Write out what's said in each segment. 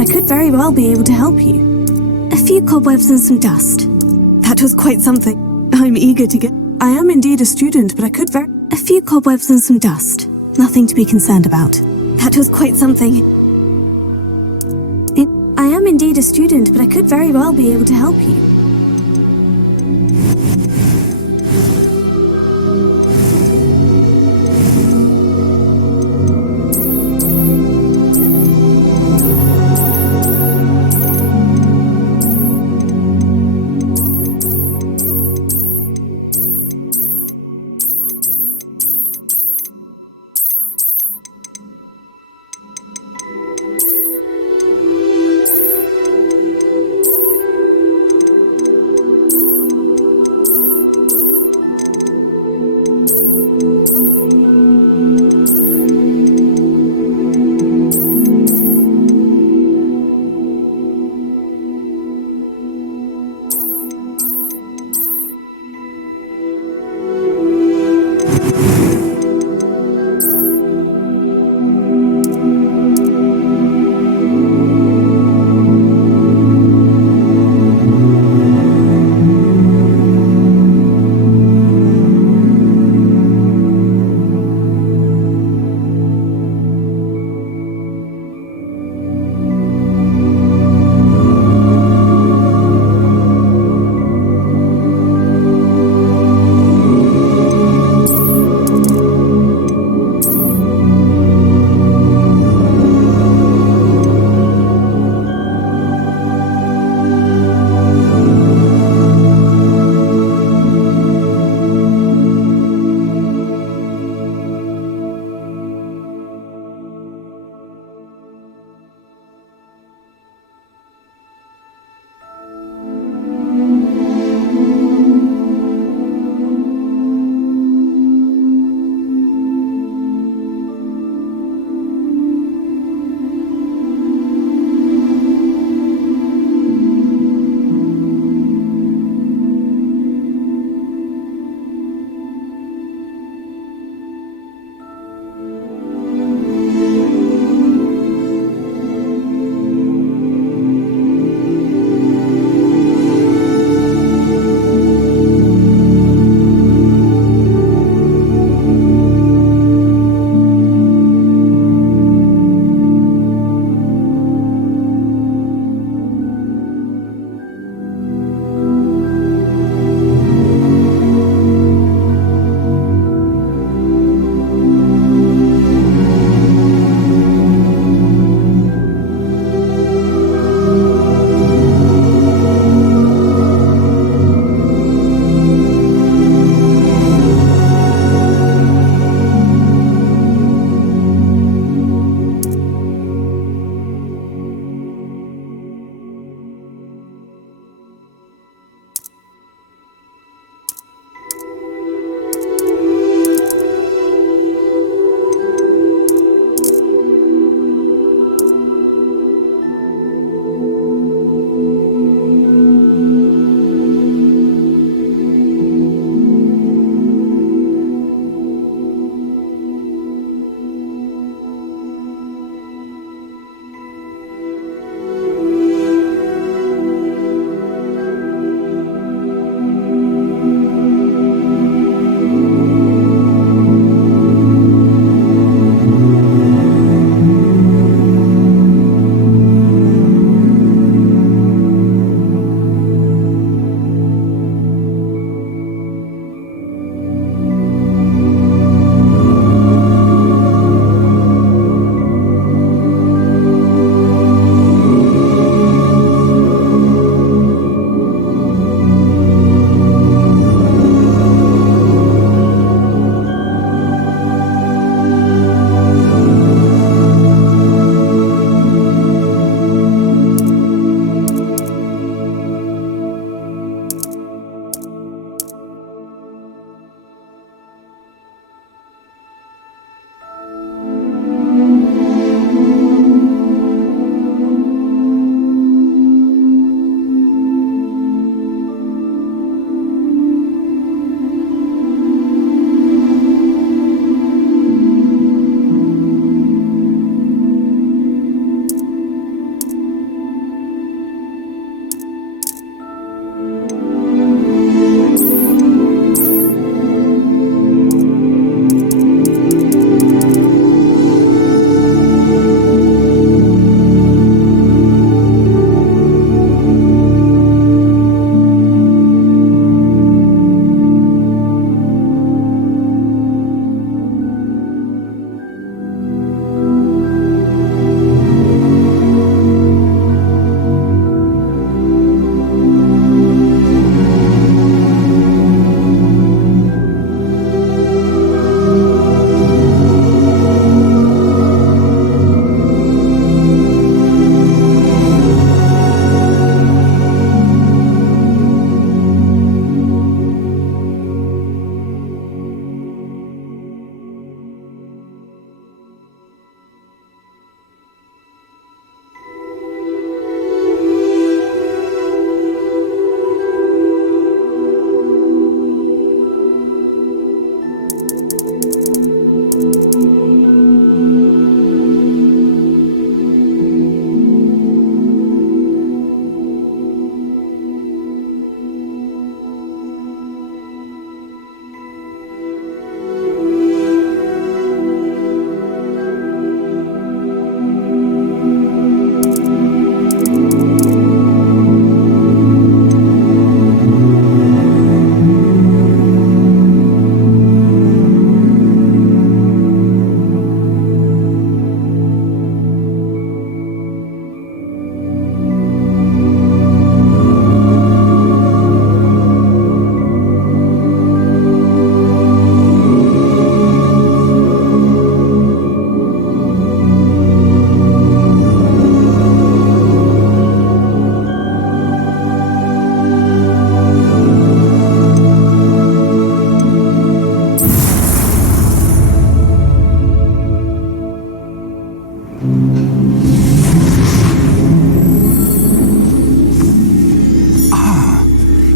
but I could very well be able to help you. A few cobwebs and some dust. That was quite something. I'm eager to get... I am indeed a student, but I could very... A few cobwebs and some dust. Nothing to be concerned about. That was quite something. I am indeed a student, but I could very well be able to help you.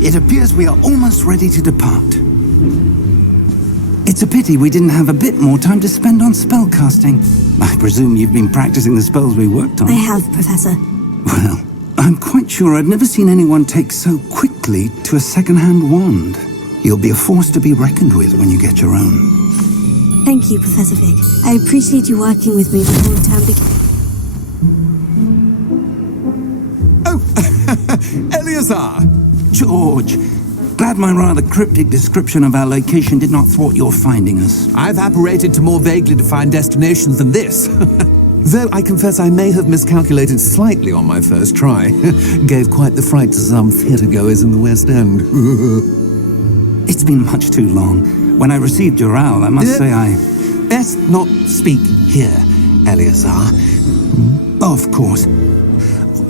It appears we are almost ready to depart. It's a pity we didn't have a bit more time to spend on spellcasting. I presume you've been practicing the spells we worked on. I have, Professor. Well, I'm quite sure I've never seen anyone take so quickly to a second-hand wand. You'll be a force to be reckoned with when you get your own. Thank you, Professor Fig. I appreciate you working with me before the term begins. Oh, Eleazar! George, glad my rather cryptic description of our location did not thwart your finding us. I've apparated to more vaguely defined destinations than this. Though I confess I may have miscalculated slightly on my first try. Gave quite the fright to some theatre-goers in the West End. It's been much too long. When I received your owl, I must say I... Best not speak here, Eleazar. Of course.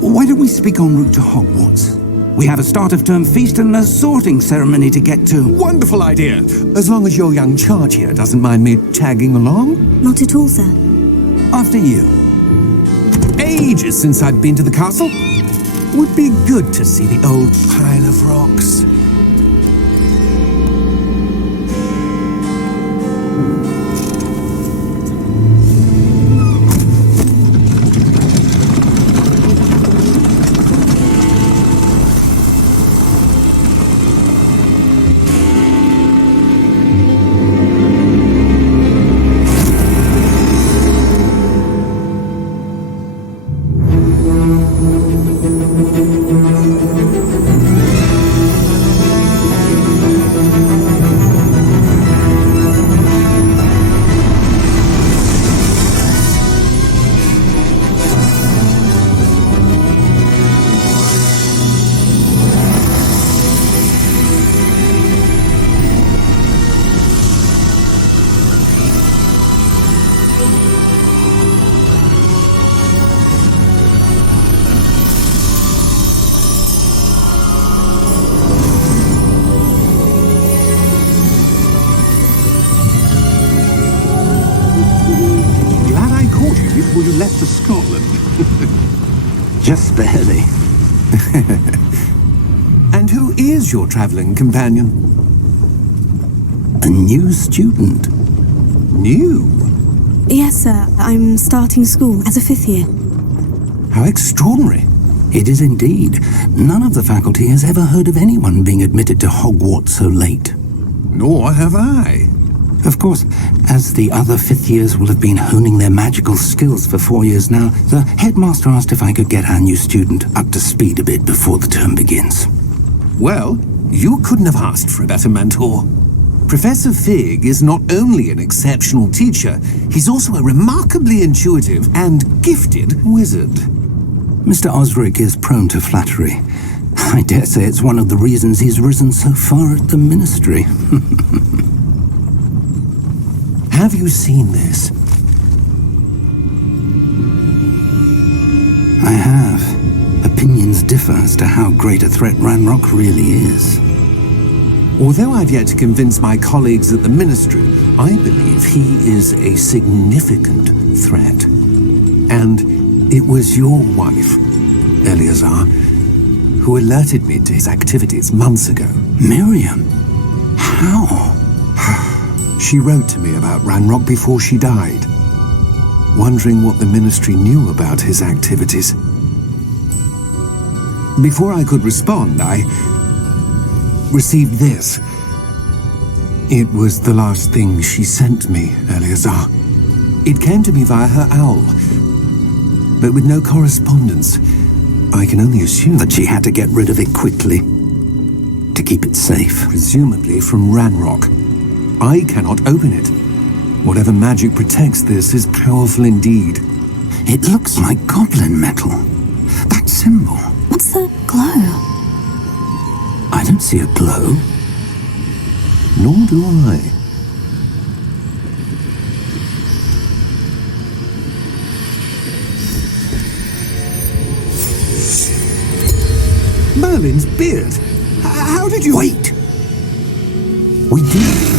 Why don't we speak en route to Hogwarts? We have a start-of-term feast and a sorting ceremony to get to. Wonderful idea! As long as your young charge here doesn't mind me tagging along. Not at all, sir. After you. Ages since I'd been to the castle. Would be good to see the old pile of rocks. before you left for Scotland. Just barely. And who is your travelling companion? A new student. New? Yes, sir. I'm starting school as a 5th year. How extraordinary. It is indeed. None of the faculty has ever heard of anyone being admitted to Hogwarts so late. Nor have I. Of course, as the other 5th years will have been honing their magical skills for 4 years now, the headmaster asked if I could get our new student up to speed a bit before the term begins. Well, you couldn't have asked for a better mentor. Professor Fig is not only an exceptional teacher, he's also a remarkably intuitive and gifted wizard. Mr. Osric is prone to flattery. I dare say it's one of the reasons he's risen so far at the ministry. Have you seen this? I have. Opinions differ as to how great a threat Ranrock really is. Although I've yet to convince my colleagues at the ministry, I believe he is a significant threat. And it was your wife, Eleazar, who alerted me to his activities months ago. Miriam? How? She wrote to me about Ranrock before she died, wondering what the ministry knew about his activities. Before I could respond, I received this. It was the last thing she sent me, Eleazar. It came to me via her owl, but with no correspondence. I can only assume that she had to get rid of it quickly, to keep it safe. Presumably from Ranrock. I cannot open it. Whatever magic protects this is powerful indeed. It looks like goblin metal. That symbol. What's the glow? I don't see a glow. Nor do I. Merlin's beard. How did you... Wait! We did.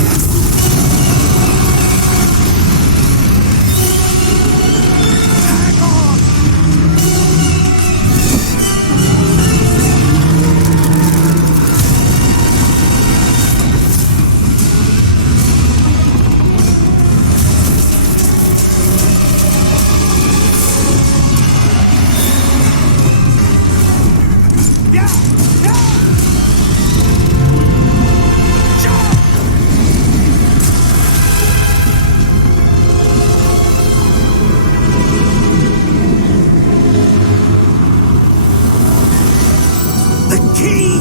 The key!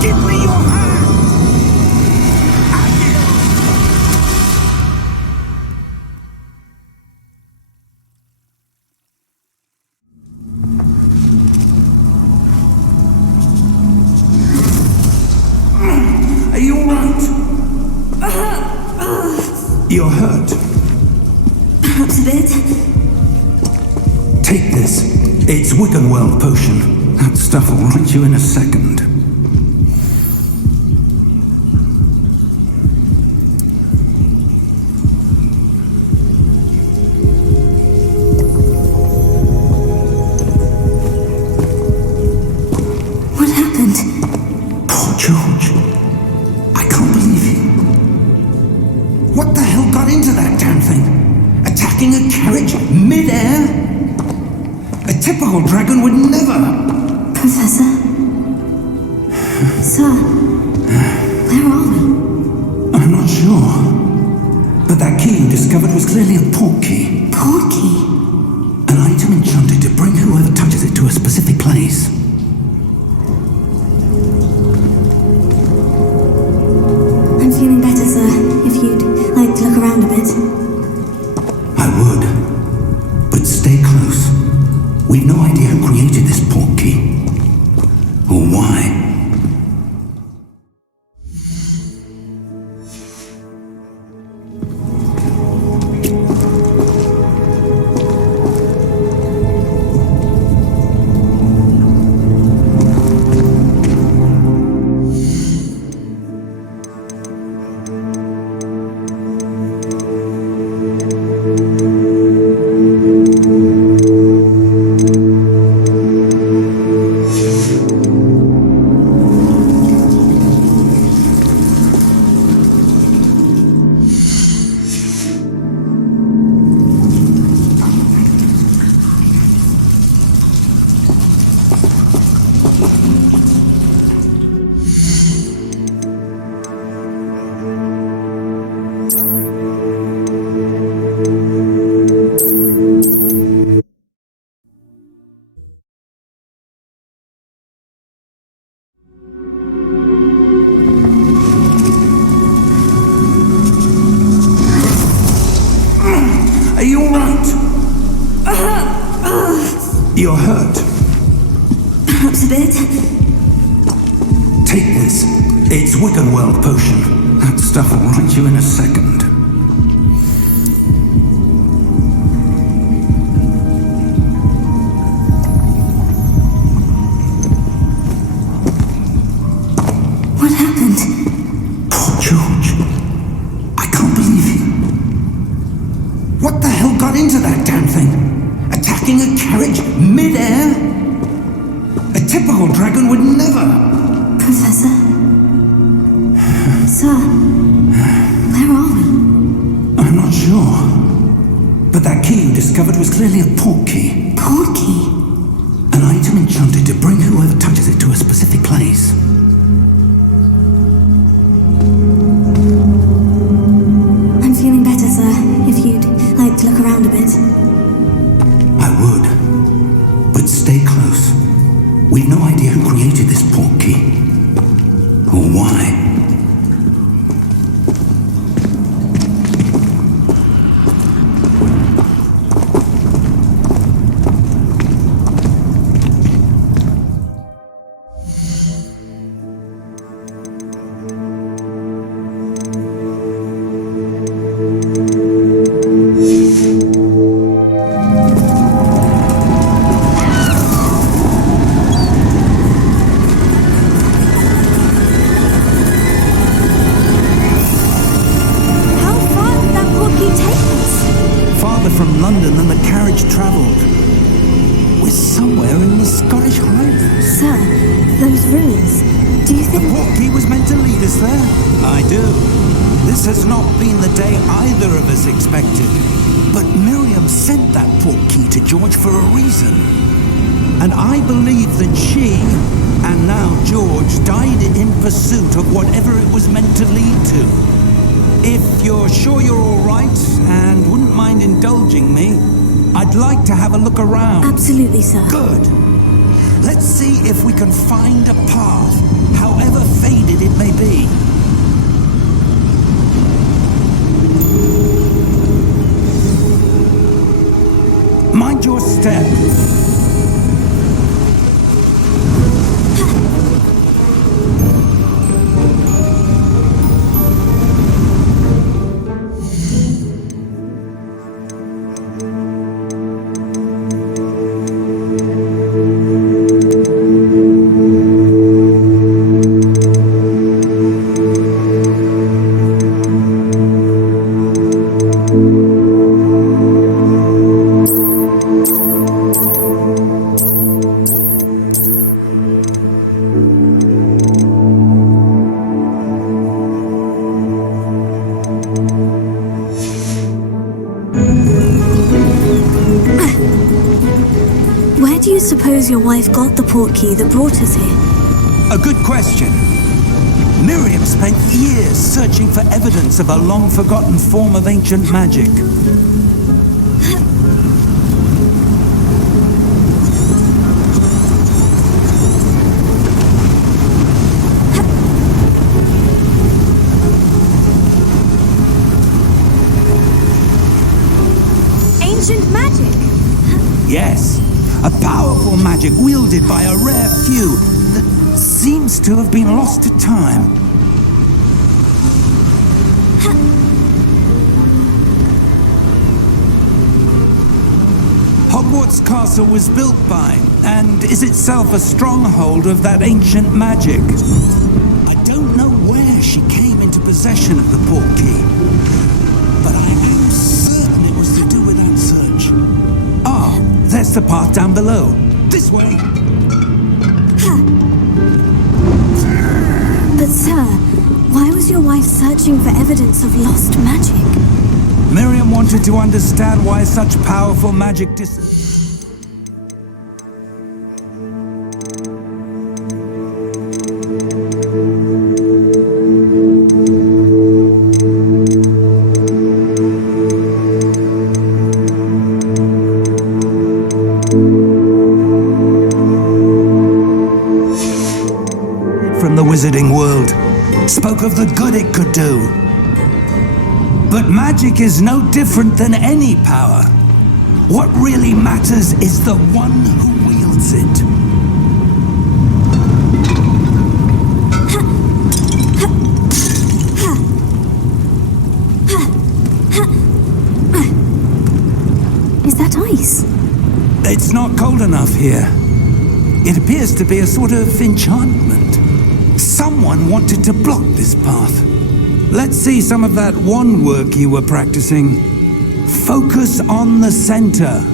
Give me your hand! Are you alright? You're hurt. Perhaps a bit. Take this. It's Wiggenweld potion. That stuff will right you in a second. What happened? Poor George. I can't believe you. What the hell got into that damn thing? Attacking a carriage mid-air? A typical dragon would never. Professor? Sir? Where are we? I'm not sure. But that key you discovered was clearly a port key. Port key? An item enchanted to bring whoever touches it to a specific place. I'm feeling better, sir. If you'd like to look around a bit. I would. But stay close. We've no idea who created this port key. Or why. Are you alright? You're hurt. Perhaps a bit. Take this. It's Wiggenweld potion. That stuff will right you in a second. What happened? Poor George. I can't believe you. What the hell got into that damn thing? Attacking a carriage mid-air? A typical dragon would never. Professor? Sir? Where are we? I'm not sure. But that key you discovered was clearly a port key. Port key? An item enchanted to bring whoever touches it to a specific place. I'm feeling better, sir. If you'd like to look around a bit. I would. But stay close. We've no idea who created this port key. Or why. From London than the carriage travelled. We're somewhere in the Scottish Highlands. Sir, those ruins. Do you think... The port key was meant to lead us there? I do. This has not been the day either of us expected. But Miriam sent that port key to George for a reason. And I believe that she, and now George, died in pursuit of whatever it was meant to lead to. If you're sure you're all right and wouldn't mind indulging me, I'd like to have a look around. Absolutely, sir. Good. Let's see if we can find a path, however faded it may be. Mind your step. Where do you suppose your wife got the portkey that brought us here? A good question. Miriam spent years searching for evidence of a long-forgotten form of ancient magic. Ancient magic? Yes, a powerful magic wielded by a rare few that seems to have been lost to time. Hogwarts Castle was built by, and is itself a stronghold of that ancient magic. I don't know where she came into possession of the portkey, but I am certain it was to do with that search. Ah, there's the path down below. This way. But sir, why was your wife searching for evidence of lost magic? Miriam wanted to understand why such powerful magic from the wizarding world, spoke of the good it could do. But magic is no different than any power. What really matters is the one who wields it. Is that ice? It's not cold enough here. It appears to be a sort of enchantment. Someone wanted to block this path. Let's see some of that wand work you were practicing. Focus on the center.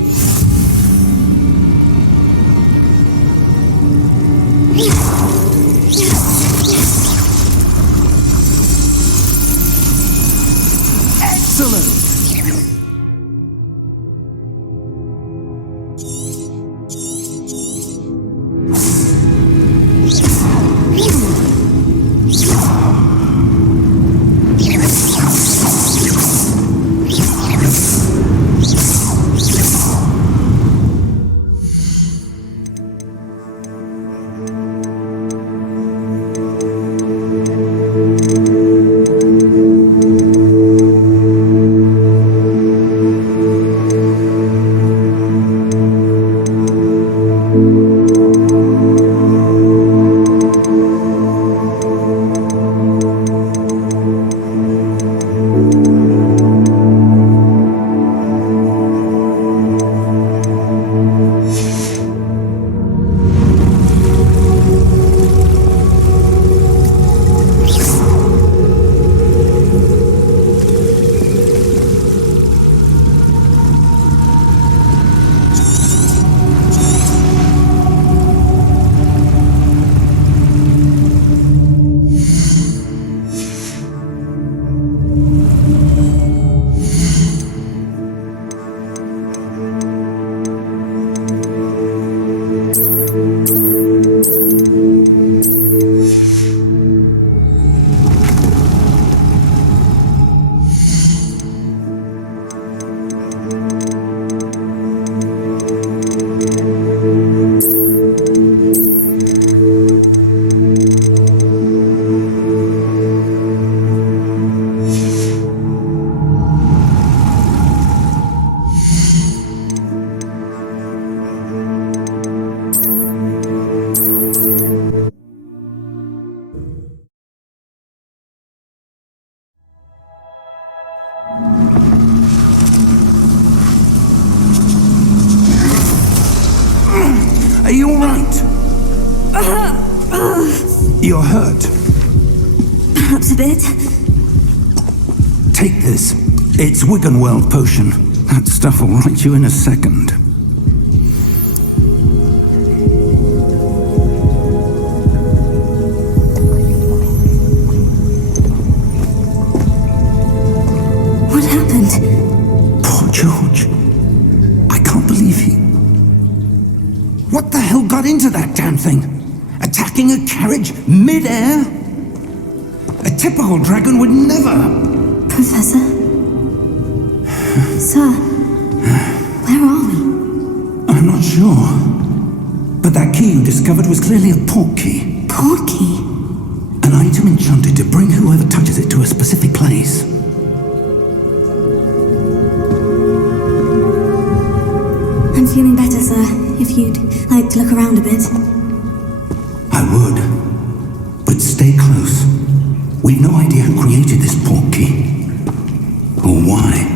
Excellent! Are you alright? You're hurt. Perhaps a bit. Take this. It's Wiggenweld potion. That stuff will right you in a second. What happened? Poor George. I can't believe he... What the hell got into that damn thing? Attacking a carriage mid-air? A typical dragon would never... Professor? Sir, where are we? I'm not sure. But that key you discovered was clearly a portkey. Portkey? An item enchanted to bring whoever touches it to a specific place. I'm feeling better, sir. If you'd like to look around a bit. I would. But stay close. We've no idea who created this portkey. Or why.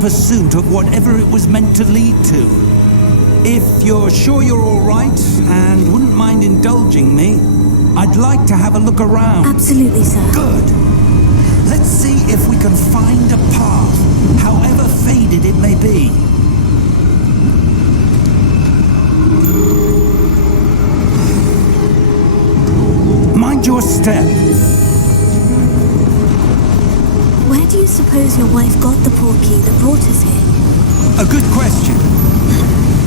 Pursuit of whatever it was meant to lead to. If you're sure you're all right and wouldn't mind indulging me, I'd like to have a look around. Absolutely, sir. Good. Let's see if we can find a path, however faded it may be. Mind your step. Where do you suppose your wife got the portkey that brought us here? A good question.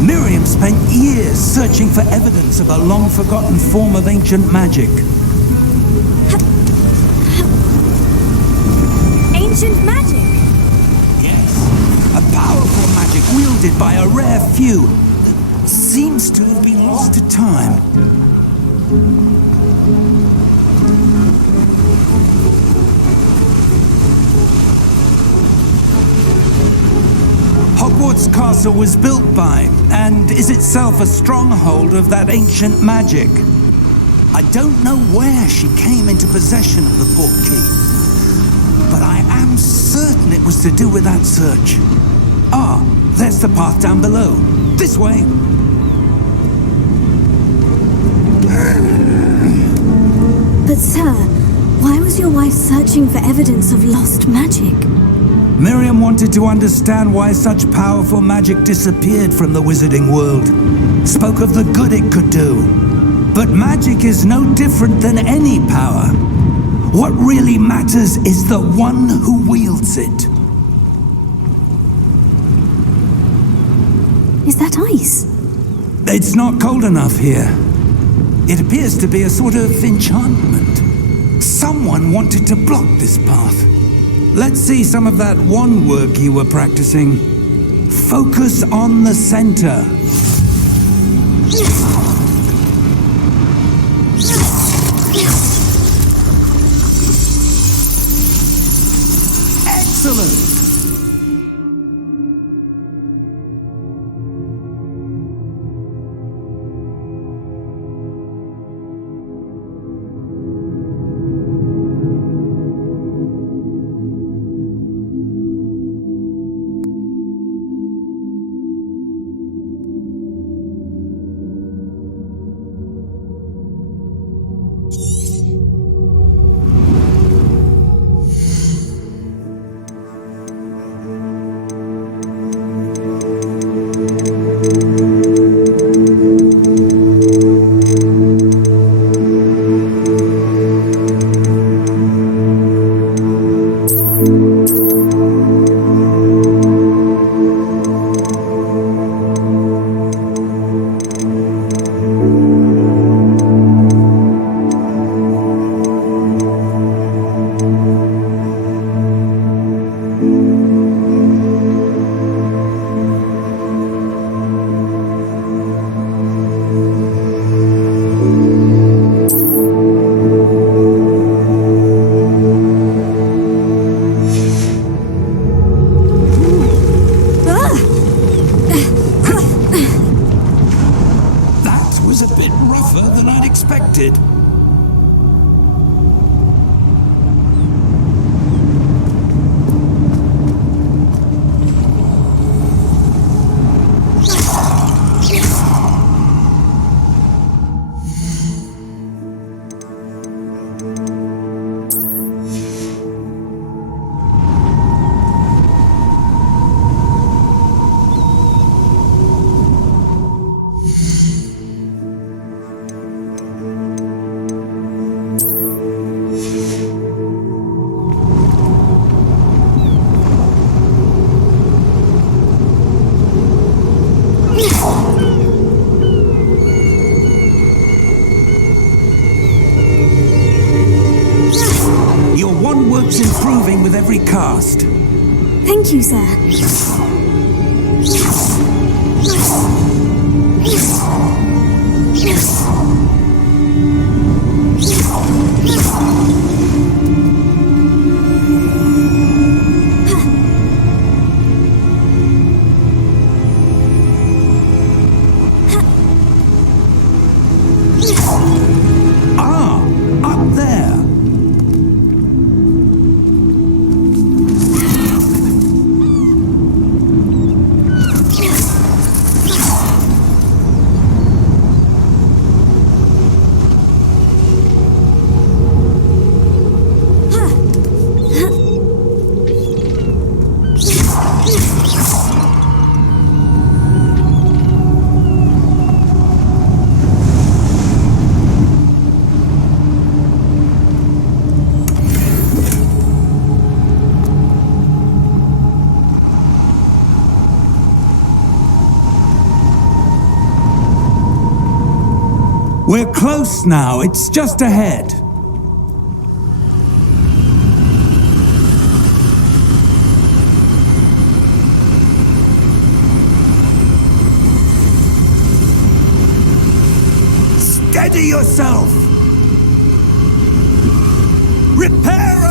Miriam spent years searching for evidence of a long-forgotten form of ancient magic. Ancient magic? Yes. A powerful magic wielded by a rare few that seems to have been lost to time. Hogwarts Castle was built by, and is itself a stronghold of that ancient magic. I don't know where she came into possession of the portkey, but I am certain it was to do with that search. Ah, there's the path down below. This way. But sir, why was your wife searching for evidence of lost magic? Miriam wanted to understand why such powerful magic disappeared from the wizarding world. Spoke of the good it could do. But magic is no different than any power. What really matters is the one who wields it. Is that ice? It's not cold enough here. It appears to be a sort of enchantment. Someone wanted to block this path. Let's see some of that wand work you were practicing. Focus on the center. Excellent! keeps improving with every cast. Thank you, sir. Ah, up there. We're close now, it's just ahead. Steady yourself! Reparo!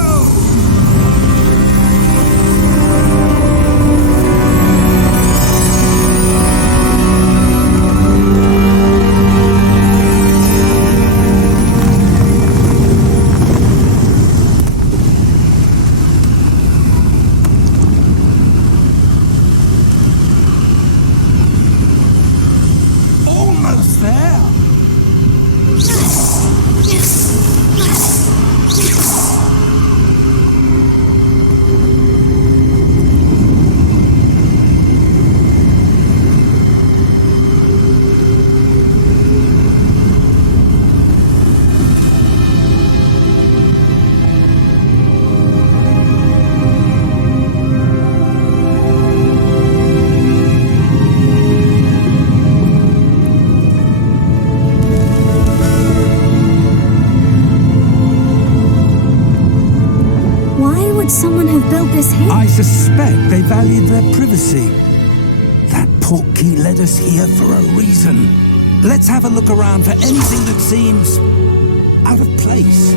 Almost there! Someone have built this here? I suspect they valued their privacy. That portkey led us here for a reason. Let's have a look around for anything that seems out of place.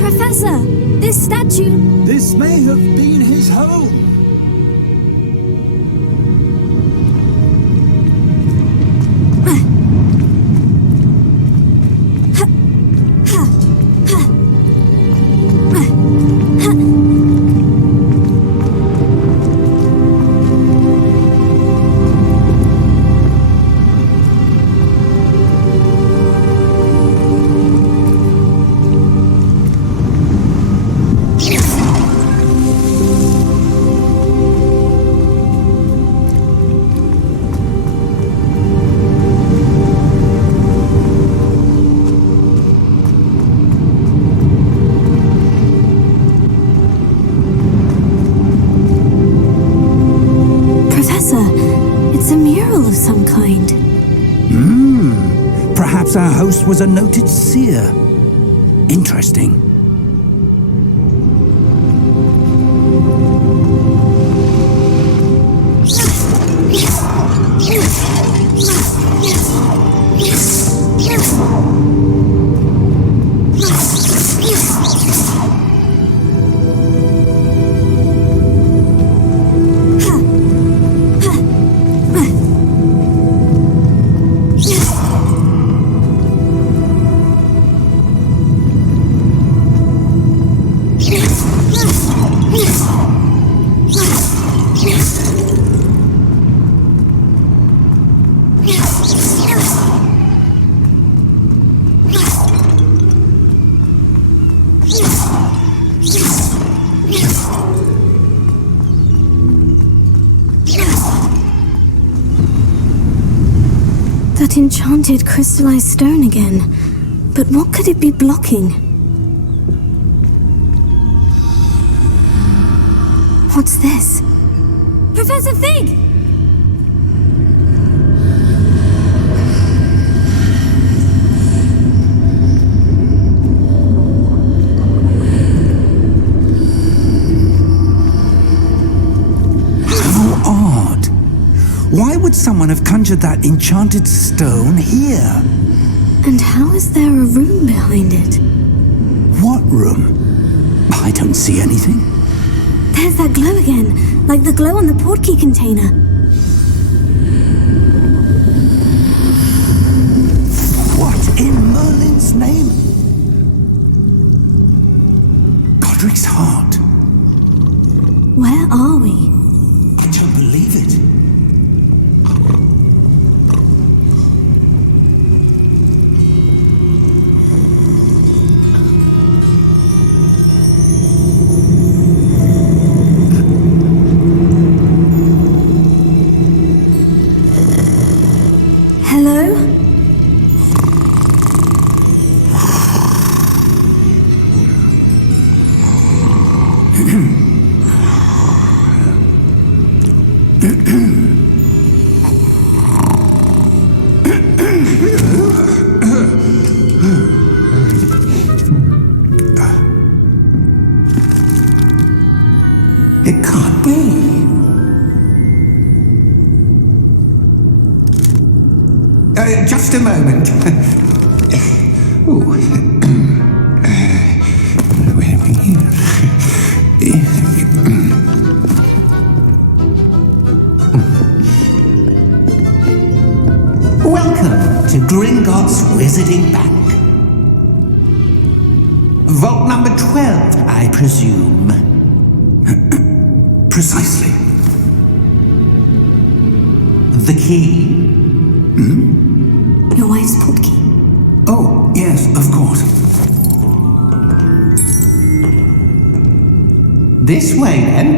Professor, this statue... This may have been his home. Perhaps our host was a noted seer. Interesting. That enchanted crystallized stone again. But what could it be blocking? What's this? Professor Fig! How odd. Why would someone have conjured that enchanted stone here? And how is there a room behind it? What room? I don't see anything. There's that glow again, like the glow on the portkey container. What in Merlin's name? Godric's heart. Where are we? I don't believe it. Hello? It can't be. Just a moment. Ooh. Welcome to Gringotts Wizarding Bank. Vault number 12, I presume. Precisely. The key? Your wife's portkey. Oh, yes, of course. This way, then.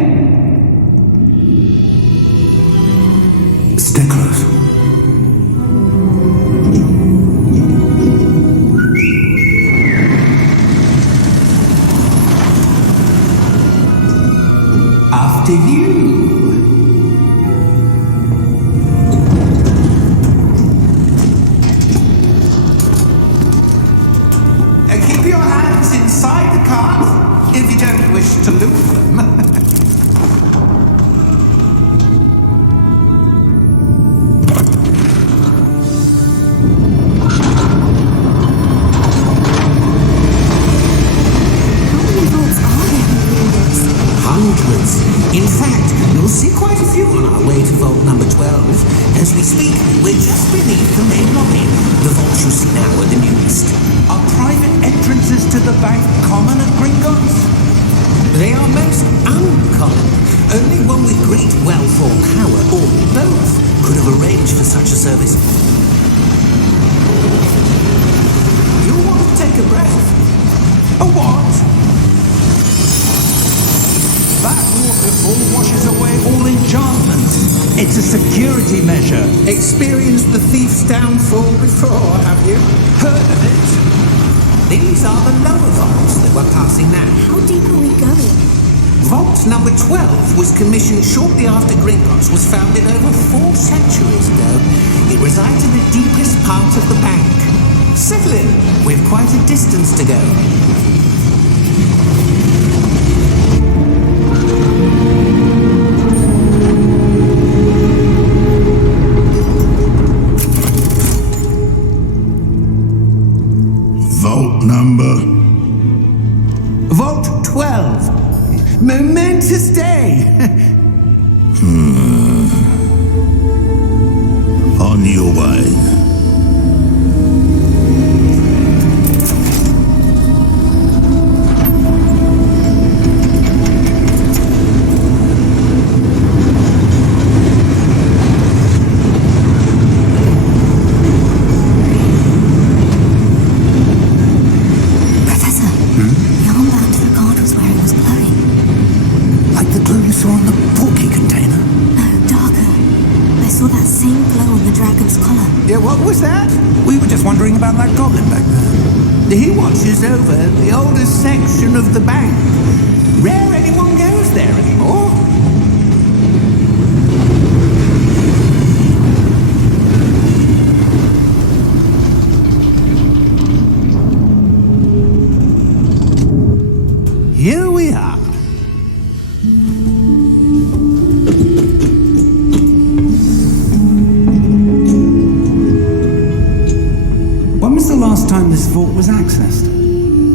Stay close. After you. Keep your hands inside the cart if you don't wish to lose them. Hundreds. In fact, you'll see quite a few on our way to vault number 12. As we speak, we're just beneath the main lobby. The vaults you see now are the newest. Are private entrances to the bank common at Gringotts? They are most uncommon. Only one with great wealth or power, or both, could have arranged for such a service. You want to take a breath? A what? That waterfall washes away all enchantment. It's a security measure. Experienced the thief's downfall before, have you? Heard of it? These are the lower vaults that we're passing now. How deep are we going? Vault number 12 was commissioned shortly after Gringotts was founded over 4 centuries ago. It resides in the deepest part of the bank. Settle in. We've quite a distance to go. Vault number? Vault 12. Momentous day. On your way. Yeah, what was that? We were just wondering about that goblin back there. He watches over the oldest section of the bank. Rare anyone goes there anymore.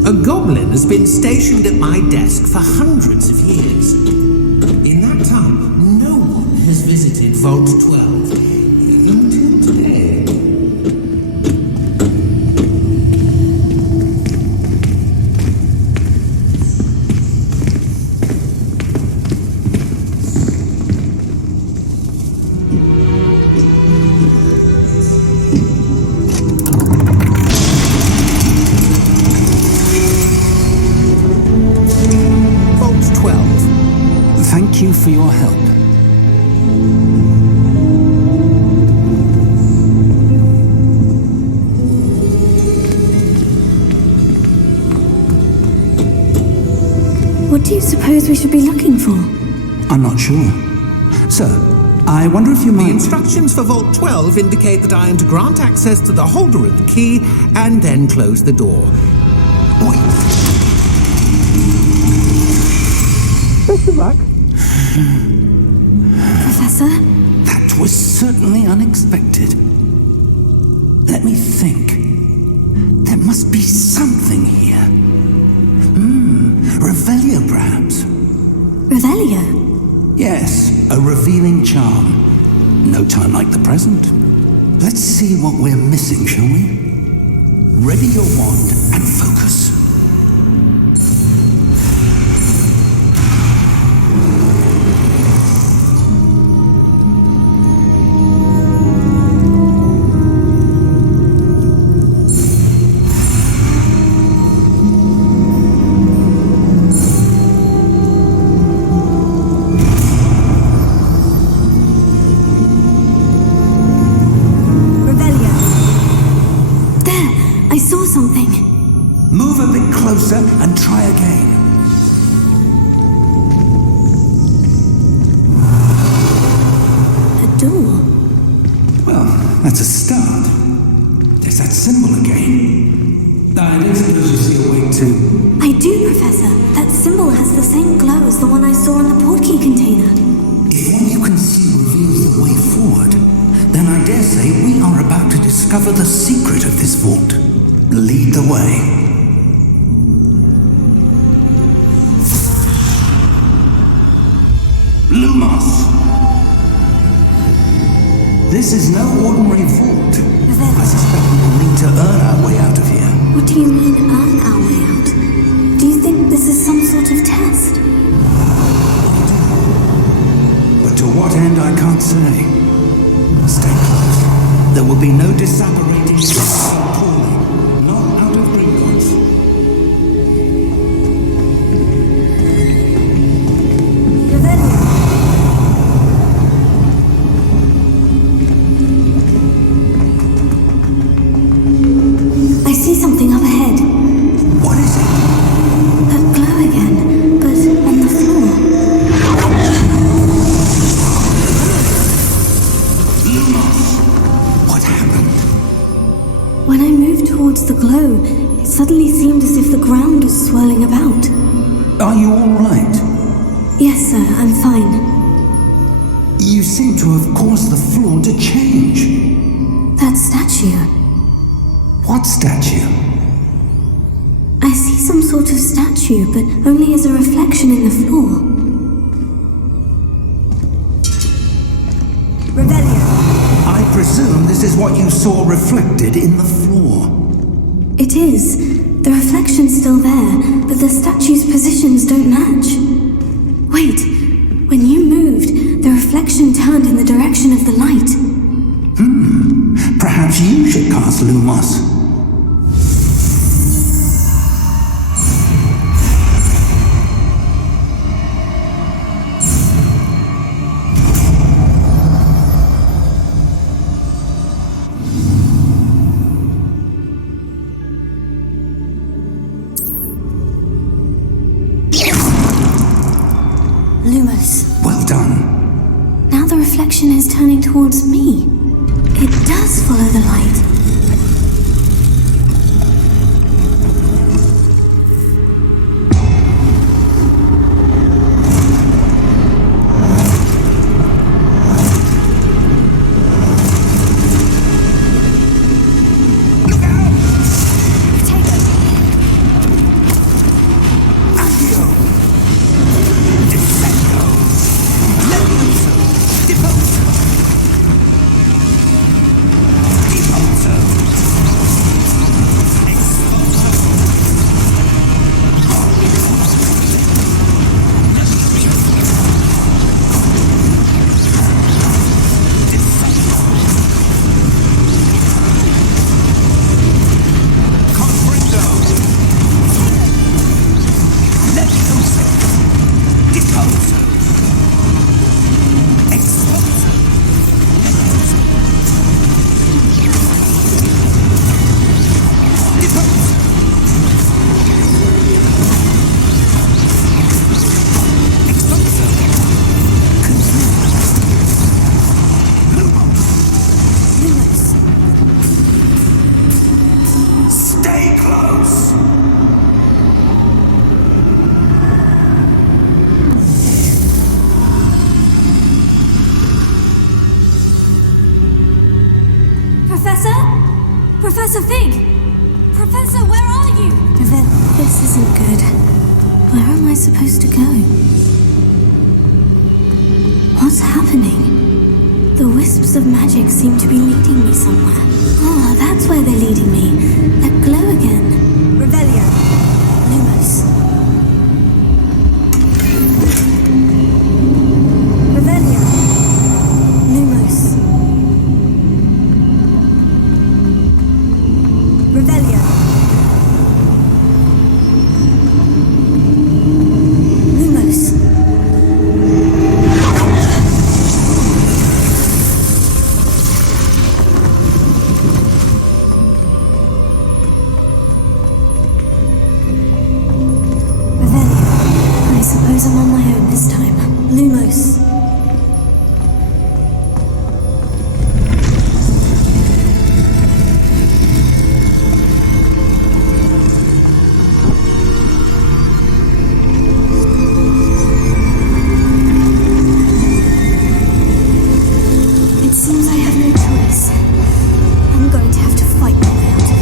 A goblin has been stationed at my desk for hundreds of years. In that time, no one has visited Vault 12 until today. Thank you for your help. What do you suppose we should be looking for? I'm not sure. Sir, I wonder if you The might... instructions for Vault 12 indicate that I am to grant access to the holder of the key and then close the door. Wait. Best of luck. Professor? That was certainly unexpected. Let me think. There must be something here. Revelio, perhaps. Revelio? Yes, a revealing charm. No time like the present. Let's see what we're missing, shall we? Ready your wand and focus. Move a bit closer and try again. A door? Well, that's a start. There's that symbol again. I don't suppose you see a way to... I do, Professor. That symbol has the same glow as the one I saw on the portkey container. If what you can see reveals the way forward, then I dare say we are about to discover the secret of this vault. Lead the way. Lumos! This is no ordinary vault. I suspect we will need to earn our way out of here. What do you mean, earn our way out? Do you think this is some sort of test? But to what end, I can't say. Stay close. There will be no disapparating poorly. Not out of Gringotts. I see something up ahead. What is it? That glow again, but on the floor. Lumos! What happened? When I moved towards the glow, it suddenly seemed as if the ground was swirling about. Are you all right? Yes, sir, I'm fine. You seem to have caused the floor to change. That statue. What statue? I see some sort of statue, but only as a reflection in the floor. Revelio. I presume this is what you saw reflected in the floor. It is. The reflection's still there, but the statue's positions don't match. Wait, when you moved, the reflection turned in the direction of the light. Perhaps you should cast Lumos. Lumos. Well done. Now the reflection is turning towards me. It does follow the light. Expulso. Expulso. Expulso. Expulso. Lumos. Stay close! Professor? Professor Fig! Professor, where are you? This isn't good. Where am I supposed to go? What's happening? The wisps of magic seem to be leading me somewhere. Ah, that's where they're leading me. That glow again. Revelio. Lumos. Revelio. Lumos. Revelio. Lumos. I suppose I'm on my own this time. Lumos. It seems I have no choice. I'm going to have to fight my way out of here.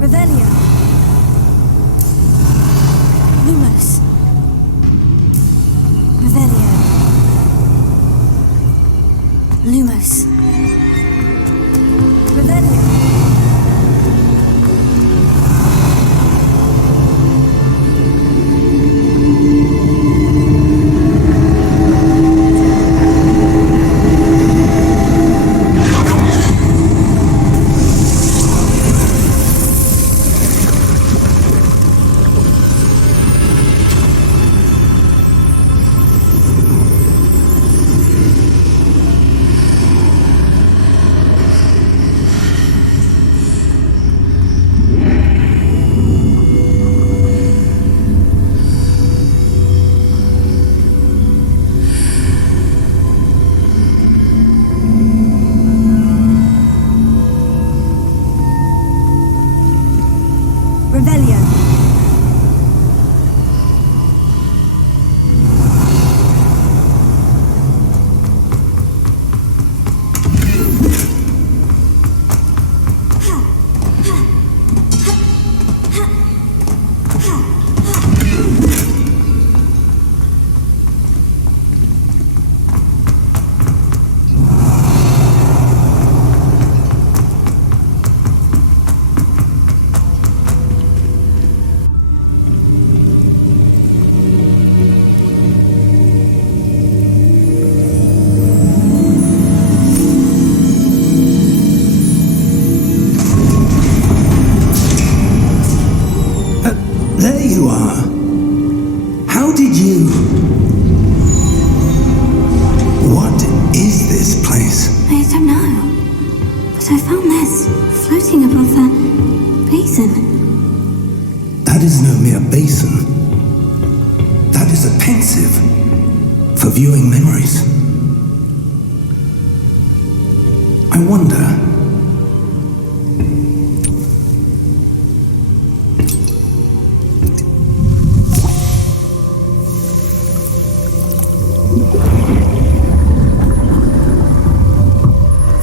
Revelio. Lumos. Revelio. Lumos. Revelio. for viewing memories. I wonder...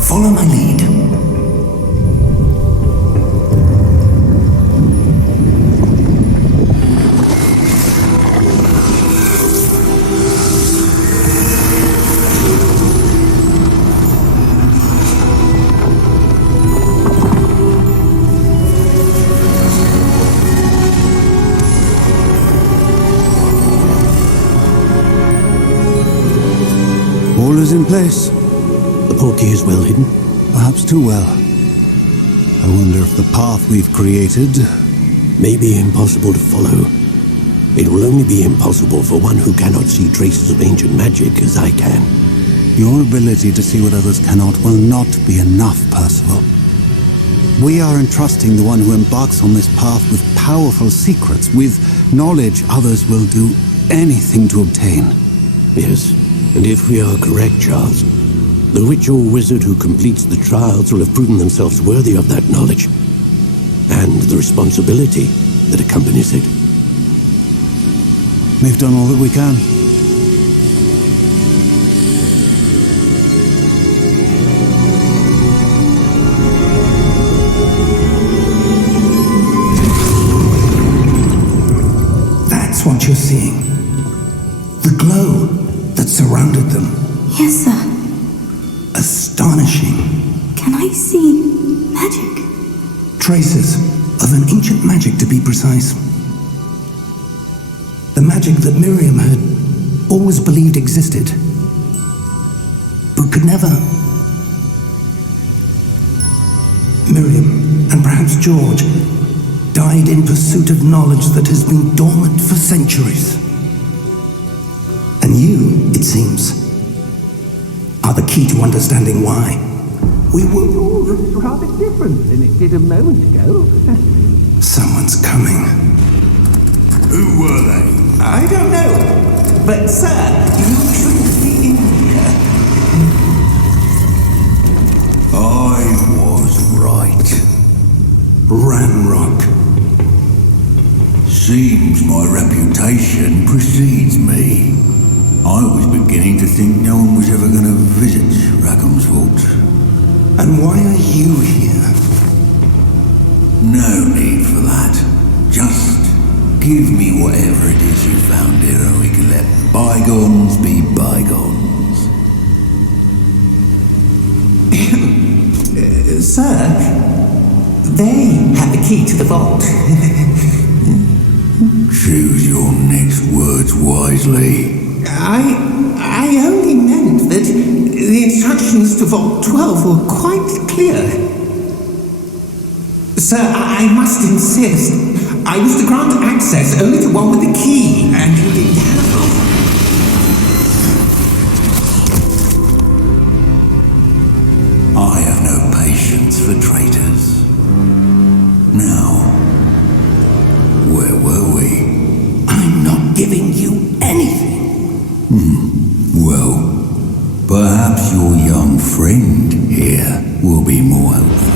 Follow my lead. All is in place. The portkey is well hidden. Perhaps too well. I wonder if the path we've created may be impossible to follow. It will only be impossible for one who cannot see traces of ancient magic as I can. Your ability to see what others cannot will not be enough, Percival. We are entrusting the one who embarks on this path with powerful secrets, with knowledge others will do anything to obtain. Yes, and if we are correct, Charles, the witch or wizard who completes the trials will have proven themselves worthy of that knowledge, and the responsibility that accompanies it. We've done all that we can. That's what you're seeing. The glow that surrounded them. Yes, sir. Astonishing. Can I see magic? Traces of an ancient magic, to be precise. The magic that Miriam had always believed existed, but could never. Miriam, and perhaps George, died in pursuit of knowledge that has been dormant for centuries. And you, it seems, are the key to understanding why. We were all rather different than it did a moment ago. Someone's coming. Who were they? I don't know, but sir, you shouldn't be in here. I was right. Ranrock. Seems my reputation precedes me. I was beginning to think no one was ever going to visit Rackham's vault. And why are you here? No need for that. Just give me whatever it is you found here and we can let bygones be bygones. Sir, they have the key to the vault. Choose your next words wisely. I only meant that the instructions to Vault 12 were quite clear. Sir, I must insist. I was to grant access only to one with the key, and you didn't have one. I have no patience for traitors. Now, where were we? I'm not giving you anything. Well, perhaps your young friend here will be more helpful.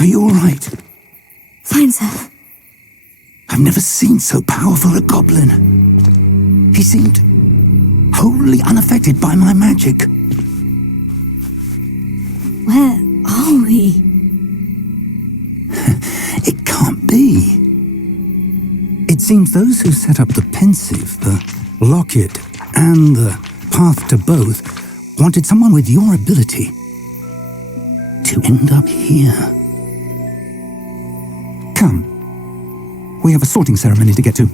Are you all right? Fine, sir. I've never seen so powerful a goblin. He seemed wholly unaffected by my magic. Where are we? It can't be. It seems those who set up the pensive, the locket, and the path to both wanted someone with your ability to end up here. Come. We have a sorting ceremony to get to.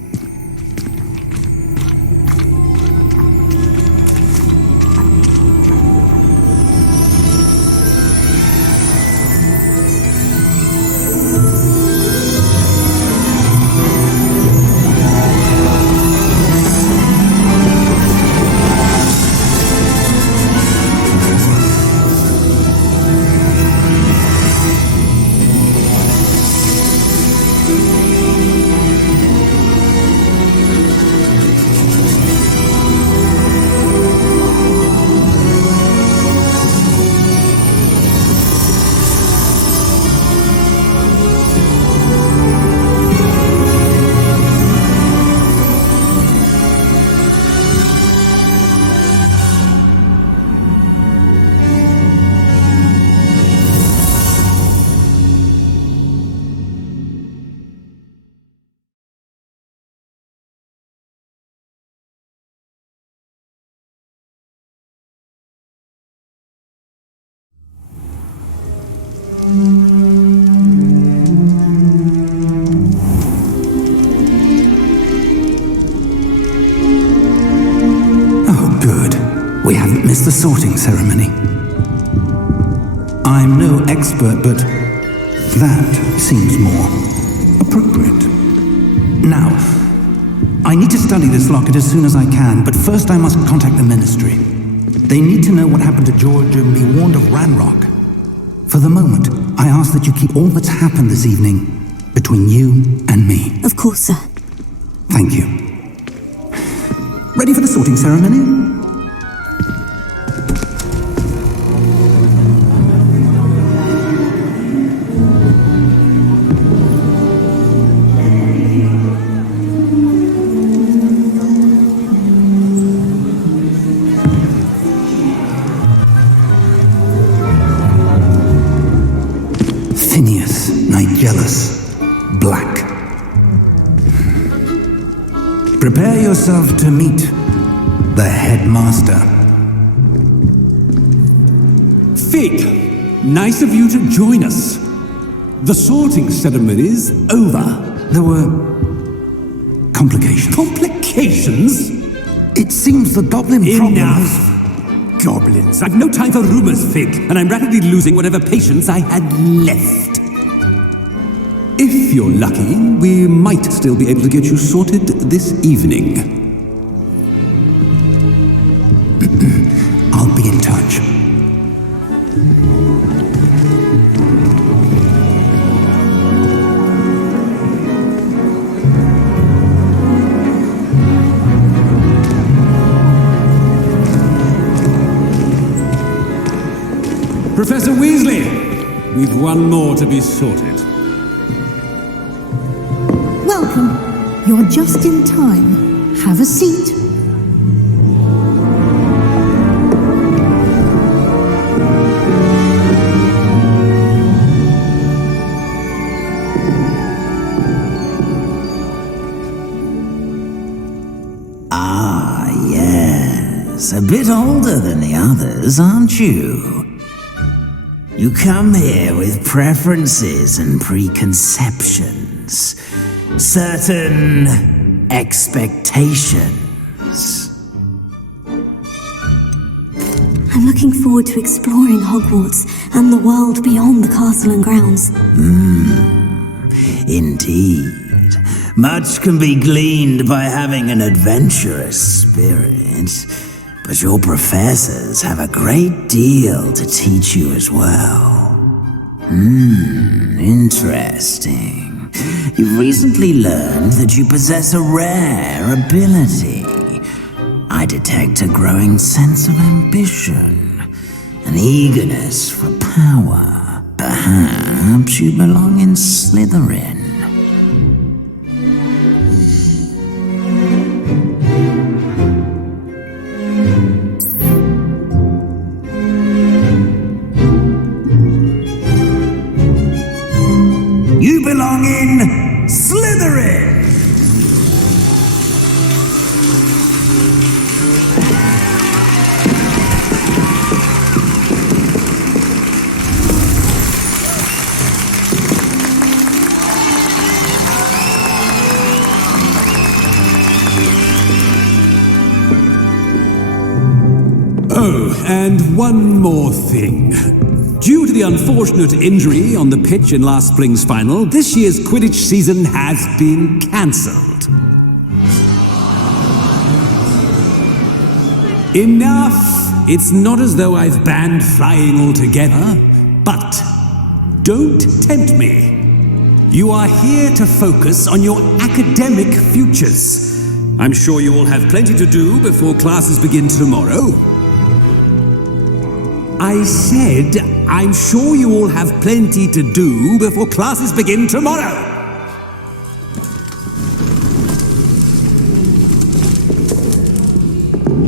We haven't missed the sorting ceremony. I'm no expert, but that seems more appropriate. Now, I need to study this locket as soon as I can, but first I must contact the Ministry. They need to know what happened to George and be warned of Ranrock. For the moment, I ask that you keep all that's happened this evening between you and me. Of course, sir. Thank you. Ready for the sorting ceremony? Black. Prepare yourself to meet the headmaster. Fig, nice of you to join us. The sorting ceremony's over. There were complications. Complications? It seems the goblin problem Enough! Goblins. I've no time for rumors, Fig, and I'm rapidly losing whatever patience I had left. If you're lucky, we might still be able to get you sorted this evening. I'll be in touch. Professor Weasley, we've one more to be sorted. Welcome. You're just in time. Have a seat. Ah, yes. A bit older than the others, aren't you? You come here with preferences and preconceptions. Certain expectations. I'm looking forward to exploring Hogwarts and the world beyond the castle and grounds. Indeed. Much can be gleaned by having an adventurous spirit, but your professors have a great deal to teach you as well. Interesting. You've recently learned that you possess a rare ability. I detect a growing sense of ambition, an eagerness for power. Perhaps Perhaps you belong in Slytherin. You belong in Slytherin! Oh, and one more thing. Due to the unfortunate injury on the pitch in last spring's final, this year's Quidditch season has been cancelled. Enough! It's not as though I've banned flying altogether, but don't tempt me. You are here to focus on your academic futures. I'm sure you all have plenty to do before classes begin tomorrow. I said, I'm sure you all have plenty to do before classes begin tomorrow.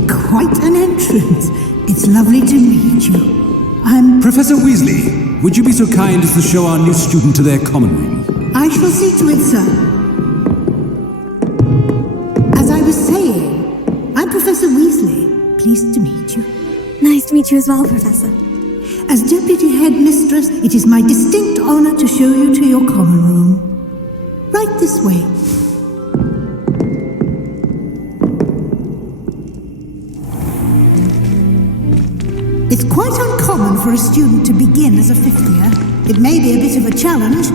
Quite an entrance. It's lovely to meet you. I'm... Professor Weasley, would you be so kind as to show our new student to their common room? I shall see to it, sir. As I was saying, I'm Professor Weasley. Pleased to meet you. Nice to meet you as well, Professor. As Deputy Headmistress, it is my distinct honor to show you to your common room. Right this way. It's quite uncommon for a student to begin as a fifth year. It may be a bit of a challenge,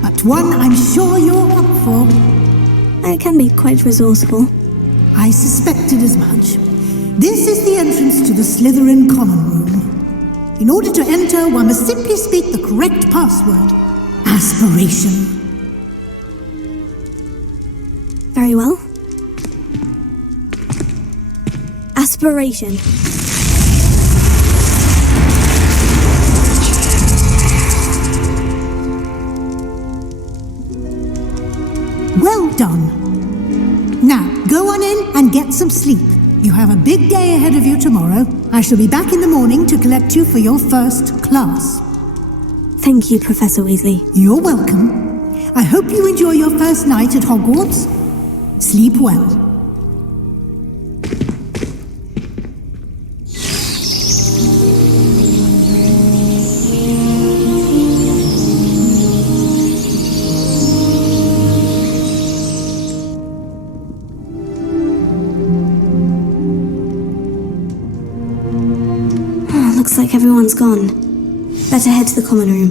but one I'm sure you're up for. I can be quite resourceful. I suspected as much. This is the entrance to the Slytherin common room. In order to enter, one must simply speak the correct password. Aspiration. Very well. Aspiration. Well done. Now, go on in and get some sleep. You have a big day ahead of you tomorrow. I shall be back in the morning to collect you for your first class. Thank you, Professor Weasley. You're welcome. I hope you enjoy your first night at Hogwarts. Sleep well. Looks like everyone's gone. Better head to the common room.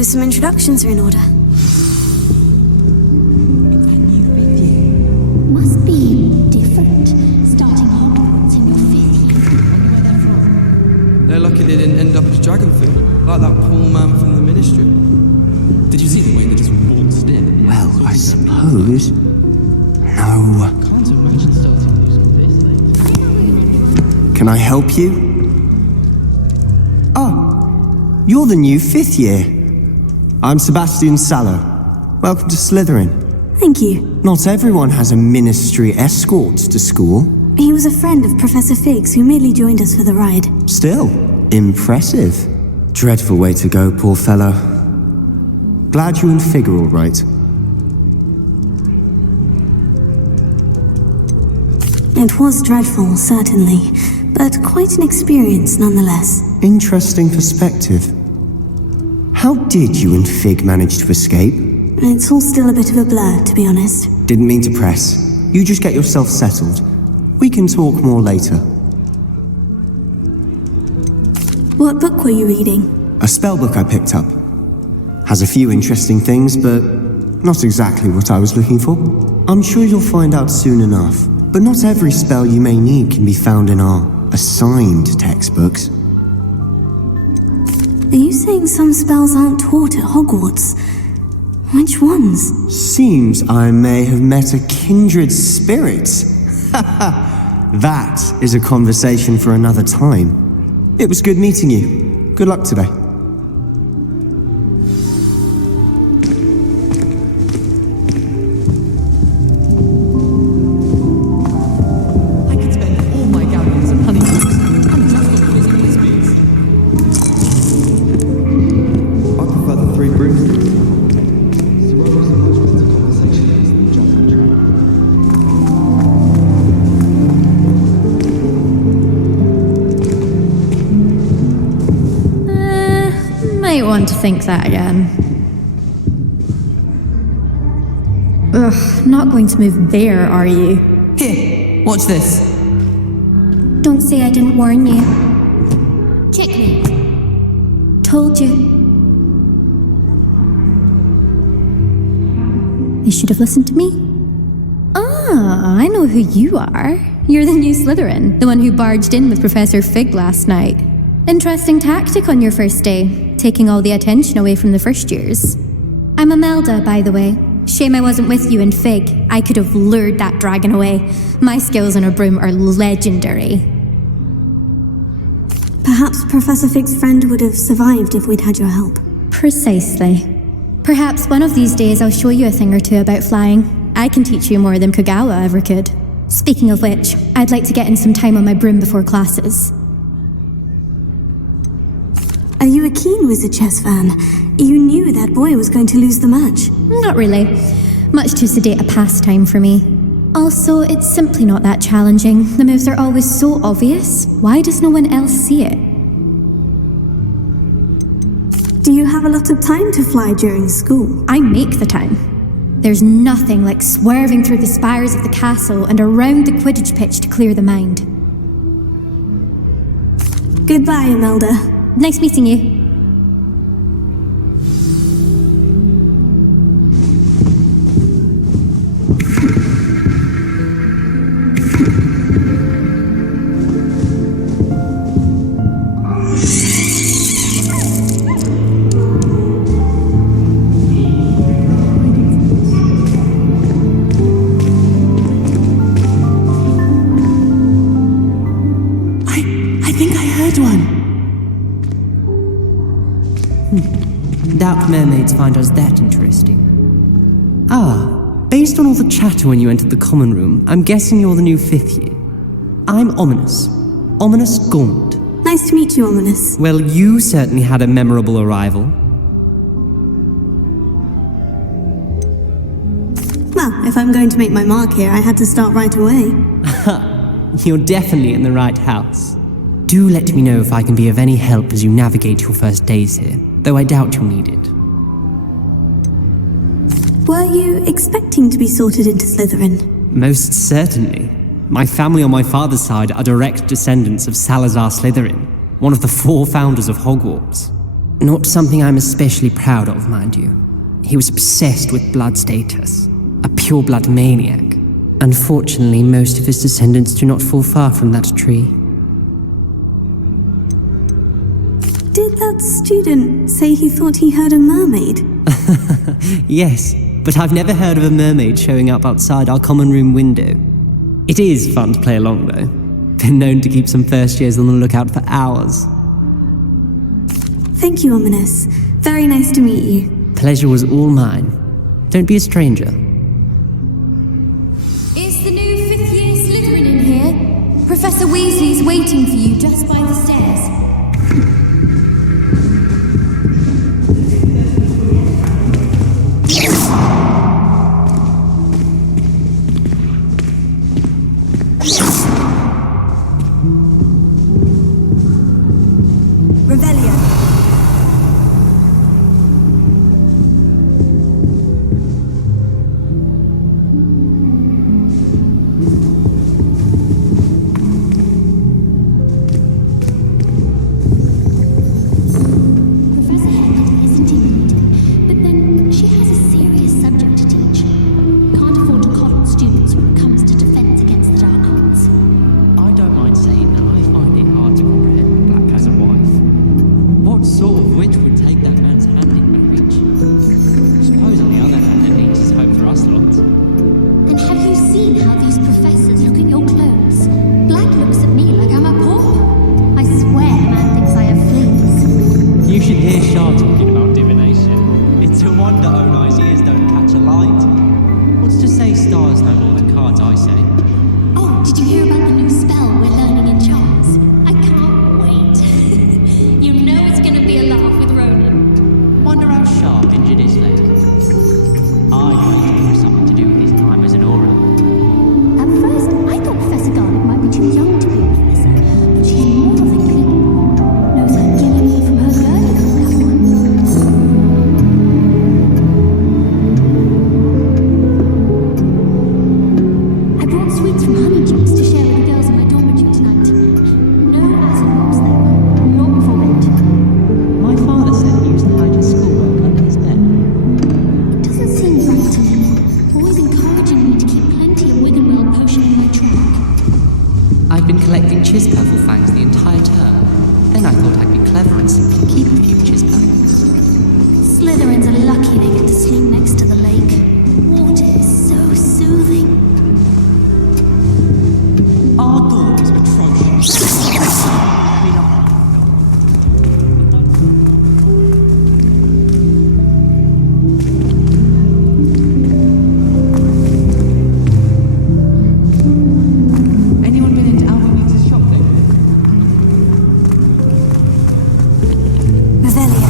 Some introductions are in order. Must be different, starting Hogwarts in your 5th year. They're lucky they didn't end up as dragon food, like that poor man from the Ministry. Did you see the way they just waltzed in? Well, I suppose... No. Can't imagine starting using this. Can I help you? Oh, you're the new 5th year. I'm Sebastian Sallow. Welcome to Slytherin. Thank you. Not everyone has a ministry escort to school. He was a friend of Professor Fig's who merely joined us for the ride. Still, impressive. Dreadful way to go, poor fellow. Glad you and Fig are all right. It was dreadful, certainly, but quite an experience nonetheless. Interesting perspective. How did you and Fig manage to escape? It's all still a bit of a blur, to be honest. Didn't mean to press. You just get yourself settled. We can talk more later. What book were you reading? A spellbook I picked up. Has a few interesting things, but not exactly what I was looking for. I'm sure you'll find out soon enough. But not every spell you may need can be found in our assigned textbooks. Are you saying some spells aren't taught at Hogwarts? Which ones? Seems I may have met a kindred spirit. That is a conversation for another time. It was good meeting you. Good luck today. I could spend all my galleons of honey books and just on quizzing these bees. I prefer the three brooms. Might want to think that again. Ugh, not going to move there, are you? Here, watch this. Don't say I didn't warn you. Checkmate. Told you. You should have listened to me. Ah, I know who you are. You're the new Slytherin, the one who barged in with Professor Fig last night. Interesting tactic on your first day, taking all the attention away from the first years. I'm Imelda, by the way. Shame I wasn't with you in Fig. I could have lured that dragon away. My skills on a broom are legendary. Perhaps Professor Fig's friend would have survived if we'd had your help. Precisely. Perhaps one of these days I'll show you a thing or two about flying. I can teach you more than Kogawa ever could. Speaking of which, I'd like to get in some time on my broom before classes. Are you a keen Wizard Chess fan? You knew that boy was going to lose the match. Not really. Much too sedate a pastime for me. Also, it's simply not that challenging. The moves are always so obvious. Why does no one else see it? Do you have a lot of time to fly during school? I make the time. There's nothing like swerving through the spires of the castle and around the Quidditch pitch to clear the mind. Goodbye, Imelda. Nice meeting you. I think I heard one. Doubt mermaids find us that interesting. Ah, based on all the chatter when you entered the common room, I'm guessing you're the new 5th year. I'm Ominous. Ominous Gaunt. Nice to meet you, Ominous. Well, you certainly had a memorable arrival. Well, if I'm going to make my mark here, I had to start right away. You're definitely in the right house. Do let me know if I can be of any help as you navigate your first days here, though I doubt you'll need it. Were you expecting to be sorted into Slytherin? Most certainly. My family on my father's side are direct descendants of Salazar Slytherin, one of the 4 founders of Hogwarts. Not something I'm especially proud of, mind you. He was obsessed with blood status, a pure-blood maniac. Unfortunately, most of his descendants do not fall far from that tree. Did that student say he thought he heard a mermaid? Yes, but I've never heard of a mermaid showing up outside our common room window. It is fun to play along, though. Been known to keep some first years on the lookout for hours. Thank you, Ominous. Very nice to meet you. pleasure was all mine. Don't be a stranger. Is the new fifth-year Slytherin in here? Professor Weasley's waiting for you just by the stairs. Revelio. Professor Head isn't in today, but then she has a serious subject to teach. Can't afford to coddle students when it comes to defense against the dark arts. I don't mind saying that I find it hard to comprehend Black has a wife. What sort of witch would take that man's hand in marriage? Suppose on the other hand it means his hope for us lot. And have you seen how these professors look at your clothes? Black looks at me like I'm a pauper. I swear the man thinks I have fleas. You should hear Shah talking about divination. It's a wonder own eyes' ears don't catch a light. What's to say stars know more than cards, I say. Oh, did you hear about the new spell we're learning in charms? I can't wait. You know it's gonna be a laugh with Ronan. Wonder how Shah injured his leg. I think it was something to do with his time as an aura. At first, I thought Professor Garlick might be too young to be a professor, but she's more than capable. Knows her Gillian from her girdle on that one. I brought sweets from Honeychicks to share with the girls in my dormitory tonight. No acid pops though, not before bed. My father said he used to hide his schoolwork under his bed. It doesn't seem right to me. Always encouraging me to keep plenty of Wiggenweld potion in my trunk. I've been collecting Chispurple fangs the entire term. Then I thought I'd be clever and simply keep a few Chispurples. Slytherins are lucky they get to sleep next to the lake. Water is so soothing. Our dorm is atrocious. Anyone been into Alvamete's shop lately? Revelio.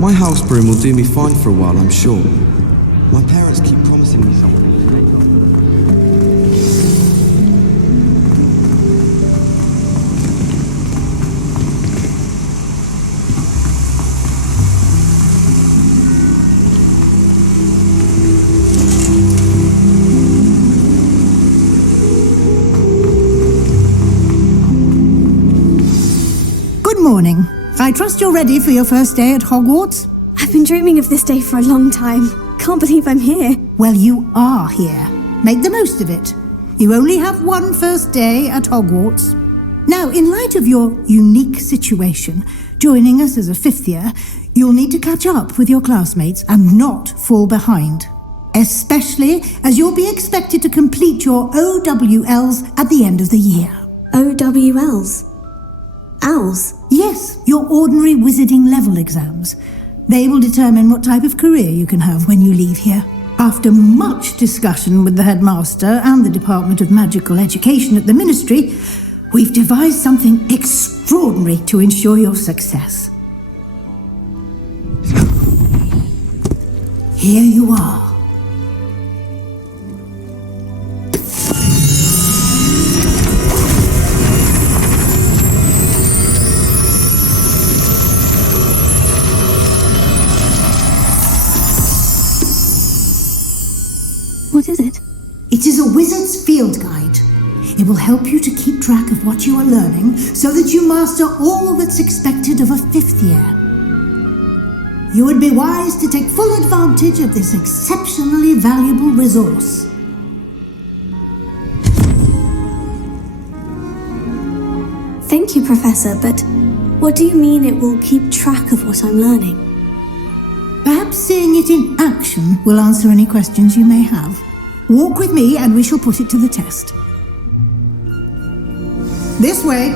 My house broom will do me fine for a while, I'm sure. My parents keep promising me something to make up. Good morning. I trust you're ready for your first day at Hogwarts? I've been dreaming of this day for a long time. Can't believe I'm here. Well, you are here. Make the most of it. You only have one first day at Hogwarts. Now, in light of your unique situation, joining us as a fifth year, you'll need to catch up with your classmates and not fall behind. Especially as you'll be expected to complete your OWLs at the end of the year. OWLs? Owls? Yes, your ordinary wizarding level exams. They will determine what type of career you can have when you leave here. After much discussion with the headmaster and the Department of Magical Education at the Ministry, we've devised something extraordinary to ensure your success. Here you are. What is it? It is a wizard's field guide. It will help you to keep track of what you are learning so that you master all that's expected of a fifth year. You would be wise to take full advantage of this exceptionally valuable resource. Thank you, Professor, but what do you mean it will keep track of what I'm learning? Perhaps seeing it in action will answer any questions you may have. Walk with me and we shall put it to the test. This way.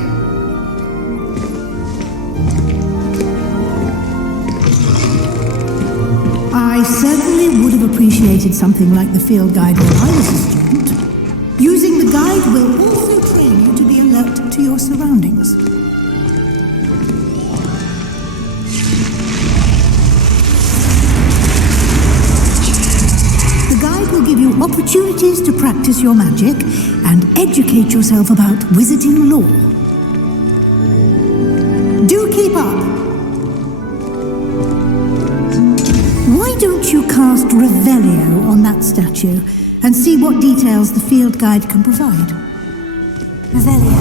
I certainly would have appreciated something like the field guide when I was a student. Using the guide will also train you to be alert to your surroundings. The guide will give you opportunities to practice your magic and educate yourself about wizarding lore. Do keep up! Why don't you cast Revelio on that statue and see what details the field guide can provide? Revelio.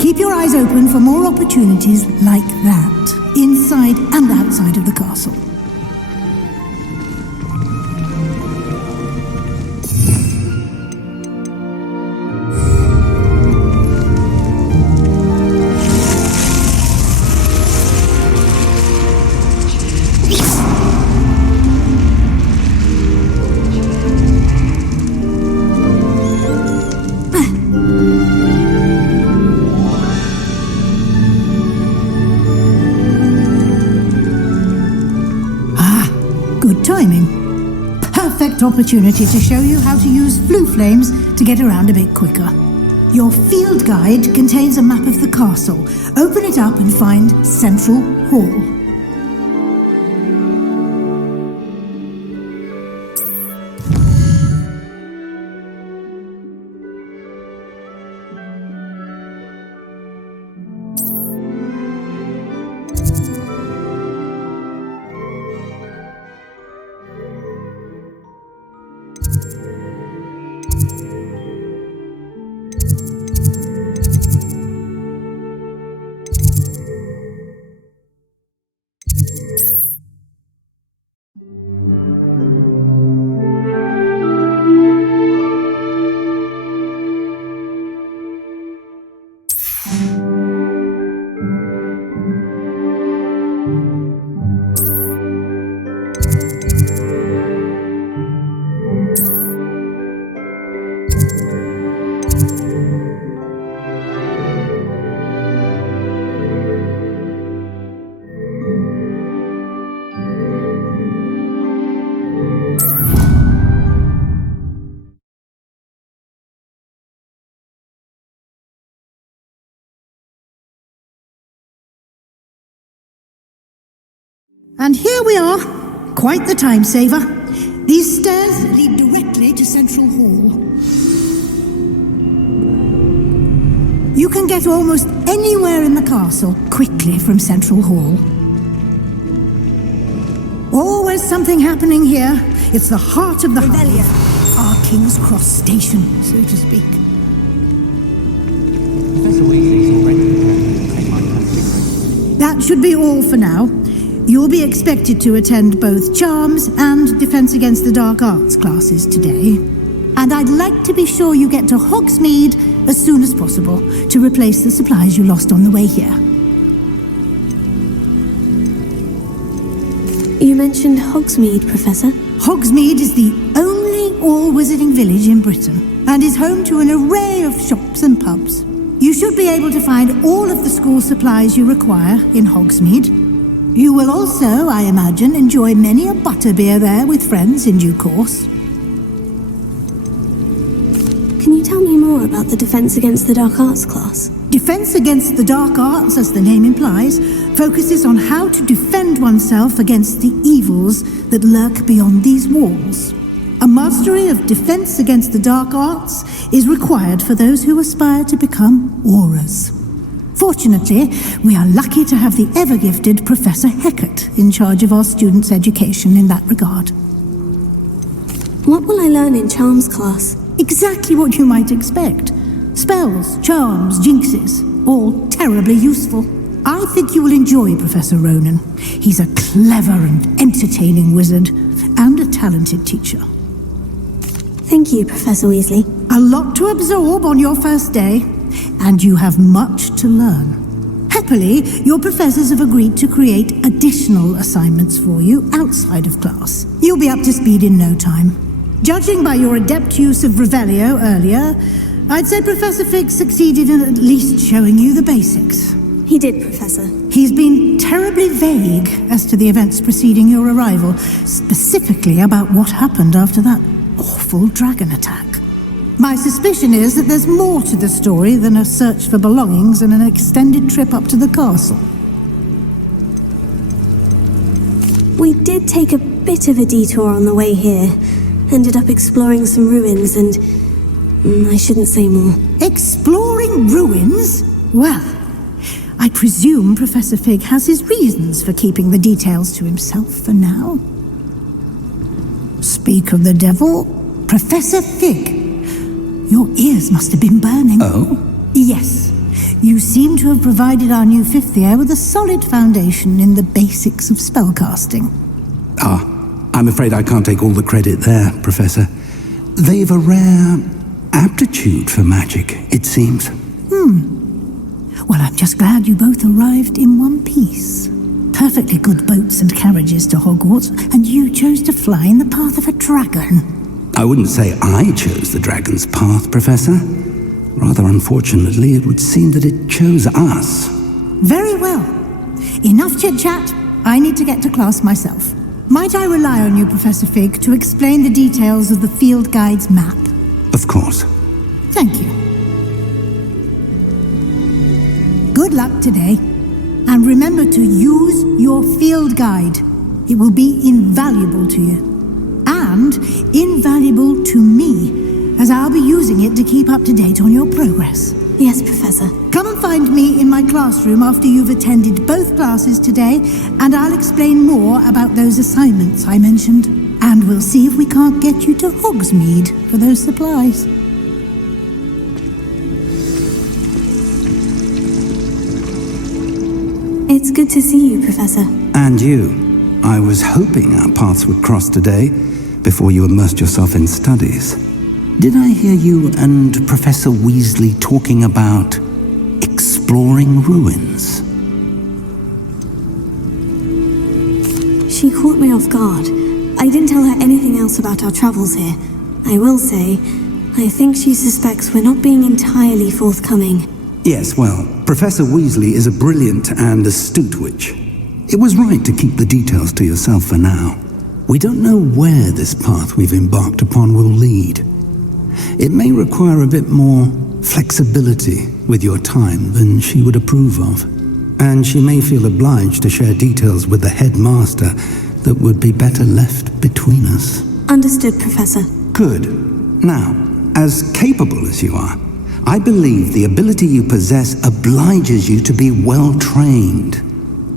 Keep your eyes open for more opportunities like that, inside and outside of the castle. Good timing. Perfect opportunity to show you how to use flue flames to get around a bit quicker. Your field guide contains a map of the castle. Open it up and find Central Hall. And here we are. Quite the time saver. These stairs lead directly to Central Hall. You can get almost anywhere in the castle quickly from Central Hall. Always something happening here. It's the heart of the Revelia, our King's Cross station, so to speak. Professor Weasley's already prepared to take my country. That should be all for now. You'll be expected to attend both Charms and Defense Against the Dark Arts classes today. And I'd like to be sure you get to Hogsmeade as soon as possible to replace the supplies you lost on the way here. You mentioned Hogsmeade, Professor. Hogsmeade is the only all-wizarding village in Britain and is home to an array of shops and pubs. You should be able to find all of the school supplies you require in Hogsmeade. You will also, I imagine, enjoy many a butterbeer there with friends in due course. Can you tell me more about the Defense Against the Dark Arts class? Defense Against the Dark Arts, as the name implies, focuses on how to defend oneself against the evils that lurk beyond these walls. A mastery of Defense Against the Dark Arts is required for those who aspire to become Aurors. Fortunately, we are lucky to have the ever-gifted Professor Hecat in charge of our students' education in that regard. What will I learn in Charms class? Exactly what you might expect. Spells, charms, jinxes, all terribly useful. I think you will enjoy Professor Ronan. He's a clever and entertaining wizard, and a talented teacher. Thank you, Professor Weasley. A lot to absorb on your first day, and you have much to learn. Happily, your professors have agreed to create additional assignments for you outside of class. You'll be up to speed in no time. Judging by your adept use of Revelio earlier, I'd say Professor Fig succeeded in at least showing you the basics. He did, Professor. He's been terribly vague as to the events preceding your arrival, specifically about what happened after that awful dragon attack. My suspicion is that there's more to the story than a search for belongings and an extended trip up to the castle. We did take a bit of a detour on the way here. Ended up exploring some ruins and... I shouldn't say more. Exploring ruins? Well, I presume Professor Fig has his reasons for keeping the details to himself for now. Speak of the devil, Professor Fig. Your ears must have been burning. Oh? Yes. You seem to have provided our new fifth year with a solid foundation in the basics of spellcasting. I'm afraid I can't take all the credit there, Professor. They've a rare aptitude for magic, it seems. Well, I'm just glad you both arrived in one piece. Perfectly good boats and carriages to Hogwarts, and you chose to fly in the path of a dragon. I wouldn't say I chose the dragon's path, Professor. Rather unfortunately, it would seem that it chose us. Very well. Enough chit-chat. I need to get to class myself. Might I rely on you, Professor Fig, to explain the details of the field guide's map? Of course. Thank you. Good luck today. And remember to use your field guide. It will be invaluable to you. And invaluable to me, as I'll be using it to keep up to date on your progress. Yes, Professor. Come and find me in my classroom after you've attended both classes today, and I'll explain more about those assignments I mentioned. And we'll see if we can't get you to Hogsmeade for those supplies. It's good to see you, Professor. And you. I was hoping our paths would cross today, before you immersed yourself in studies. Did I hear you and Professor Weasley talking about exploring ruins? She caught me off guard. I didn't tell her anything else about our travels here. I will say, I think she suspects we're not being entirely forthcoming. Yes, well, Professor Weasley is a brilliant and astute witch. It was right to keep the details to yourself for now. We don't know where this path we've embarked upon will lead. It may require a bit more flexibility with your time than she would approve of. and she may feel obliged to share details with the headmaster that would be better left between us. Understood, Professor. Good. Now, as capable as you are, I believe the ability you possess obliges you to be well trained.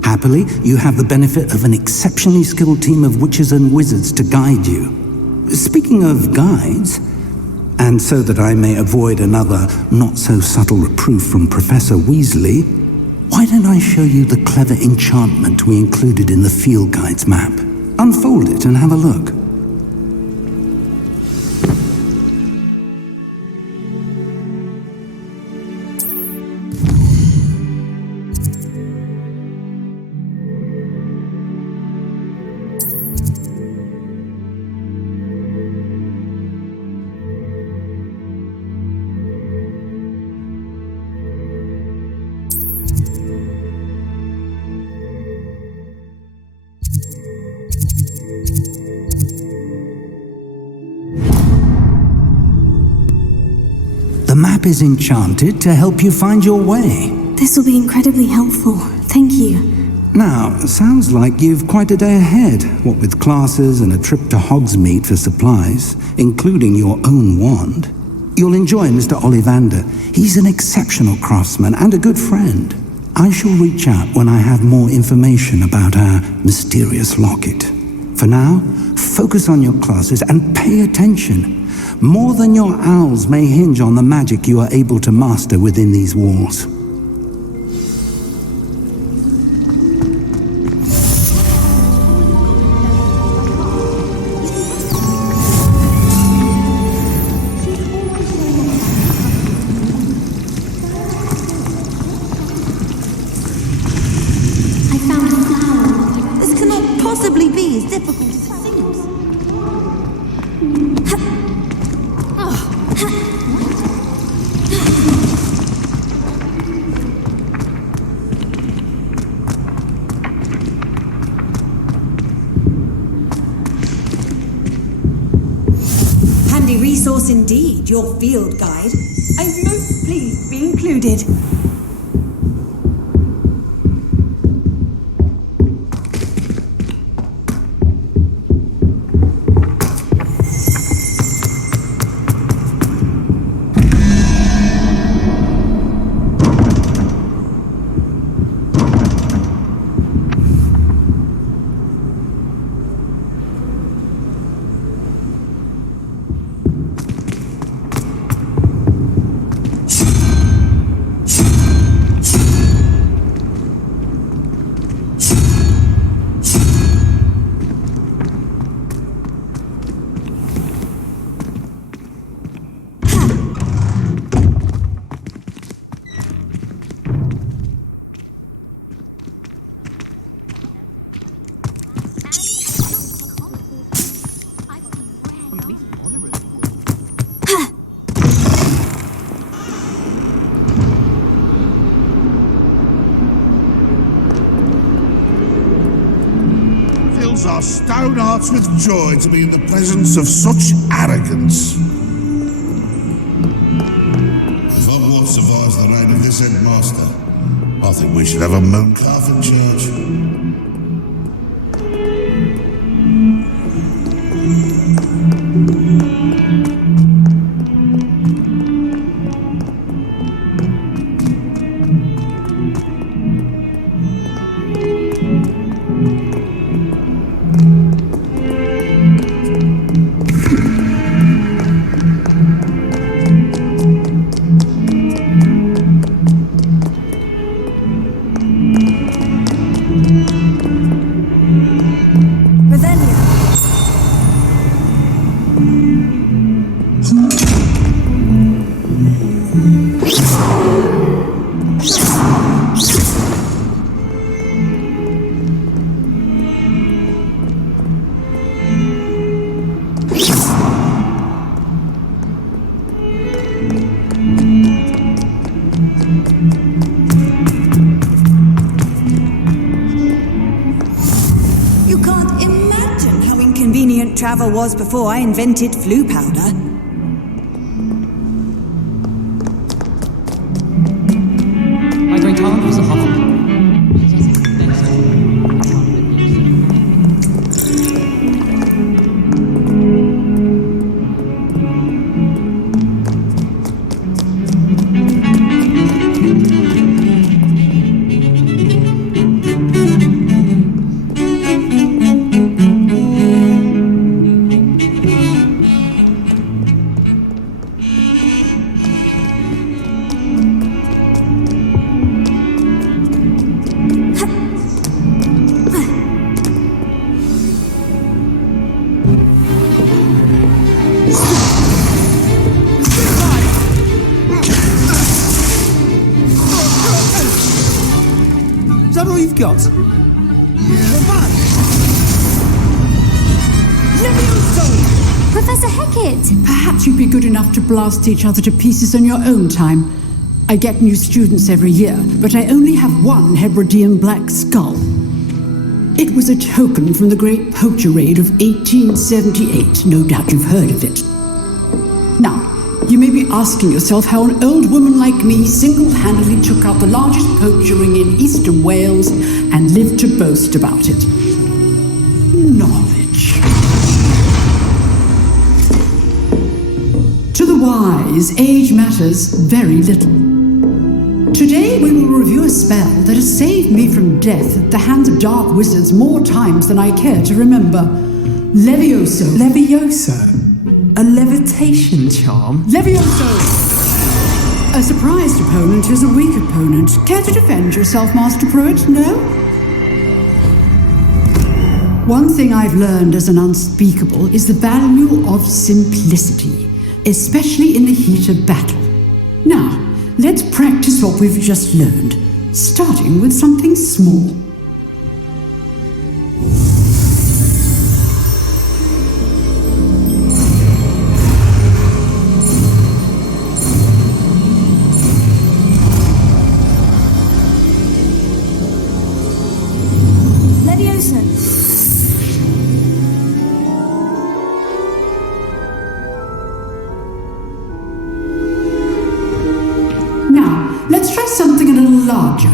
Happily, you have the benefit of an exceptionally skilled team of witches and wizards to guide you. Speaking of guides, and so that I may avoid another not-so-subtle reproof from Professor Weasley, why don't I show you the clever enchantment we included in the field guide's map? Unfold it and have a look. The map is enchanted to help you find your way. This will be incredibly helpful. Thank you. Now, sounds like you've quite a day ahead, what with classes and a trip to Hogsmeade for supplies, including your own wand. You'll enjoy Mr. Ollivander. He's an exceptional craftsman and a good friend. I shall reach out when I have more information about our mysterious locket. For now, focus on your classes and pay attention. More than your owls may hinge on the magic you are able to master within these walls. I found a flower. This cannot possibly be as difficult as it seems. Handy resource indeed, your field guide. I'm most pleased to be included. Our stout hearts with joy to be in the presence of such arrogance. If Hogwarts survives the reign of this headmaster, I think we should have a moon calf in church. Travel was before I invented flu powder. My great aunt was a Hufflepuff. that all you've got? Professor Hecat! Perhaps you'd be good enough to blast each other to pieces on your own time. I get new students every year, but I only have one Hebridean black skull. It was a token from the Great Poacher Raid of 1878. No doubt you've heard of it. Now, you may be asking yourself how an old woman like me single-handedly took out the largest poacher ring in eastern Wales and lived to boast about it. Knowledge. To the wise, age matters very little. Today we will review a spell that has saved me from death at the hands of dark wizards more times than I care to remember. Levioso. Levioso? A levitation charm? Levioso! A surprised opponent is a weak opponent. Care to defend yourself, Master Pruitt? No? One thing I've learned as an unspeakable is the value of simplicity, especially in the heat of battle. Now, let's practice what we've just learned, starting with something small. Let's try something a little larger.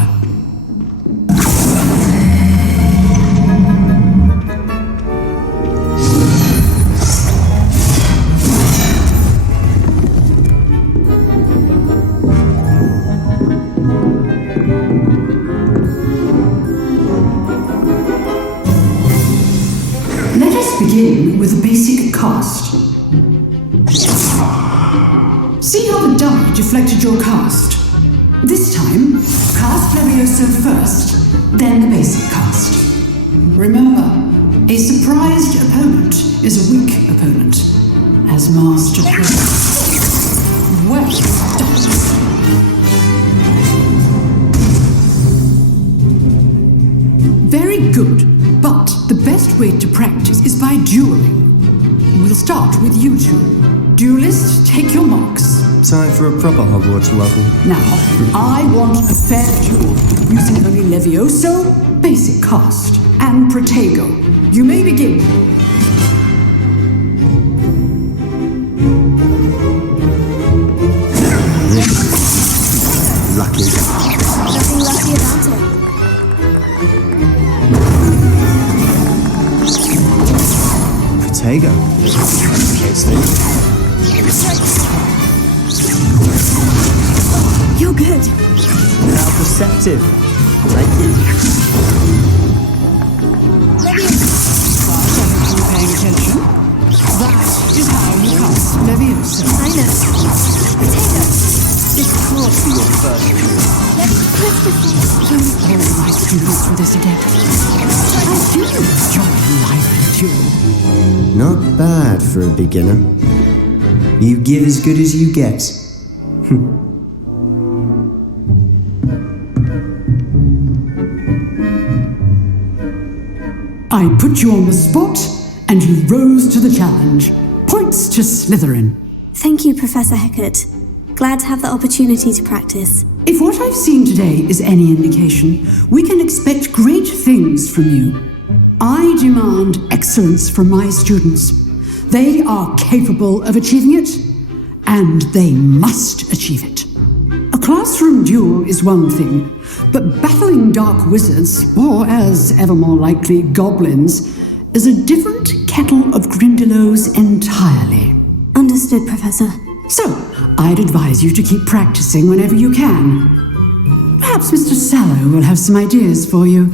Let us begin with a basic cast. See how the die deflected your cast? This time, cast Levioso first, then the basic cast. Remember, a surprised opponent is a weak opponent, as Master Pruitt. Well done. Very good, but the best way to practice is by dueling. We'll start with you two. Duelists, take your marks. Time for a proper Hogwarts welcome. Now, I want a fair duel, using only Levioso, basic cast, and Protego. You may begin. Lucky. Nothing lucky about it. Protego. Okay, Steve. You're good. How perceptive. Thank you. Paying attention? That is how you cast Levioso. I know. Potato. This can't be your first duel. Don't all my students for this adept. I do enjoy a lively duel. Not bad for a beginner. You give as good as you get. I put you on the spot, and you rose to the challenge. Points to Slytherin. Thank you, Professor Hecat. Glad to have the opportunity to practice. If what I've seen today is any indication, we can expect great things from you. I demand excellence from my students. They are capable of achieving it, and they must achieve it. A classroom duel is one thing, but battling dark wizards, or as ever more likely, goblins, is a different kettle of Grindylows entirely. Understood, Professor. So, I'd advise you to keep practicing whenever you can. Perhaps Mr. Sallow will have some ideas for you.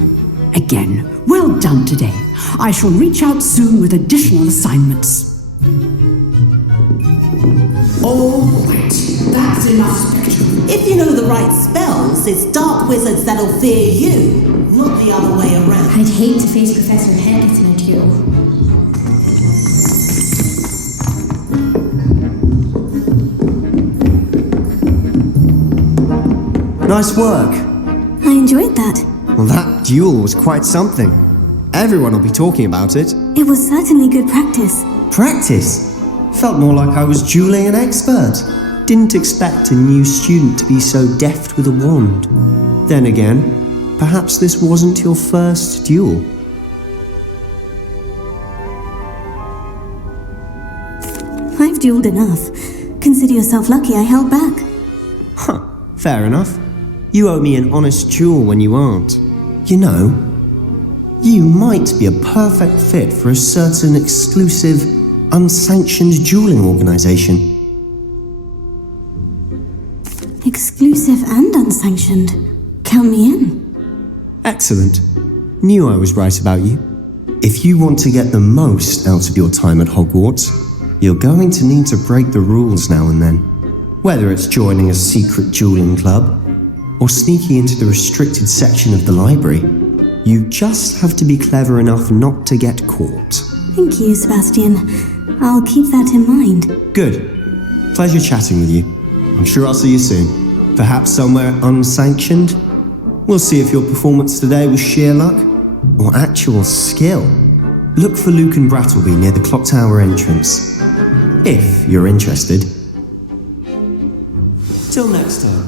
Again, well done today. I shall reach out soon with additional assignments. All right, that's enough spectrum. If you know the right spells, it's dark wizards that'll fear you, not the other way around. I'd hate to face Professor Hecat in a duel. Nice work. I enjoyed that. Well, that duel was quite something. Everyone will be talking about it. It was certainly good practice. Practice? Felt more like I was dueling an expert. Didn't expect a new student to be so deft with a wand. Then again, perhaps this wasn't your first duel. I've dueled enough. Consider yourself lucky I held back. Huh, fair enough. You owe me an honest duel when you aren't. You know, you might be a perfect fit for a certain exclusive, unsanctioned dueling organization. Exclusive and unsanctioned. Count me in. Excellent. Knew I was right about you. If you want to get the most out of your time at Hogwarts, you're going to need to break the rules now and then. Whether it's joining a secret dueling club, or sneaking into the restricted section of the library, you just have to be clever enough not to get caught. Thank you, Sebastian. I'll keep that in mind. Good. Pleasure chatting with you. I'm sure I'll see you soon. Perhaps somewhere unsanctioned? We'll see if your performance today was sheer luck or actual skill. Look for Luke and Brattleby near the clock tower entrance. If you're interested. Till next time.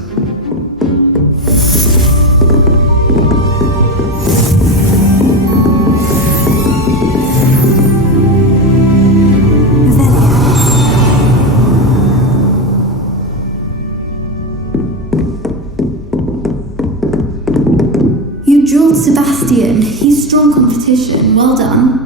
Sebastian, he's strong competition. Well done.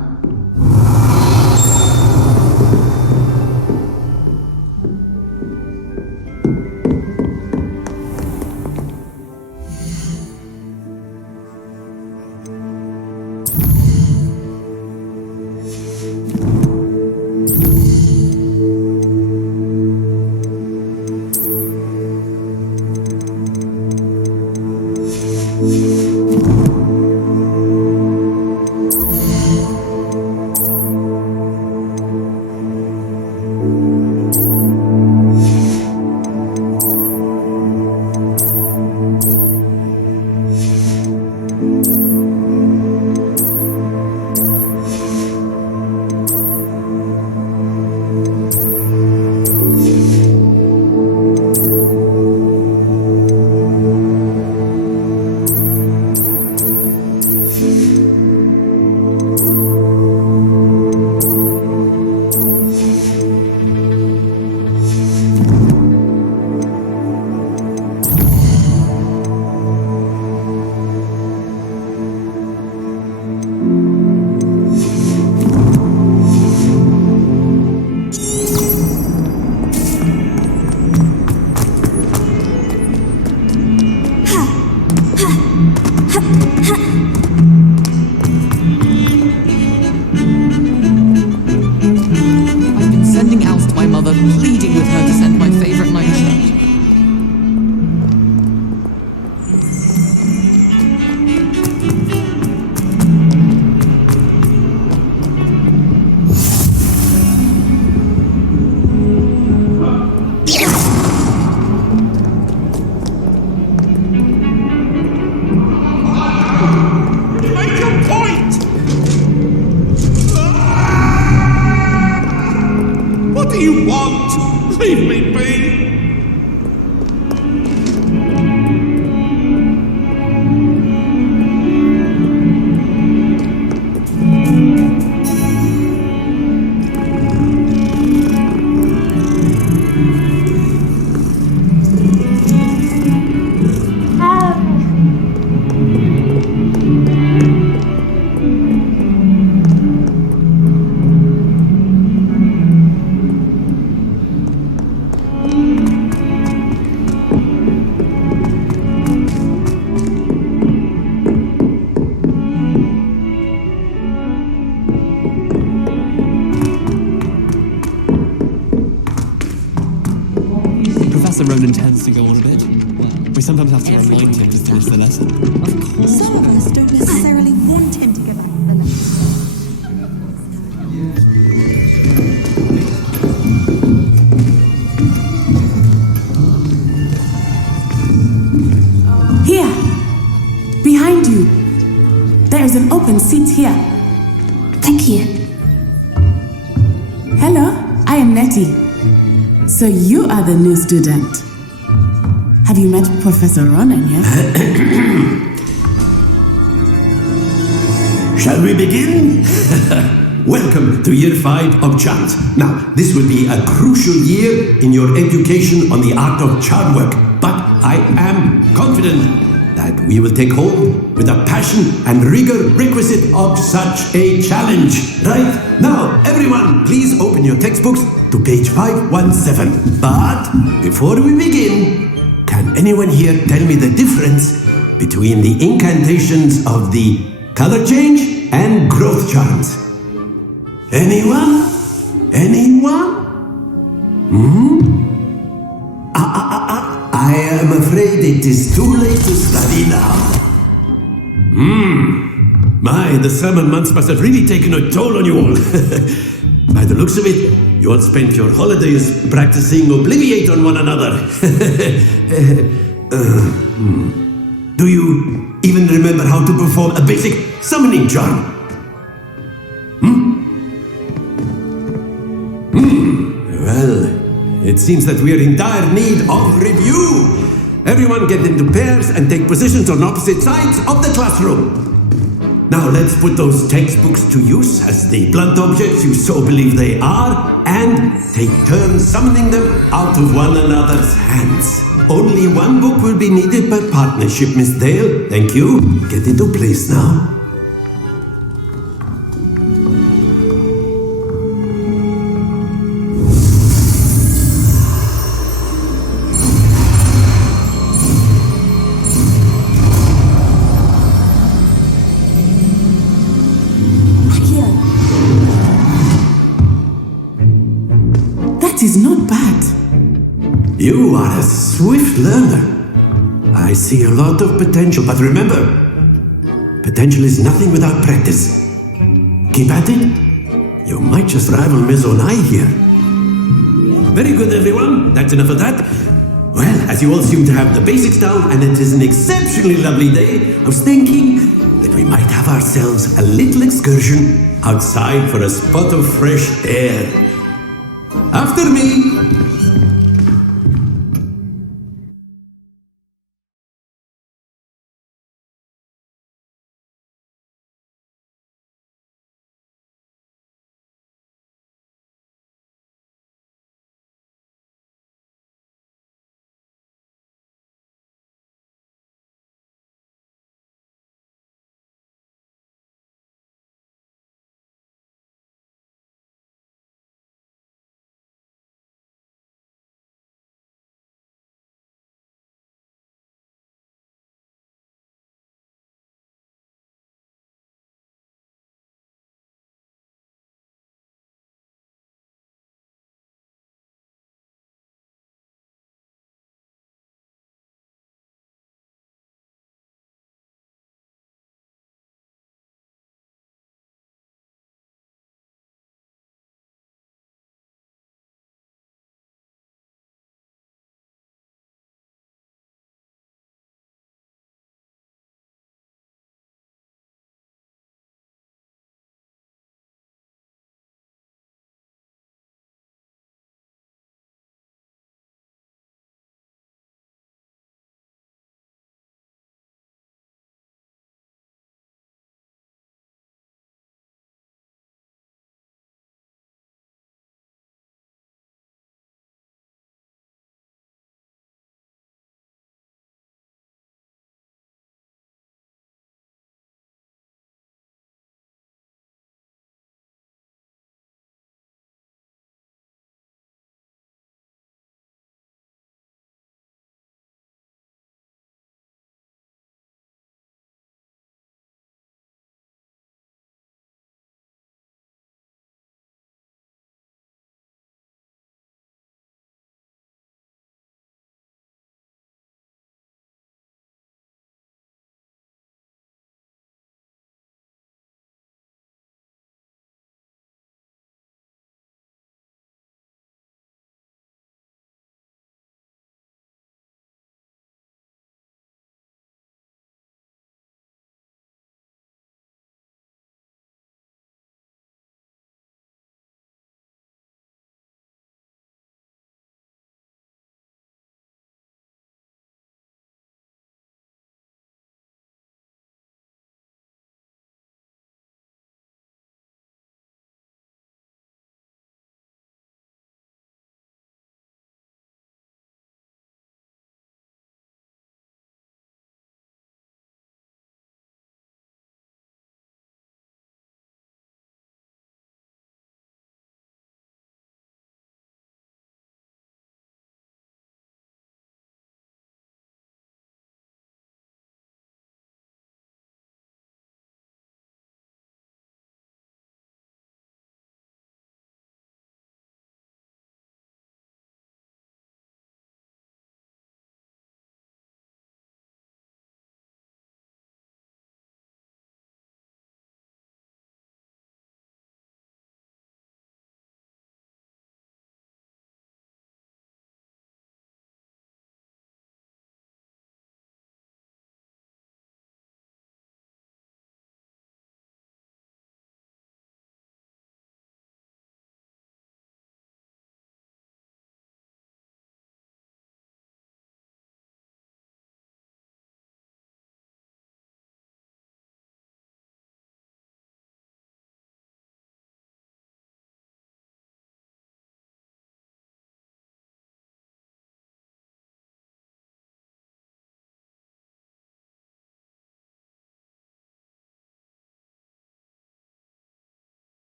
Ronan tends to go on a bit. We sometimes have to remind him to finish the lesson. Of course. Some of us don't necessarily want him to go back to the lesson. Here! Behind behind you. There is an open seat here. Thank you. Hello, I am Nettie. So you are the new student. Have you met Professor Ronan yet? Shall we begin? Welcome to Year 5 of Charms. Now, this will be a crucial year in your education on the art of charm work, but I am confident that we will take hold with the passion and rigor requisite of such a challenge. Right? Now, everyone, please open your textbooks to page 517. But before we begin, can anyone here tell me the difference between the incantations of the color change and growth charms? Anyone? Anyone? I am afraid it is too late to study now. My, the summer months must have really taken a toll on you all. By the looks of it, you all spent your holidays practicing Obliviate on one another. Do you even remember how to perform a basic summoning charm? Well, it seems that we are in dire need of review. Everyone get into pairs and take positions on opposite sides of the classroom. Now let's put those textbooks to use as the blunt objects you so believe they are, and take turns summoning them out of one another's hands. Only one book will be needed per partnership, Miss Dale. Thank you. Get into place now. That is not bad. You are a swift learner. I see a lot of potential, but remember, potential is nothing without practice. Keep at it. You might just rival Miss Onai here. Very good, everyone. That's enough of that. Well, as you all seem to have the basics down, and it is an exceptionally lovely day, I was thinking that we might have ourselves a little excursion outside for a spot of fresh air. After me.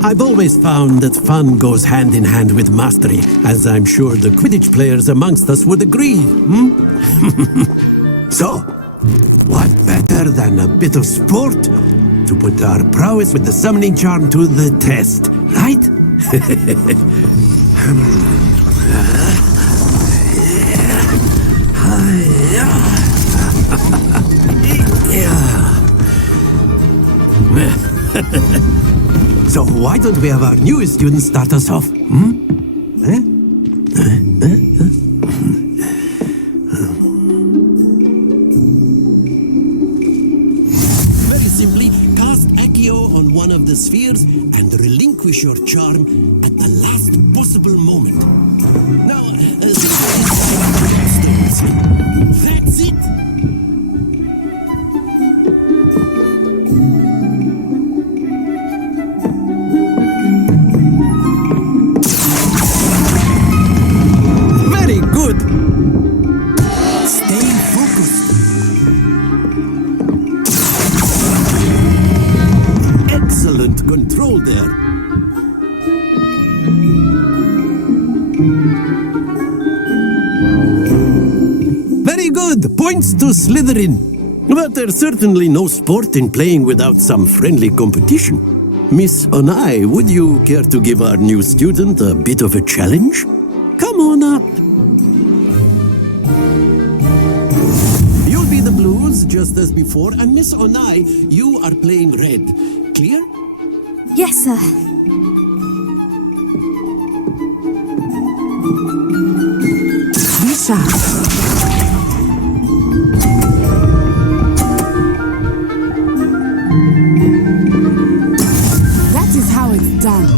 I've always found that fun goes hand in hand with mastery, as I'm sure the Quidditch players amongst us would agree, So, what better than a bit of sport to put our prowess with the summoning charm to the test, right? So why don't we have our newest student start us off? Very simply, cast Accio on one of the spheres and relinquish your charm at the last possible moment. Now, that's it! Very good! Stay focused. Excellent control there. Very good. Points to Slytherin. But there's certainly no sport in playing without some friendly competition. Miss Onai, would you care to give our new student a bit of a challenge? Come on up. You'll be the blues, just as before, and Miss Onai, you are playing red. Clear? Yes, sir. Lisa. That is how it's done.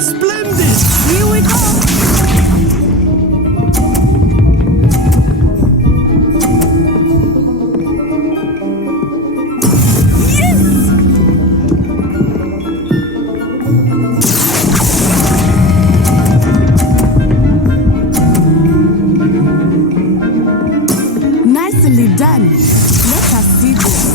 Splendid! Here we go! Nicely done. Let us see this.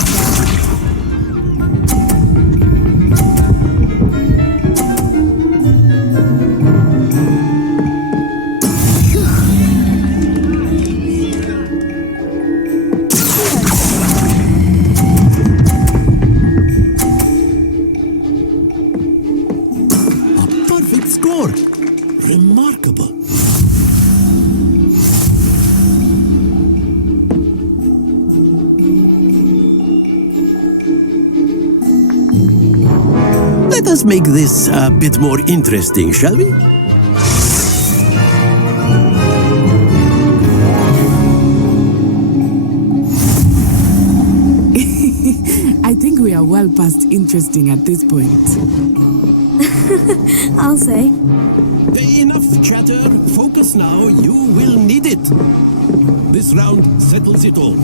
A perfect score! Remarkable! Let us make this a bit more interesting, shall we? I think we are well past interesting at this point. I'll say. Enough chatter. Focus now. You will need it. This round settles it all.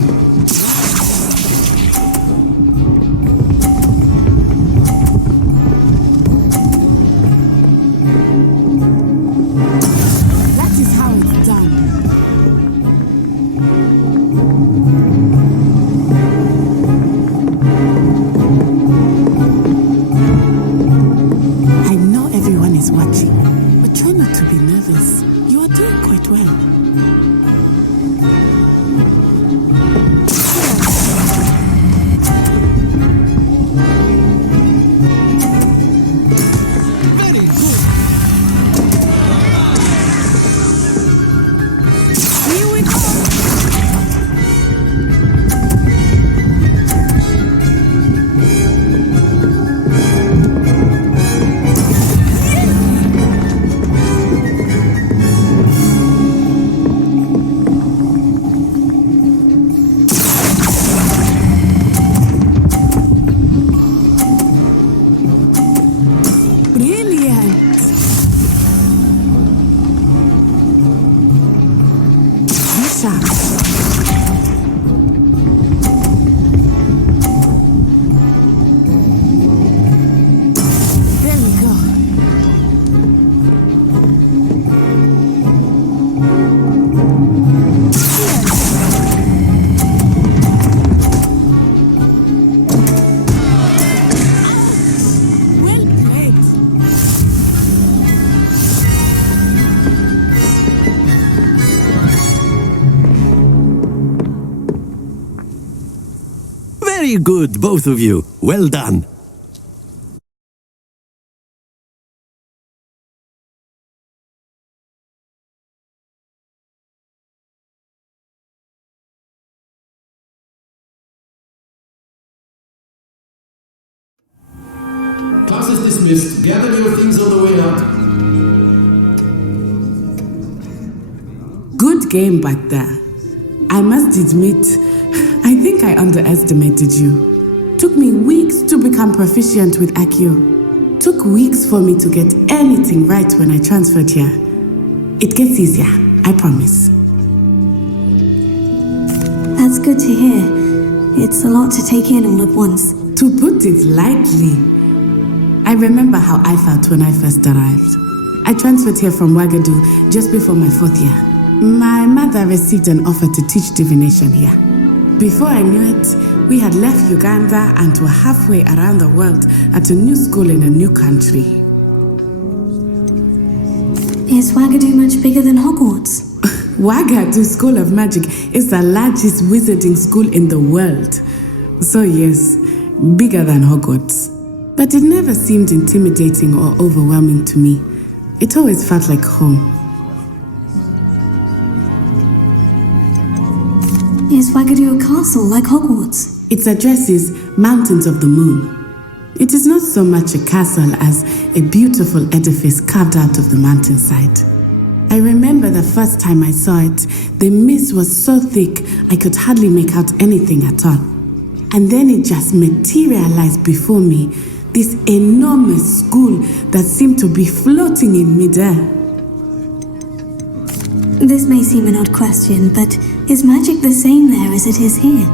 That is how it's done. I know everyone is watching, but try not to be nervous. You are doing quite well. Very good. Here we go. Very good, both of you. Well done. Class is dismissed. Gather your things on the way out. Good game back there. I must admit, I think I underestimated you. Took me weeks to become proficient with Accio. Took weeks for me to get anything right when I transferred here. It gets easier, I promise. That's good to hear. It's a lot to take in all at once. To put it lightly, I remember how I felt when I first arrived. I transferred here from Ouagadougou just before my 4th year. My mother received an offer to teach divination here. Before I knew it, we had left Uganda and were halfway around the world at a new school in a new country. Is Ouagadougou much bigger than Hogwarts? Ouagadougou School of Magic is the largest wizarding school in the world. So yes, bigger than Hogwarts. But it never seemed intimidating or overwhelming to me. It always felt like home. Is Ouagadougou a castle like Hogwarts? Its address is Mountains of the Moon. It is not so much a castle as a beautiful edifice carved out of the mountainside. I remember the first time I saw it, the mist was so thick I could hardly make out anything at all. And then it just materialized before me, this enormous school that seemed to be floating in midair. This may seem an odd question, but is magic the same there as it is here?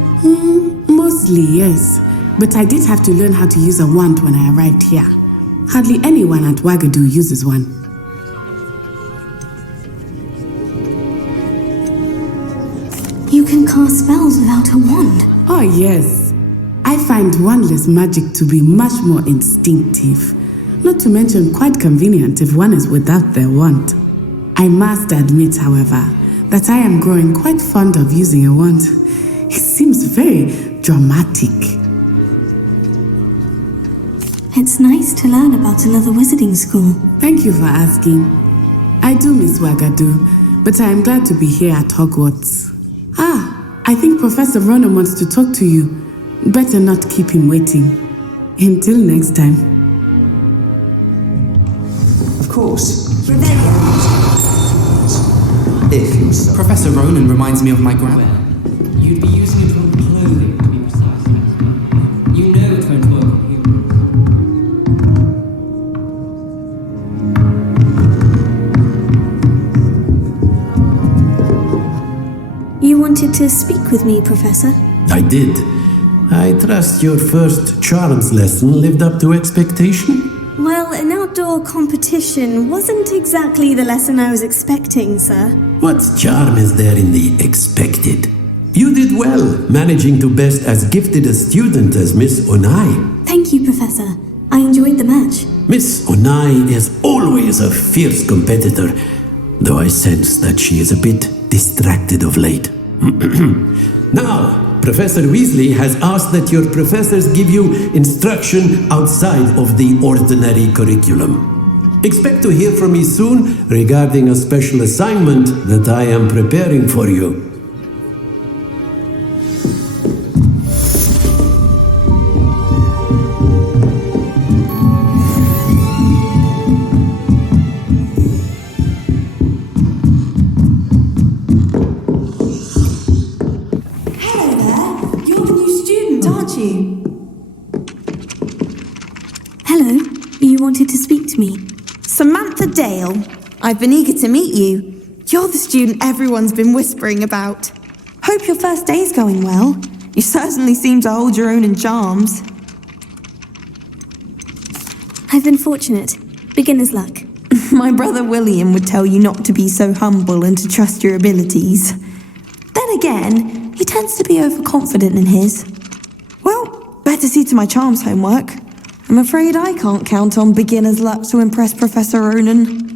Mostly, yes. But I did have to learn how to use a wand when I arrived here. Hardly anyone at Ouagadougou uses one. You can cast spells without a wand? Oh, yes. I find wandless magic to be much more instinctive. Not to mention quite convenient if one is without their wand. I must admit, however, that I am growing quite fond of using a wand. It seems very dramatic. It's nice to learn about another wizarding school. Thank you for asking. I do miss Ouagadougou, but I am glad to be here at Hogwarts. I think Professor Ronan wants to talk to you. Better not keep him waiting. Until next time. Of course. If you so. Professor Ronan reminds me of my grandma. You'd be using it on clothing, to be precise. You know it won't work on you. You wanted to speak with me, Professor? I did. I trust your first charms lesson lived up to expectation? Well, an outdoor competition wasn't exactly the lesson I was expecting, sir. What charm is there in the expected? You did well, managing to best as gifted a student as Miss Onai. Thank you, Professor. I enjoyed the match. Miss Onai is always a fierce competitor, though I sense that she is a bit distracted of late. Now, Professor Weasley has asked that your professors give you instruction outside of the ordinary curriculum. Expect to hear from me soon regarding a special assignment that I am preparing for you. Samantha Dale, I've been eager to meet you. You're the student everyone's been whispering about. Hope your first day's going well. You certainly seem to hold your own in charms. I've been fortunate. Beginner's luck. My brother William would tell you not to be so humble and to trust your abilities. Then again, he tends to be overconfident in his. Well, better see to my charms homework. I'm afraid I can't count on beginner's luck to impress Professor Ronan.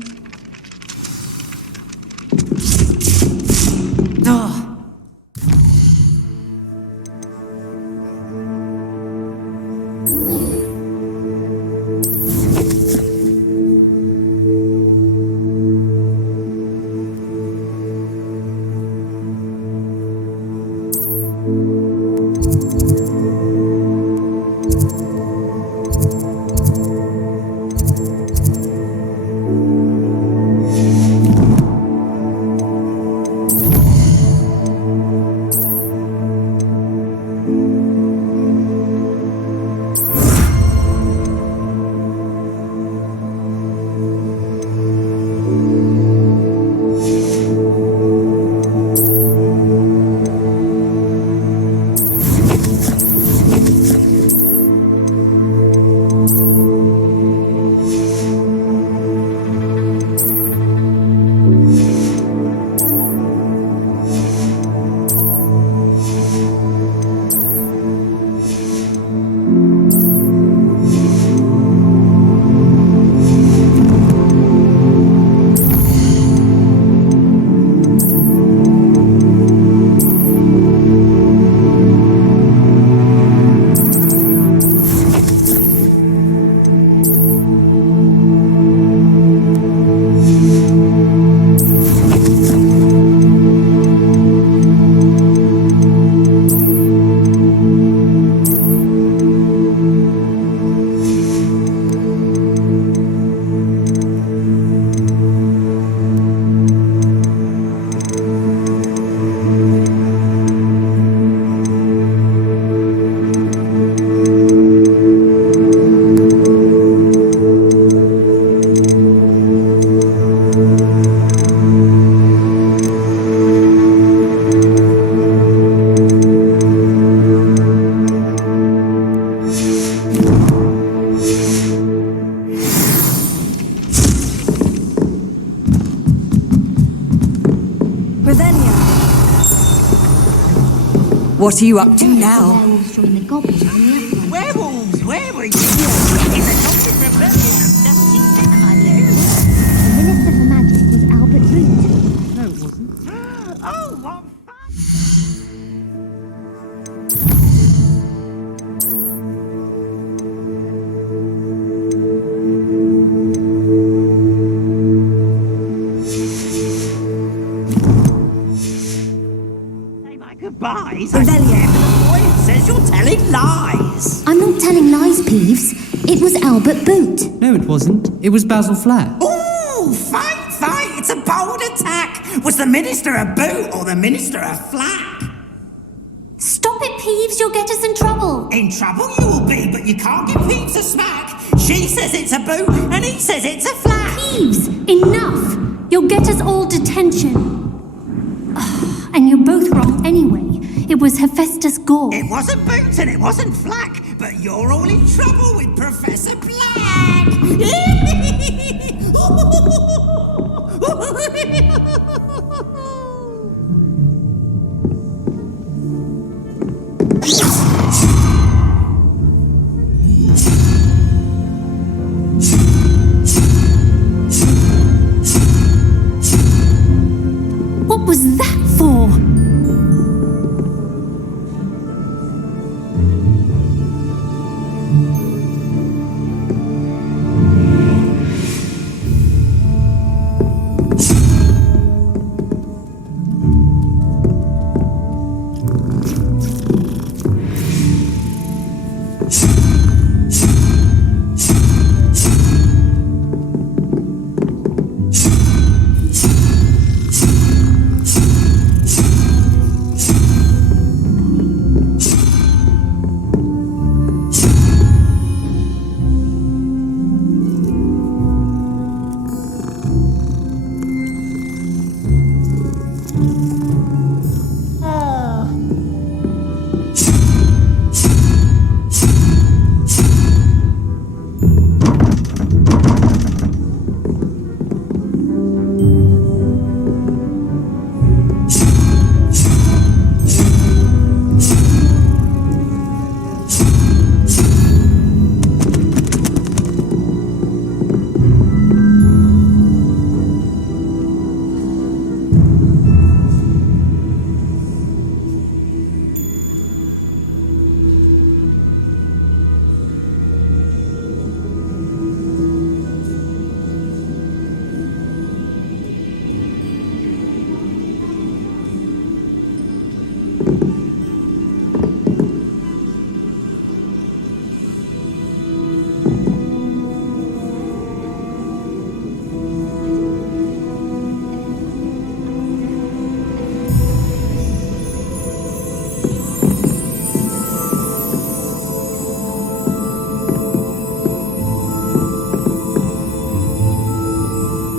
What are you up to now? Werewolves join the goblins on the outside. Werewolves? Where were you? It's a toxic rebellion of justice in my life. The Minister for Magic was Albert Boot. No, it wasn't. Oh, what goodbyes. Revelia. The boy says you're telling lies. I'm not telling lies, Peeves. It was Albert Boot. No, it wasn't. It was Basil Flack. Ooh, fight! It's a bold attack. Was the Minister a boot or the Minister a flack? Stop it, Peeves. You'll get us in trouble. In trouble you will be, but you can't give Peeves a smack. She says it's a boot and he says it's a flack. Peeves, enough. You'll get us all detention. And you're both wrong anyway. It was Hephaestus Gore. It wasn't boot and it wasn't flack, but you're all in trouble with Professor Black. What was that for?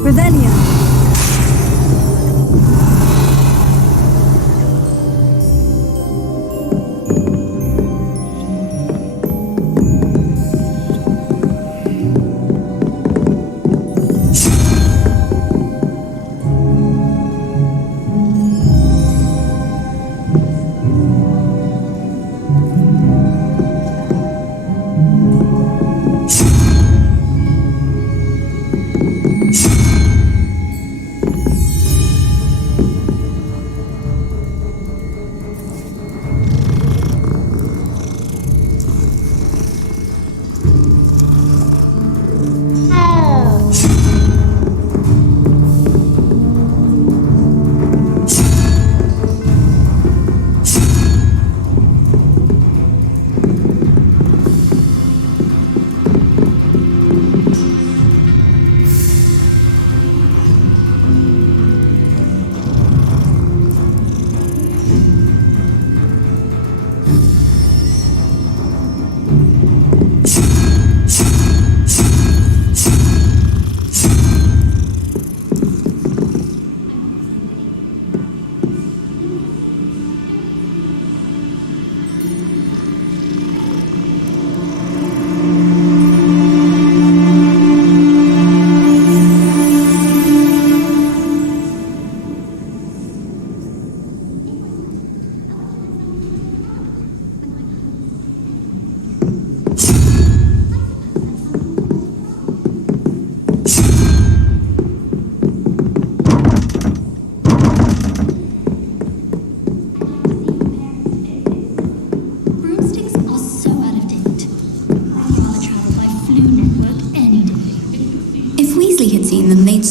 Revelia.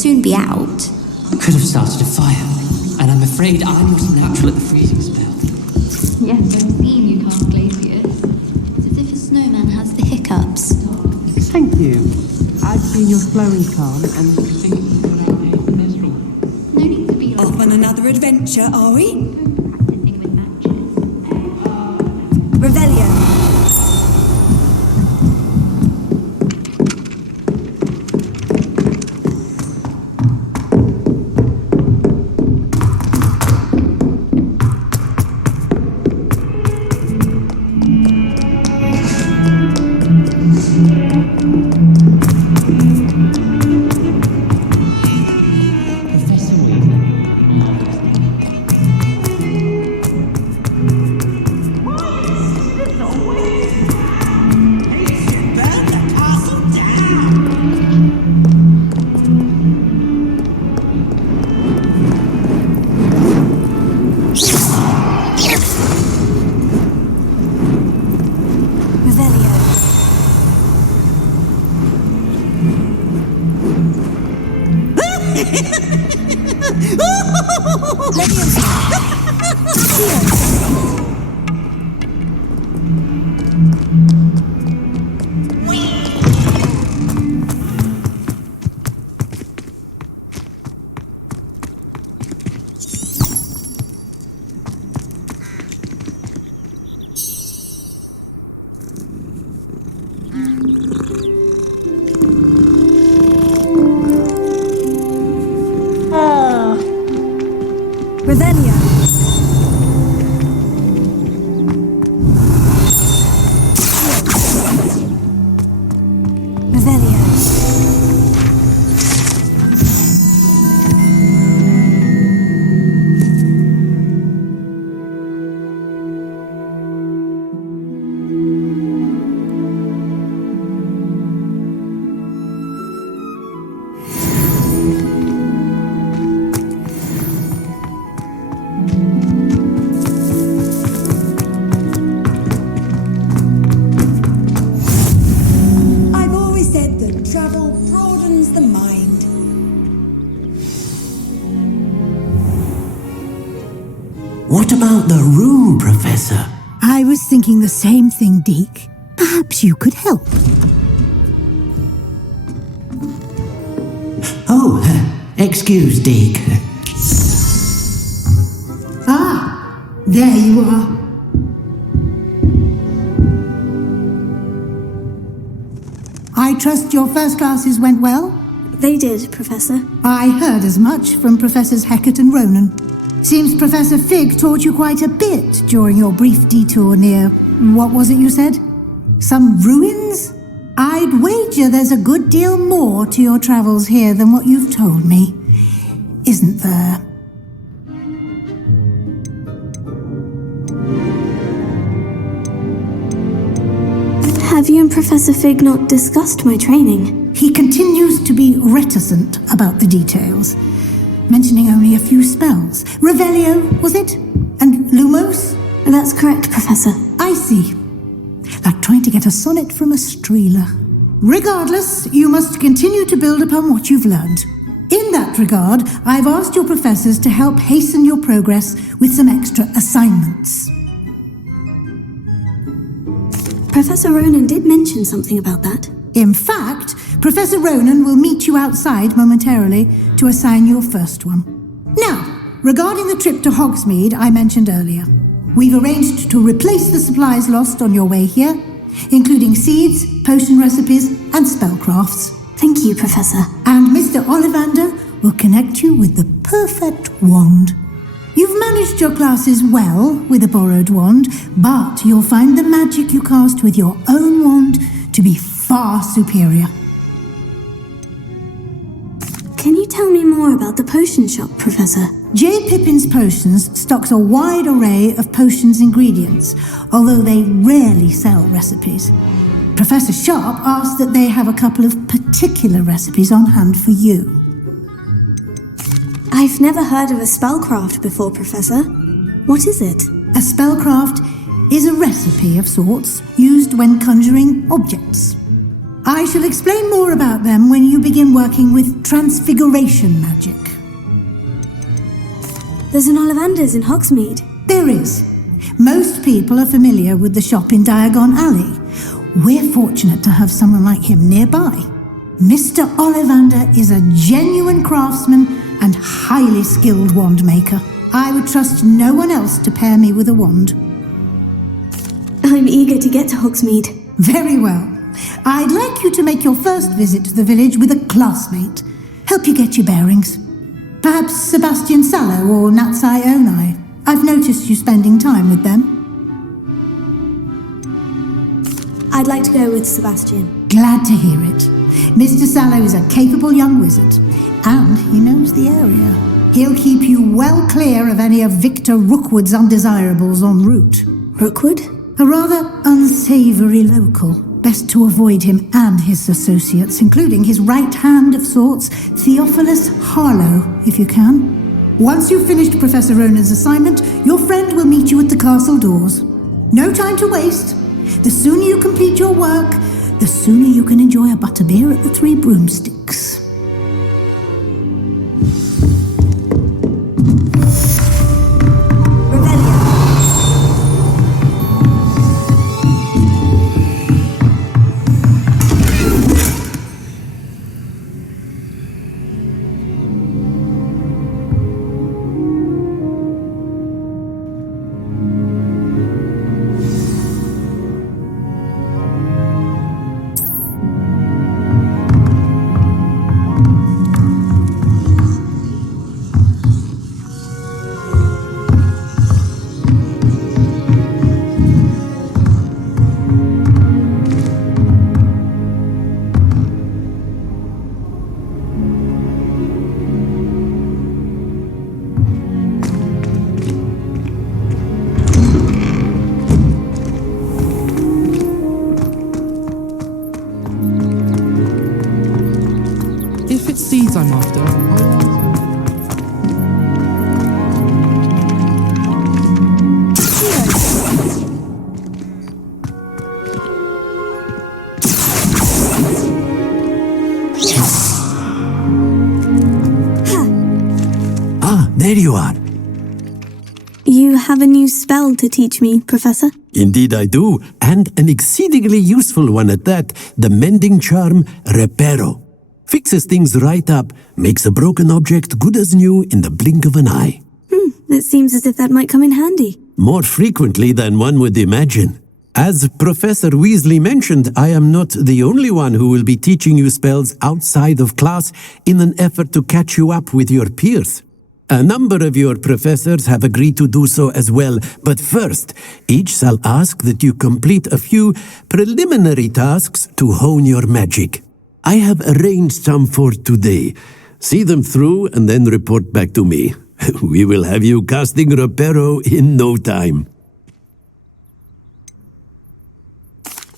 soon be out. Could have started a fire, and I'm afraid I'm not natural at the freezing spell. Yes, I've seen you cast glaciers. It's as if a snowman has the hiccups. Thank you. I've seen your flowing calm and No need to be like Off on another adventure, are we? practicing with matches. Revelio. What about the room, Professor? I was thinking the same thing, Deke. Perhaps you could help. Oh, excuse, Deke. Ah, there you are. I trust your first classes went well? They did, Professor. I heard as much from Professors Hecat and Ronan. Seems Professor Fig taught you quite a bit during your brief detour near... what was it you said? Some ruins? I'd wager there's a good deal more to your travels here than what you've told me. Isn't there? Have you and Professor Fig not discussed my training? He continues to be reticent about the details, mentioning only a few spells. Revelio, was it? And Lumos? That's correct, Professor. I see. Like trying to get a sonnet from a streeler. Regardless, you must continue to build upon what you've learned. In that regard, I've asked your professors to help hasten your progress with some extra assignments. Professor Ronan did mention something about that. In fact, Professor Ronan will meet you outside momentarily to assign your first one. Now, regarding the trip to Hogsmeade I mentioned earlier, we've arranged to replace the supplies lost on your way here, including seeds, potion recipes, and spellcrafts. Thank you, Professor. And Mr. Ollivander will connect you with the perfect wand. You've managed your classes well with a borrowed wand, but you'll find the magic you cast with your own wand to be far superior. Can you tell me more about the potion shop, Professor? J. Pippin's Potions stocks a wide array of potions ingredients, although they rarely sell recipes. Professor Sharp asked that they have a couple of particular recipes on hand for you. I've never heard of a spellcraft before, Professor. What is it? A spellcraft is a recipe of sorts used when conjuring objects. I shall explain more about them when you begin working with transfiguration magic. There's an Ollivanders in Hogsmeade. There is. Most people are familiar with the shop in Diagon Alley. We're fortunate to have someone like him nearby. Mr. Ollivander is a genuine craftsman and highly skilled wand maker. I would trust no one else to pair me with a wand. I'm eager to get to Hogsmeade. Very well. I'd like you to make your first visit to the village with a classmate. Help you get your bearings. Perhaps Sebastian Sallow or Natsai Onai. I've noticed you spending time with them. I'd like to go with Sebastian. Glad to hear it. Mr. Sallow is a capable young wizard, and he knows the area. He'll keep you well clear of any of Victor Rookwood's undesirables en route. Rookwood? A rather unsavoury local. Best to avoid him and his associates, including his right hand of sorts, Theophilus Harlow, if you can. Once you've finished Professor Ronan's assignment, your friend will meet you at the castle doors. No time to waste. The sooner you complete your work, the sooner you can enjoy a butterbeer at the Three Broomsticks. If it's seeds I'm after, There you are. You have a new spell to teach me, Professor? Indeed I do, and an exceedingly useful one at that. The mending charm, Reparo. Fixes things right up, makes a broken object good as new in the blink of an eye. It seems as if that might come in handy. More frequently than one would imagine. As Professor Weasley mentioned, I am not the only one who will be teaching you spells outside of class in an effort to catch you up with your peers. A number of your professors have agreed to do so as well, but first, each shall ask that you complete a few preliminary tasks to hone your magic. I have arranged some for today. See them through and then report back to me. We will have you casting Reparo in no time.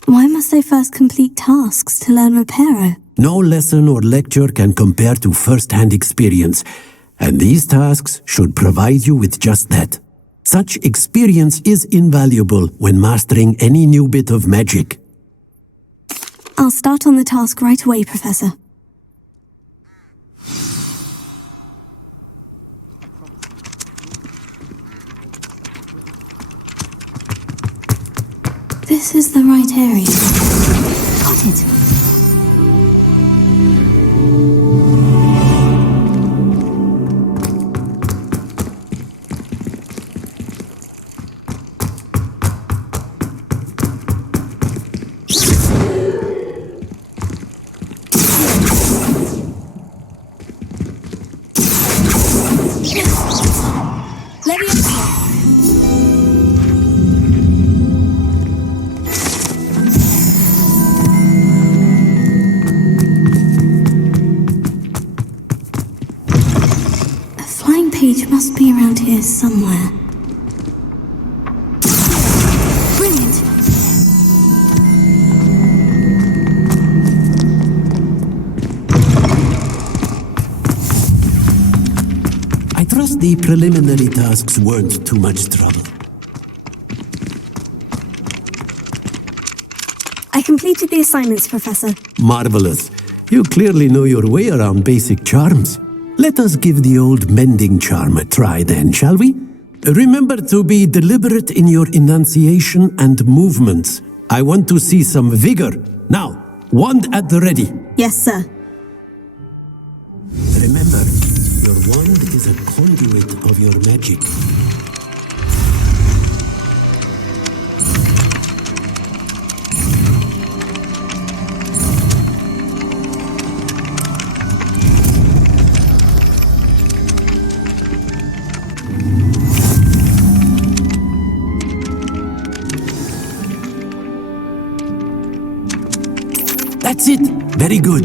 Why must I first complete tasks to learn Reparo? No lesson or lecture can compare to first-hand experience, and these tasks should provide you with just that. Such experience is invaluable when mastering any new bit of magic. I'll start on the task right away, Professor. This is the right area. Got it. Must be around here somewhere. Brilliant! I trust the preliminary tasks weren't too much trouble. I completed the assignments, Professor. Marvelous. You clearly know your way around basic charms. Let us give the old mending charm a try then, shall we? Remember to be deliberate in your enunciation and movements. I want to see some vigor. Now, wand at the ready. Yes, sir. Remember, your wand is a conduit of your magic. That's it. Very good.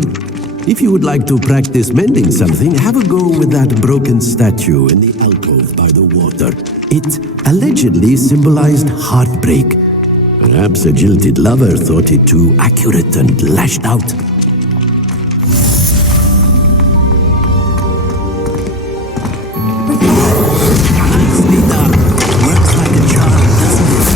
If you would like to practice mending something, have a go with that broken statue in the alcove by the water. It allegedly symbolized heartbreak. Perhaps a jilted lover thought it too accurate and lashed out. Nicely done. Works like a charm, doesn't it?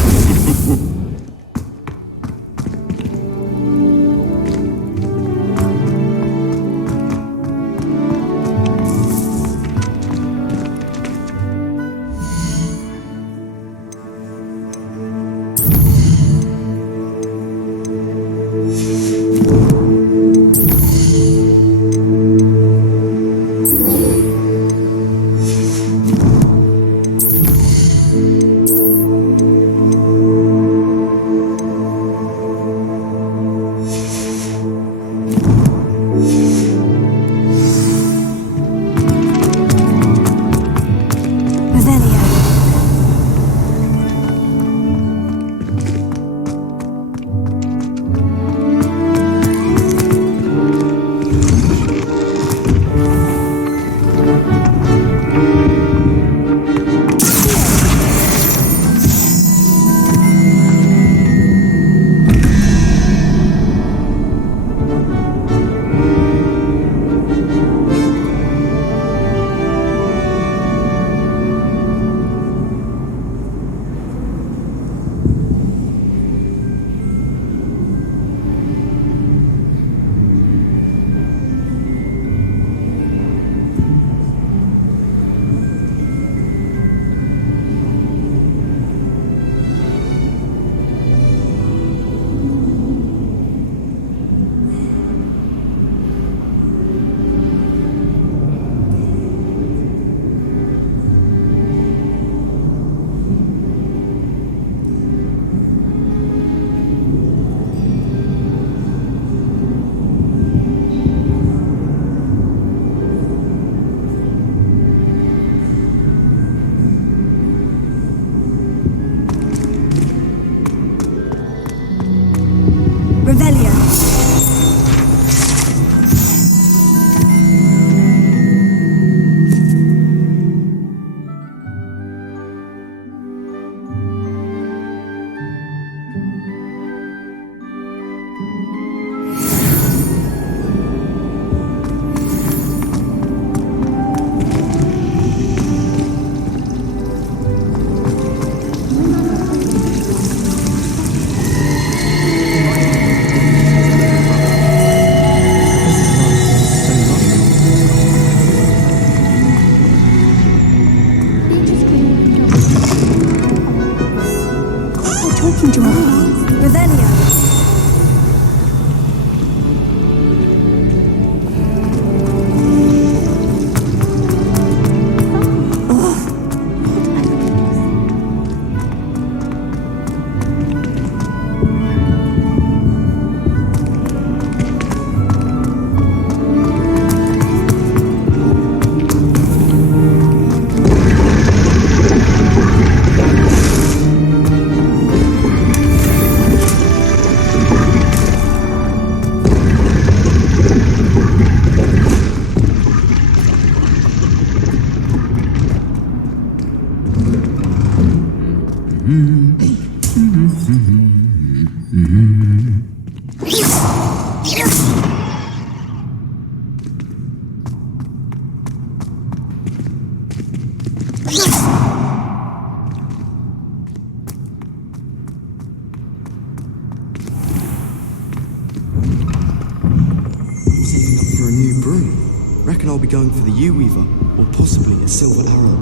be going for the U-Weaver, or possibly a silver arrow.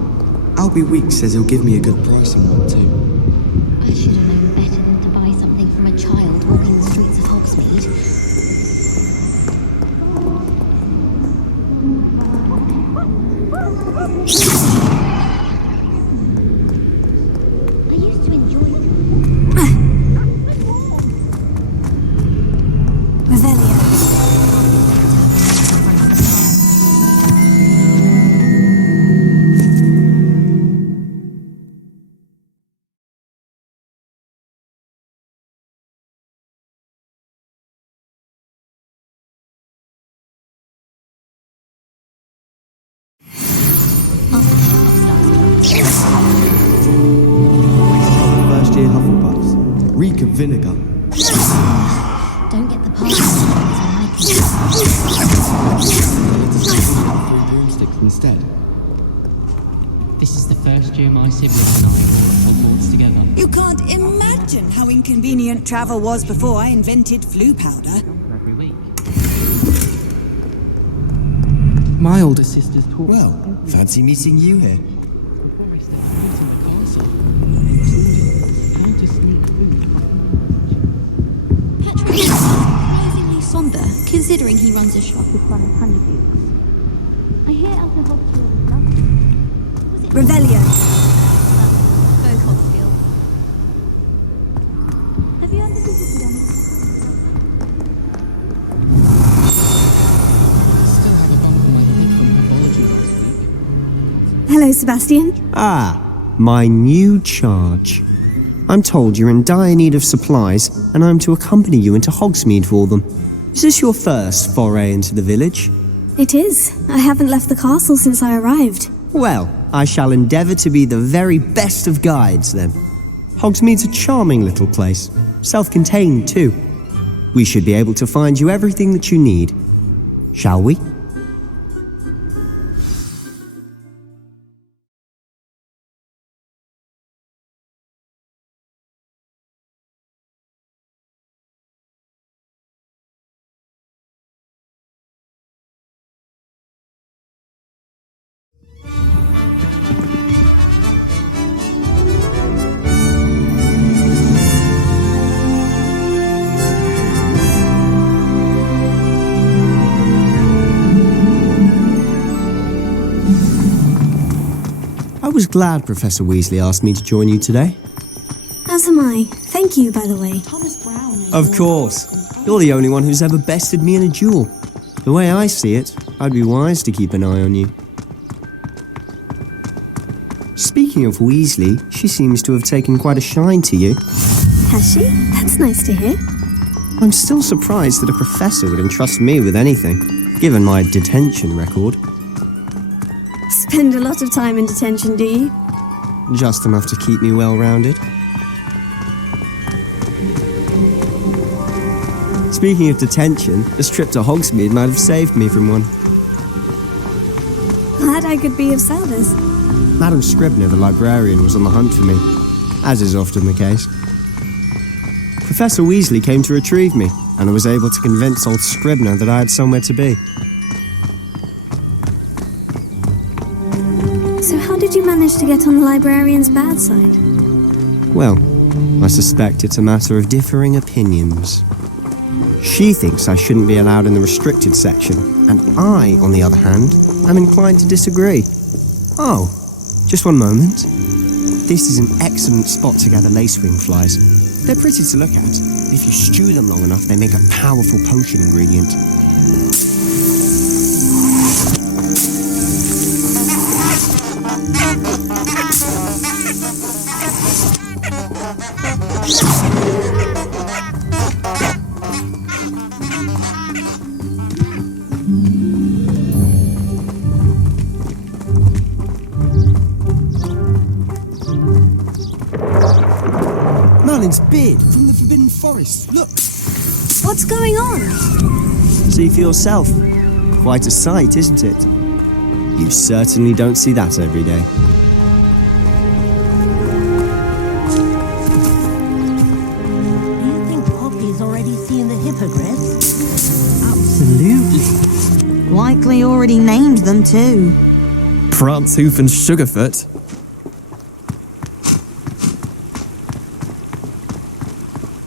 Albie Weeks says he'll give me a good price on one too. I should have known better than to buy something from a child walking the streets of Hogsmeade. I used to enjoy it. Revelio. First year Hufflepuffs. Reek of vinegar. Don't get the party Three broomsticks instead. This is the first year my siblings and I were at Hogwarts together. You can't imagine how inconvenient travel was before I invented flu powder. Every week. My older sister's taught me. Well, fancy meeting you here. Before I stepped foot in the castle, how to sneak food. Patrick is surprisingly somber, considering he runs a shop with fun and honeybee. I hear out of Hogsfield is lovely. Was it Revelio. Folk Hogsfield. Have you ever visited any? Still have a bump on my head from pathology last week. Hello, Sebastian. Ah, my new charge. I'm told you're in dire need of supplies, and I'm to accompany you into Hogsmeade for them. Is this your first foray into the village? It is. I haven't left the castle since I arrived. Well, I shall endeavour to be the very best of guides, then. Hogsmeade's a charming little place, self-contained too. We should be able to find you everything that you need. Shall we? I was glad Professor Weasley asked me to join you today. As am I. Thank you, by the way. Of course. You're the only one who's ever bested me in a duel. The way I see it, I'd be wise to keep an eye on you. Speaking of Weasley, she seems to have taken quite a shine to you. Has she? That's nice to hear. I'm still surprised that a professor would entrust me with anything, given my detention record. Spend a lot of time in detention, do you? Just enough to keep me well-rounded. Speaking of detention, this trip to Hogsmeade might have saved me from one. Glad I could be of service. Madam Scribner, the librarian, was on the hunt for me, as is often the case. Professor Weasley came to retrieve me, and I was able to convince old Scribner that I had somewhere to be. So how did you manage to get on the librarian's bad side? Well, I suspect it's a matter of differing opinions. She thinks I shouldn't be allowed in the restricted section, and I, on the other hand, am inclined to disagree. Oh, just one moment. This is an excellent spot to gather lacewing flies. They're pretty to look at, but if you stew them long enough, they make a powerful potion ingredient. Merlin's beard from the Forbidden Forest. Look! What's going on? See for yourself. Quite a sight, isn't it? You certainly don't see that every day. Do you think Poppy's already seen the hippogriff? Absolutely. Likely actually already named them too. Prantzhoof and Sugarfoot.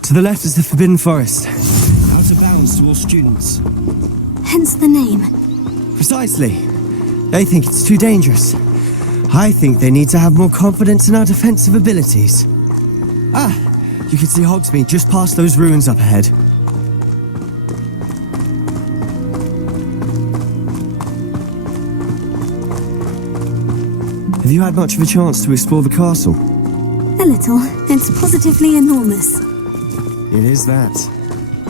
To the left is the Forbidden Forest. Out of bounds to all students. Hence the name. Precisely. They think it's too dangerous. I think they need to have more confidence in our defensive abilities. Ah, you can see Hogsmeade just past those ruins up ahead. Have you had much of a chance to explore the castle? A little. It's positively enormous. It is that.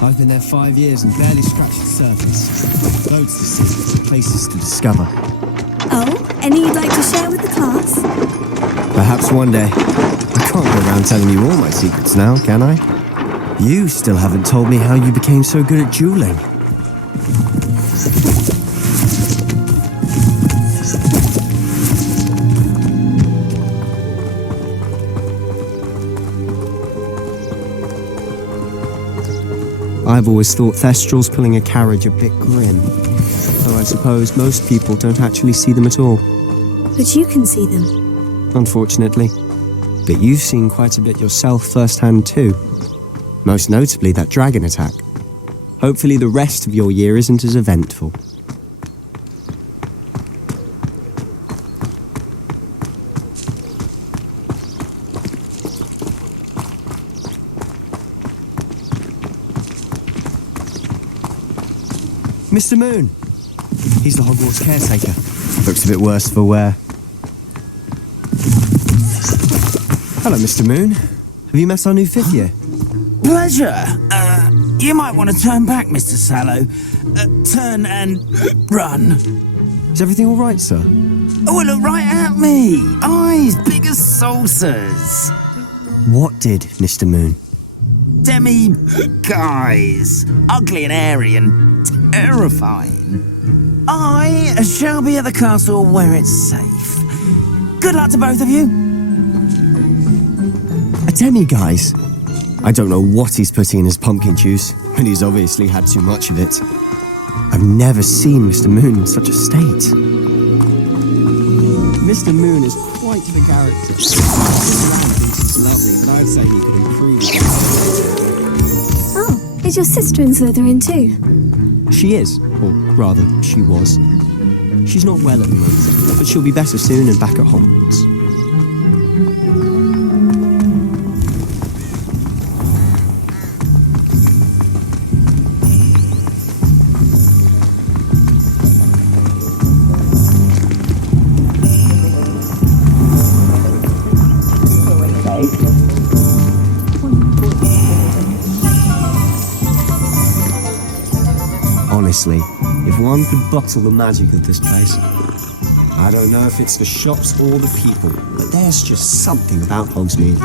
I've been there 5 years and barely scratched the surface. Loads to see, places to discover. Oh, any you'd like to share with the class? Perhaps one day. I can't go around telling you all my secrets now, can I? You still haven't told me how you became so good at dueling. I've always thought Thestrals pulling a carriage a bit grim. Though I suppose most people don't actually see them at all. But you can see them. Unfortunately. But you've seen quite a bit yourself firsthand too. Most notably that dragon attack. Hopefully the rest of your year isn't as eventful. Mr. Moon. He's the Hogwarts caretaker. Looks a bit worse for wear. Hello, Mr. Moon. Have you met our new fifth year? Pleasure. You might want to turn back, Mr. Sallow. Turn and run. Is everything all right, sir? Oh, look right at me. Eyes big as saucers. What did, Mr. Moon? Guys. Ugly and airy and terrifying. I shall be at the castle where it's safe. Good luck to both of you. A demi-guise? I don't know what he's putting in his pumpkin juice, but he's obviously had too much of it. I've never seen Mr. Moon in such a state. Mr. Moon is quite the character. It's lovely, but I'd say he could improve it. Oh, is your sister in Slytherin too? She is, or rather, she was. She's not well at the moment, but she'll be better soon and back at Hogwarts. Honestly, if one could bottle the magic of this place, I don't know if it's the shops or the people, but there's just something about Hogsmeade.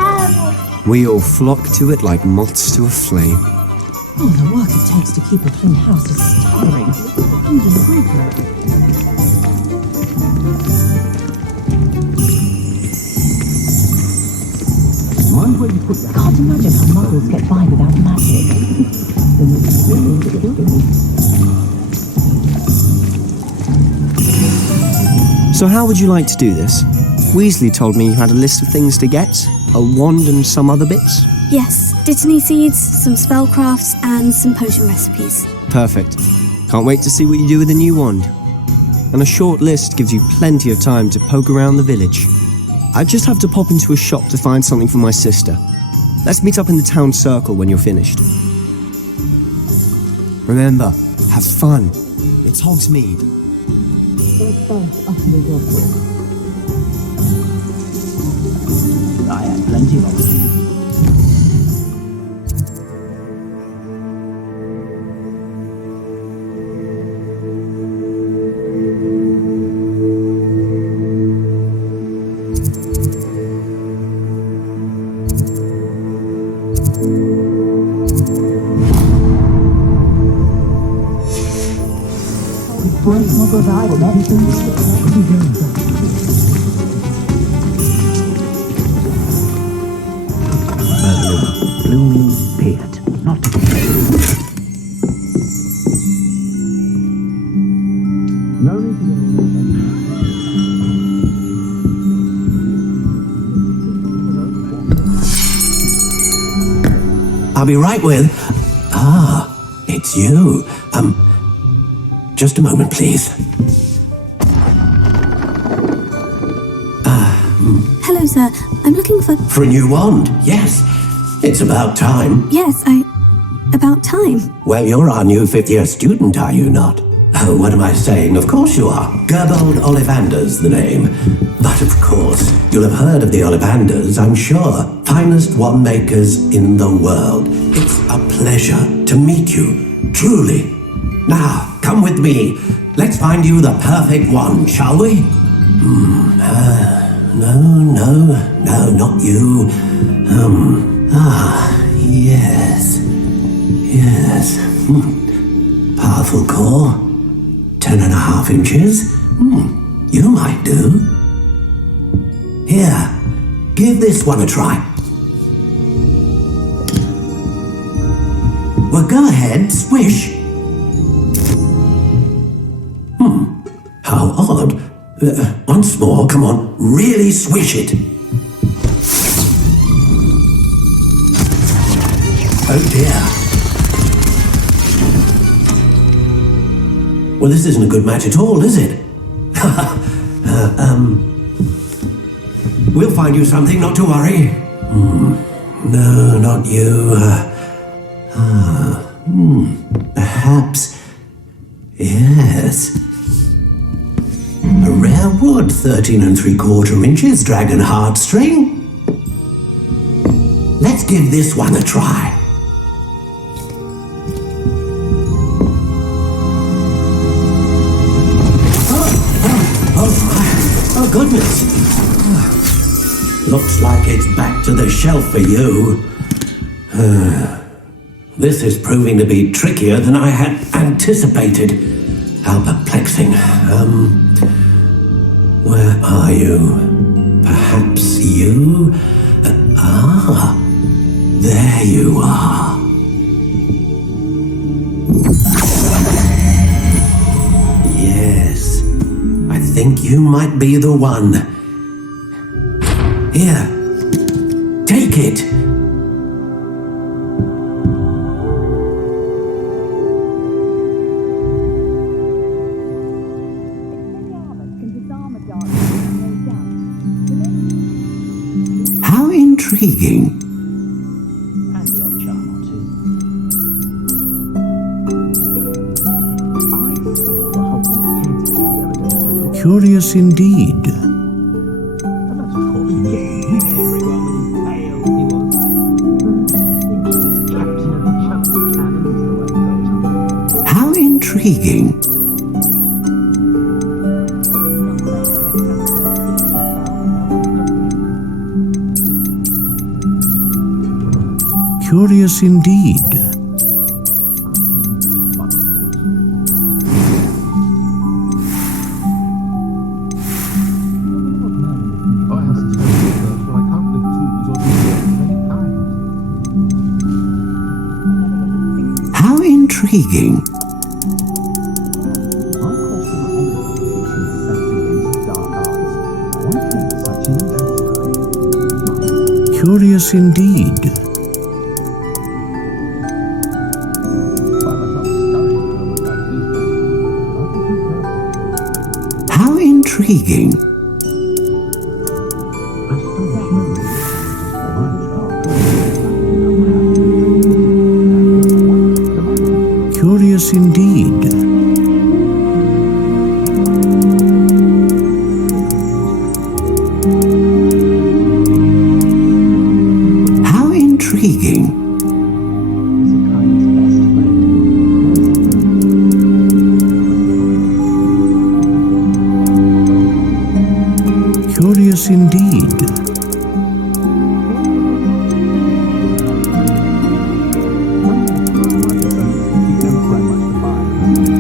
We all flock to it like moths to a flame. Oh, the work it takes to keep a clean house is staggering. Mind where you put that? I can't imagine how muggles get by without magic. So how would you like to do this? Weasley told me you had a list of things to get, a wand and some other bits. Yes, Dittany seeds, some spellcrafts, and some potion recipes. Perfect. Can't wait to see what you do with the new wand. And a short list gives you plenty of time to poke around the village. I just have to pop into a shop to find something for my sister. Let's meet up in the town circle when you're finished. Remember, have fun. It's Hogsmeade. I had plenty of opportunity. Blooming beard, not I'll be right with... Ah, it's you. Just a moment, please. Hello, sir. I'm looking for... For a new wand, yes. It's about time. Yes, about time. Well, you're our new fifth-year student, are you not? Oh, what am I saying? Of course you are. Gerbold Ollivanders, the name. But of course, you'll have heard of the Ollivanders, I'm sure. Finest wand makers in the world. It's a pleasure to meet you, truly. Now, come with me. Let's find you the perfect wand, shall we? No, not you. Yes. Powerful core. 10.5 inches. You might do. Here, give this one a try. Well, go ahead, swish. How odd. Once more, come on, really swish it. Oh dear. Well, this isn't a good match at all, is it? We'll find you something, not to worry. No, not you. Perhaps... Yes. A rare wood, 13 3/4 inches, dragon heartstring. Let's give this one a try. Oh goodness. Looks like it's back to the shelf for you. This is proving to be trickier than I had anticipated. How perplexing. Where are you? Perhaps you? There you are. Yes, I think you might be the one. Here, take it. How intriguing. Curious indeed. How intriguing. Curious indeed. How intriguing. Curious indeed. How intriguing. Curious indeed. How intriguing. Curious indeed.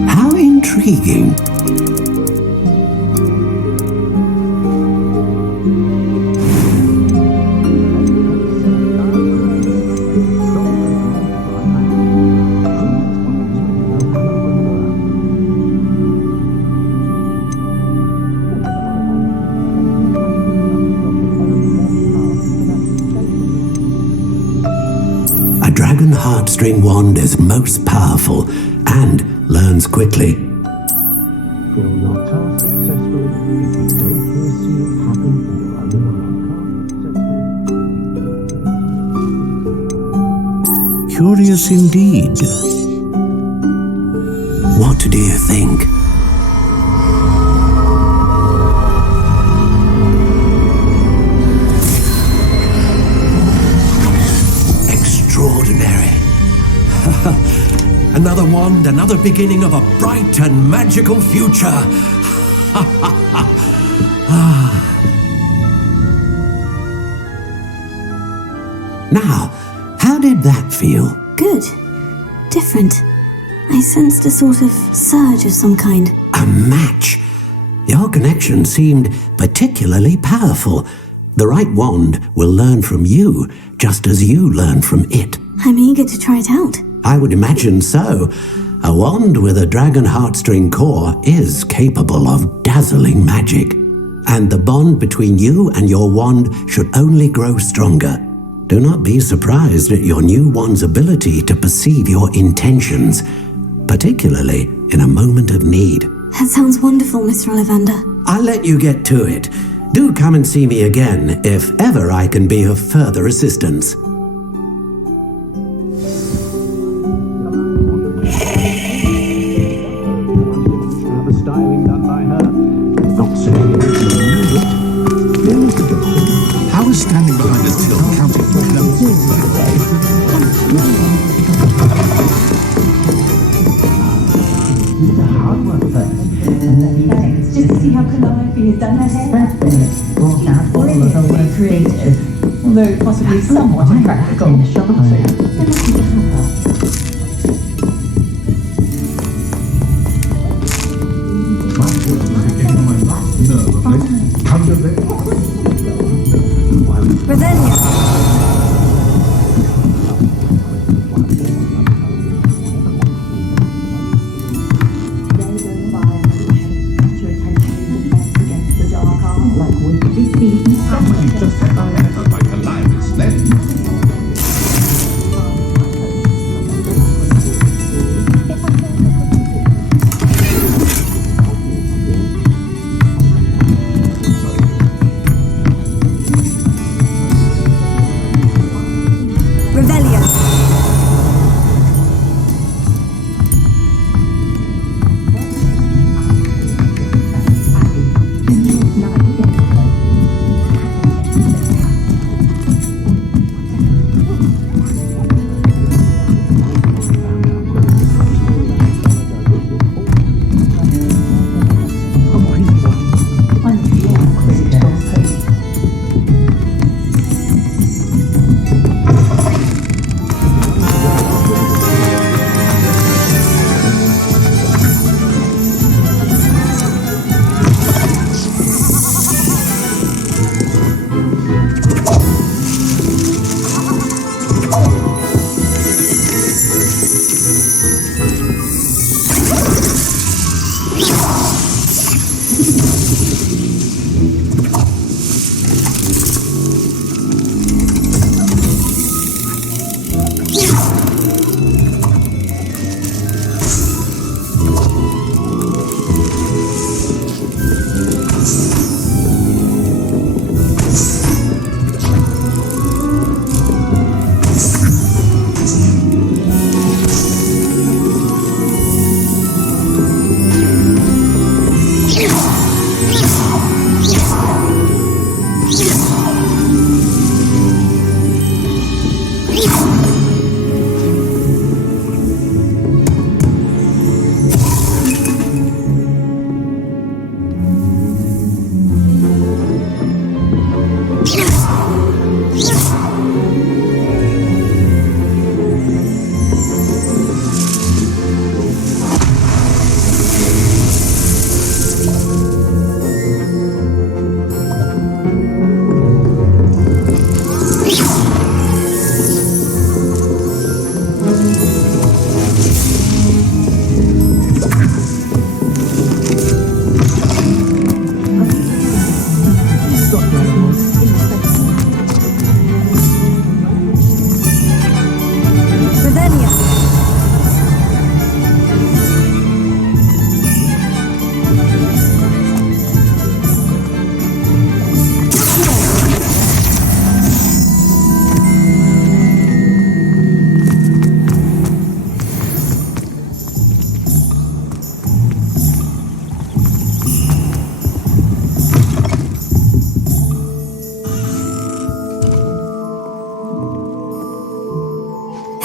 How intriguing. dragon heartstring wand is most powerful and learns quickly. Will not task successfully if you don't foresee it happen or otherwise. Curious indeed. What do you think? Extraordinary. Another wand, another beginning of a bright and magical future. Now, how did that feel? Good. Different. I sensed a sort of surge of some kind. A match. Your connection seemed particularly powerful. The right wand will learn from you, just as you learn from it. I'm eager to try it out. I would imagine so. A wand with a dragon heartstring core is capable of dazzling magic. And the bond between you and your wand should only grow stronger. Do not be surprised at your new wand's ability to perceive your intentions, particularly in a moment of need. That sounds wonderful, Mr. Ollivander. I'll let you get to it. Do come and see me again if ever I can be of further assistance. How is standing behind a till counting for Just to see how Calliope has done her hair. Brought out all of her work creative, although possibly somewhat impractical.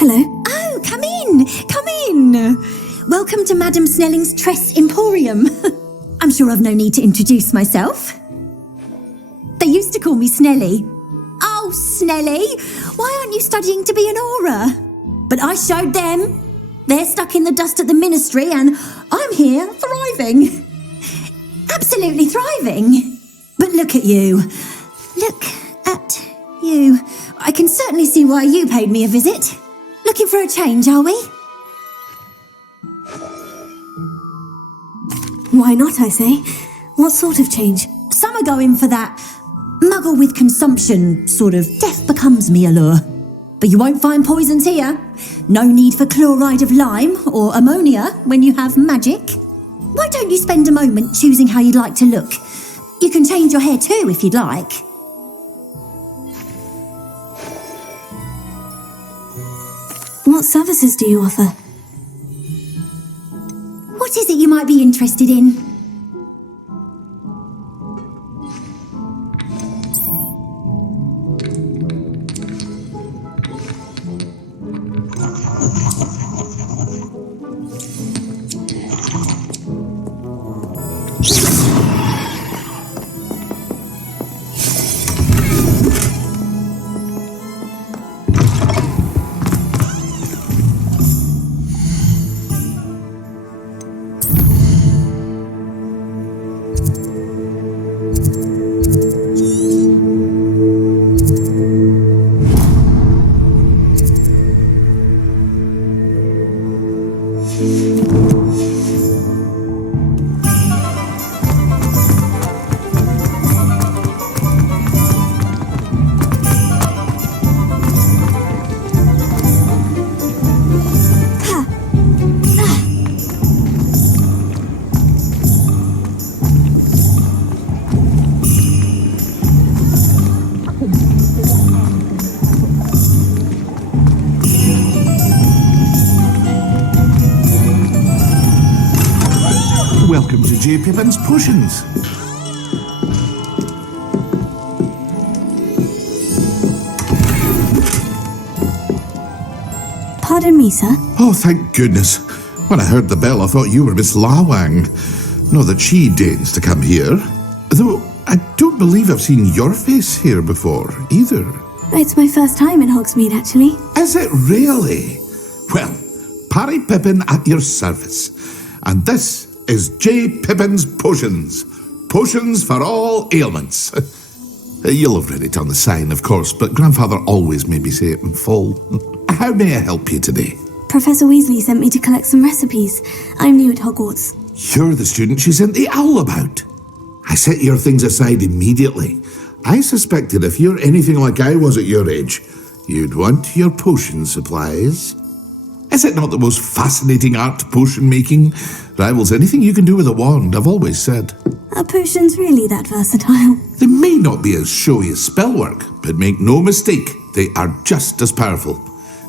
Hello. Oh, come in. Come in. Welcome to Madame Snelling's Tress Emporium. I'm sure I've no need to introduce myself. They used to call me Snelly. Oh, Snelly, why aren't you studying to be an aura? But I showed them. They're stuck in the dust at the ministry and I'm here thriving. Absolutely thriving. But look at you. Look at you. I can certainly see why you paid me a visit. Looking for a change, are we? Why not, I say? What sort of change? Some are going for that muggle with consumption, sort of death becomes me allure. But you won't find poisons here. No need for chloride of lime or ammonia when you have magic. Why don't you spend a moment choosing how you'd like to look? You can change your hair too if you'd like. What services do you offer? What is it you might be interested in? Welcome to J. Pippin's Potions. Pardon me, sir. Oh, thank goodness. When I heard the bell, I thought you were Miss Lawang. Not that she deigns to come here. Though I don't believe I've seen your face here before, either. It's my first time in Hogsmeade, actually. Is it really? Well, Parry Pippin at your service. And this is J. Pippin's Potions. Potions for all ailments. You'll have read it on the sign, of course, but Grandfather always made me say it in full. How may I help you today? Professor Weasley sent me to collect some recipes. I'm new at Hogwarts. You're the student she sent the owl about. I set your things aside immediately. I suspected if you're anything like I was at your age, you'd want your potion supplies. Is it not the most fascinating art, potion making? Rivals anything you can do with a wand, I've always said. Are potions really that versatile? They may not be as showy as spellwork, but make no mistake, they are just as powerful.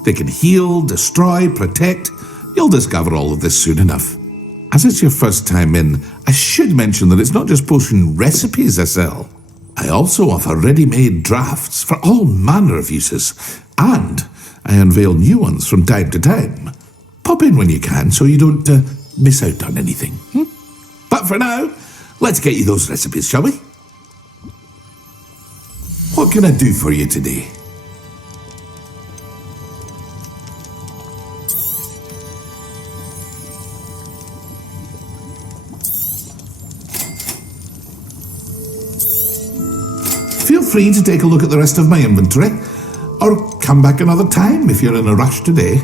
They can heal, destroy, protect. You'll discover all of this soon enough. As it's your first time in, I should mention that it's not just potion recipes I sell. I also offer ready-made drafts for all manner of uses, and I unveil new ones from time to time. Pop in when you can so you don't miss out on anything. But for now, let's get you those recipes, shall we? What can I do for you today? Feel free to take a look at the rest of my inventory, or come back another time if you're in a rush today.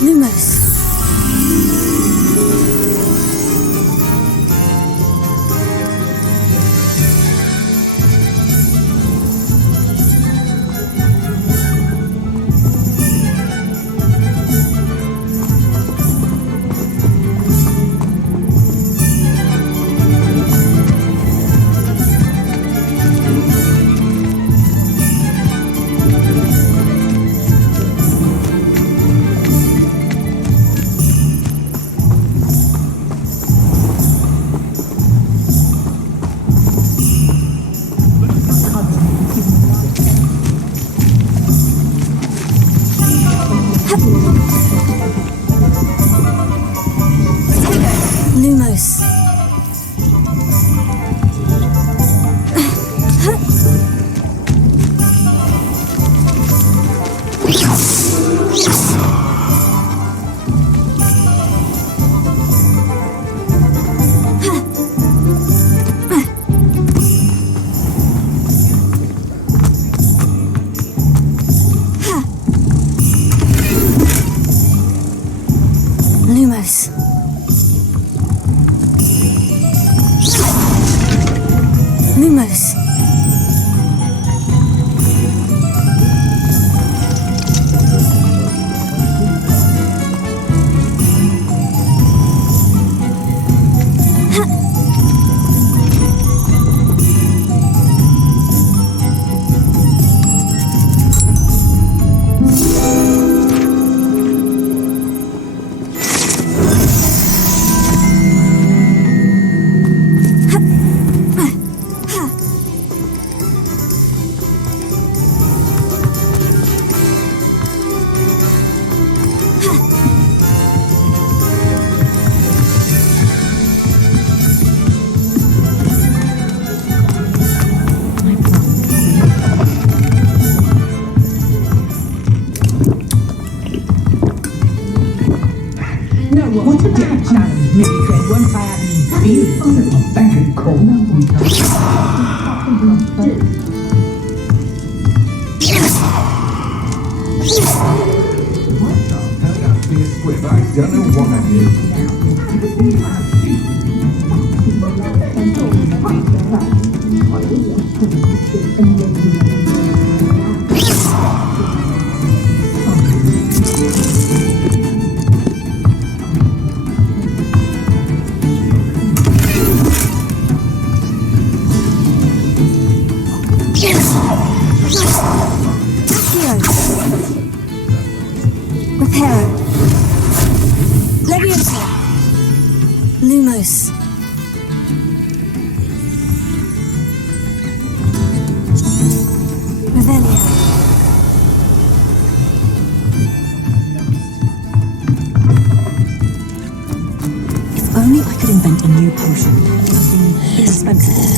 Lumos. Lumos. Lumos. Lumos. What a dear challenge, Mildred. Won't I have any beautiful a very cold? I don't know what I did. Reparo. Leviosa. Lumos. Revelio. If only I could invent a new potion. Something indispensable.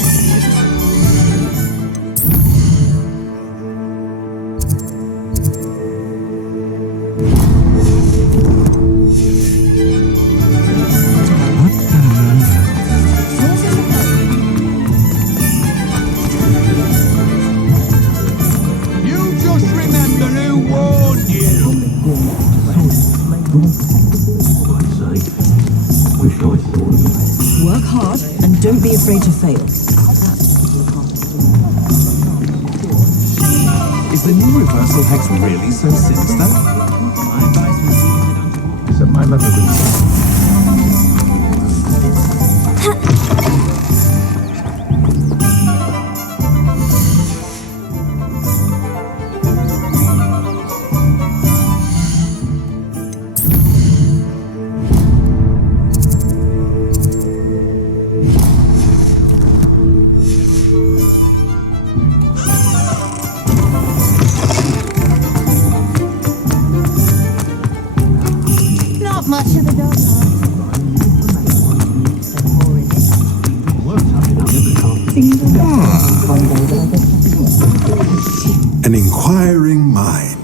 Work hard and don't be afraid to fail. Is the new reversal hex really so sinister? So my level Not much of a dog. An inquiring mind.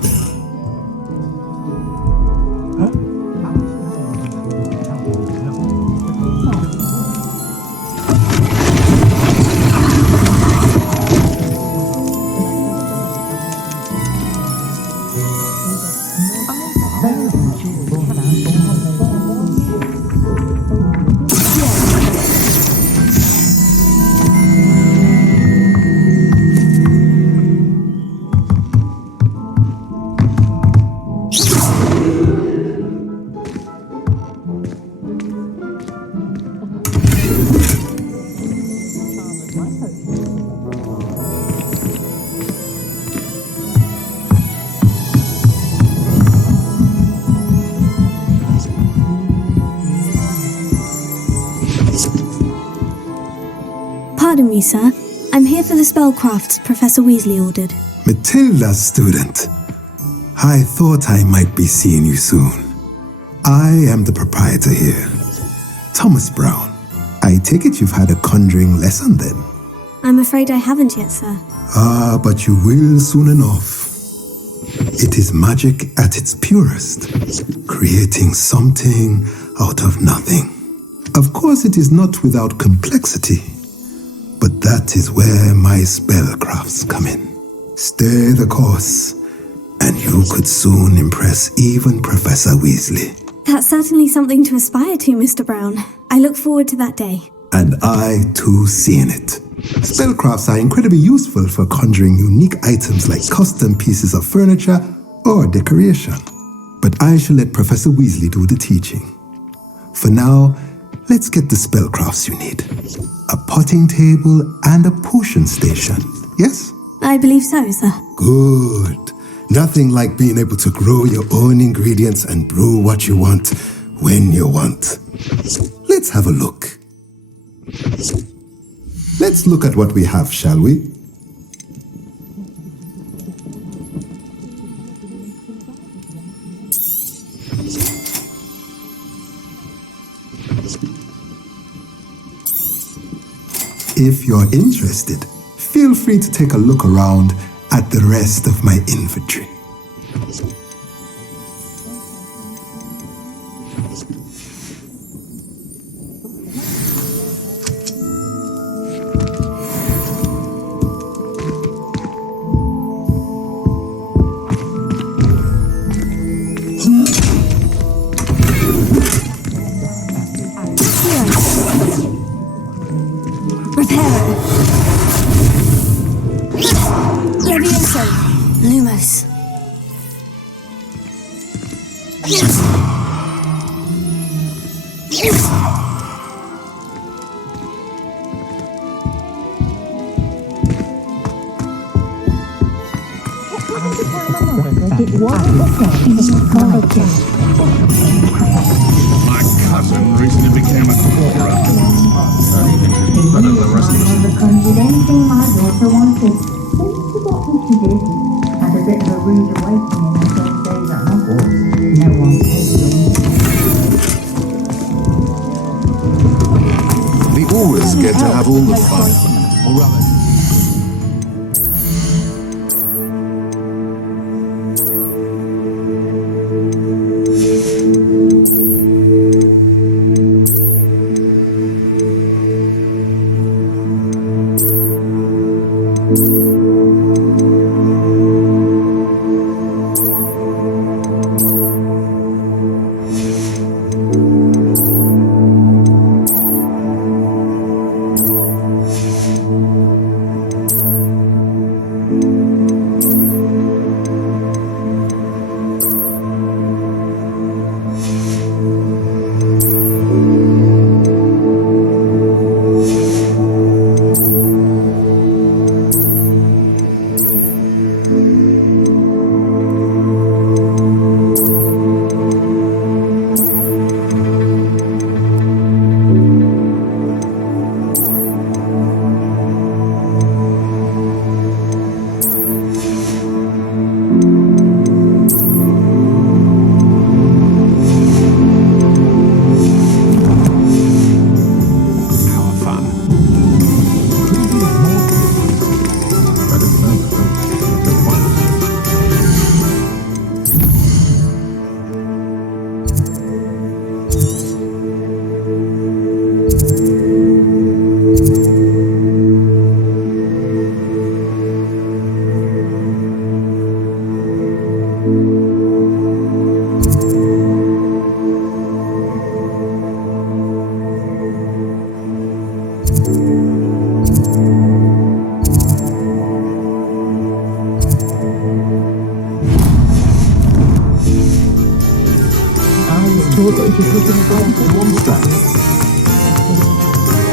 pardon me, sir. I'm here for the spellcrafts Professor Weasley ordered. Matilda, student. I thought I might be seeing you soon. I am the proprietor here, Thomas Brown. I take it you've had a conjuring lesson then? I'm afraid I haven't yet, sir. Ah, but you will soon enough. It is magic at its purest, creating something out of nothing. Of course, it is not without complexity, but that is where my spellcrafts come in. Stay the course, and you could soon impress even Professor Weasley. That's certainly something to aspire to, Mr. Brown. I look forward to that day. And I, too, seeing it. Spellcrafts are incredibly useful for conjuring unique items like custom pieces of furniture or decoration. But I shall let Professor Weasley do the teaching. For now, let's get the spellcrafts you need. A potting table and a potion station, yes? I believe so, sir. Good. Nothing like being able to grow your own ingredients and brew what you want when you want. Let's have a look. Let's look at what we have, shall we? If you're interested, feel free to take a look around at the rest of my inventory. Reparo. Levioso. Lumos. My cousin recently became a corporal. Better than the rest of us. Never conjured anything my daughter wanted. Since she got what she did, had a bit of a rude awakening in her first days at Hogwarts. No one paid them. We always get to have all the fun. Or rather,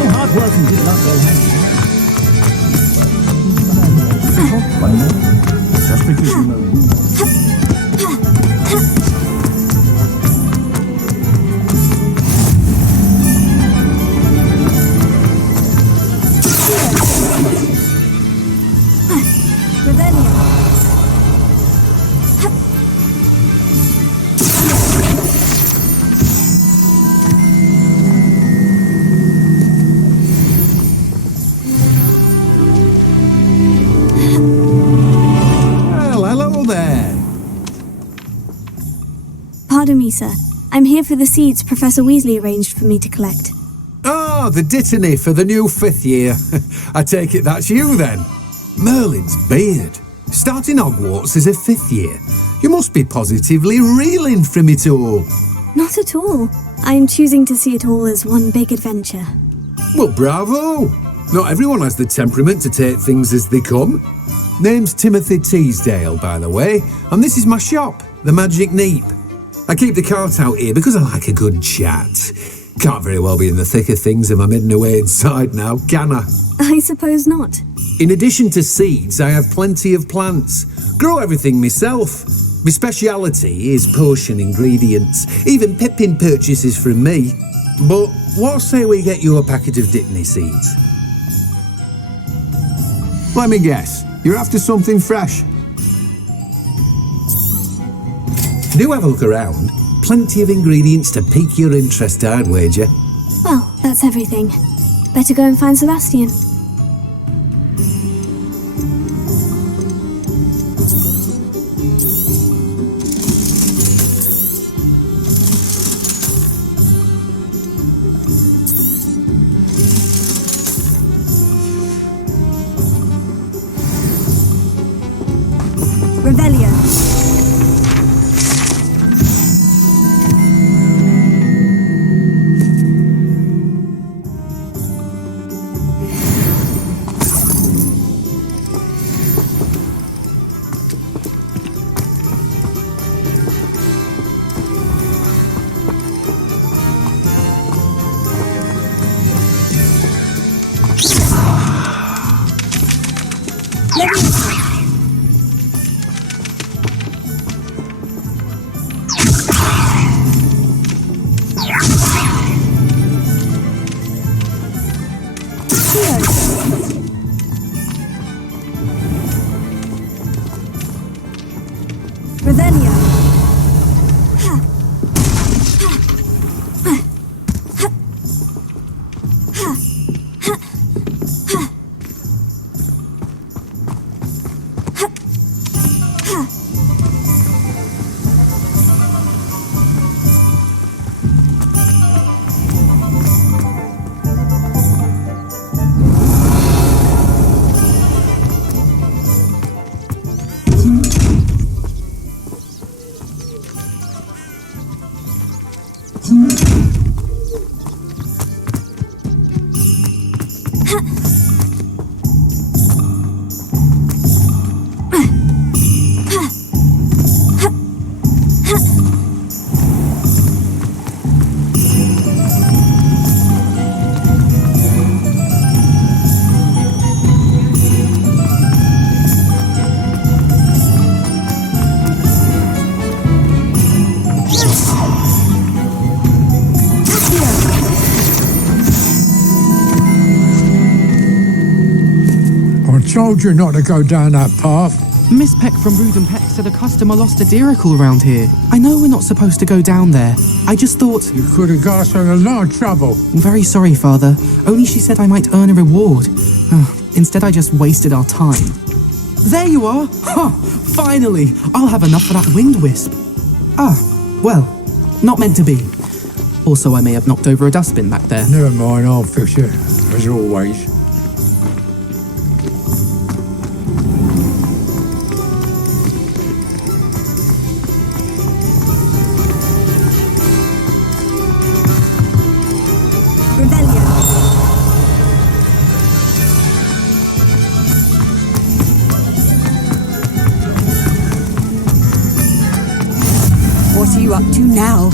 hard work and good luck go hand in hand. Just because you know. Pardon me, sir. I'm here for the seeds Professor Weasley arranged for me to collect. Ah, the dittany for the new 5th year. I take it that's you then. Merlin's beard. Starting Hogwarts as a 5th year. You must be positively reeling from it all. Not at all. I'm choosing to see it all as one big adventure. Well, bravo. Not everyone has the temperament to take things as they come. Name's Timothy Teasdale, by the way, and this is my shop, the Magic Neep. I keep the cart out here because I like a good chat. Can't very well be in the thick of things if I'm hidden away inside now, can I? I suppose not. In addition to seeds, I have plenty of plants. Grow everything myself. My speciality is potion ingredients. Even Pippin purchases from me. But what say we get you a packet of Dittany seeds? Let me guess. You're after something fresh. Do have a look around. Plenty of ingredients to pique your interest, I'd wager. Well, that's everything. Better go and find Sebastian. Revelio. Told you not to go down that path. Miss Peck from Rudham Peck said a customer lost a deeracle around here. I know we're not supposed to go down there. I just thought... You could have got us in a lot of trouble. I'm very sorry, Father. Only she said I might earn a reward. Instead, I just wasted our time. There you are! Huh! Finally! I'll have enough for that wind wisp. Ah, well, not meant to be. Also, I may have knocked over a dustbin back there. Never mind, I'll fix it, as always. What are you up to now?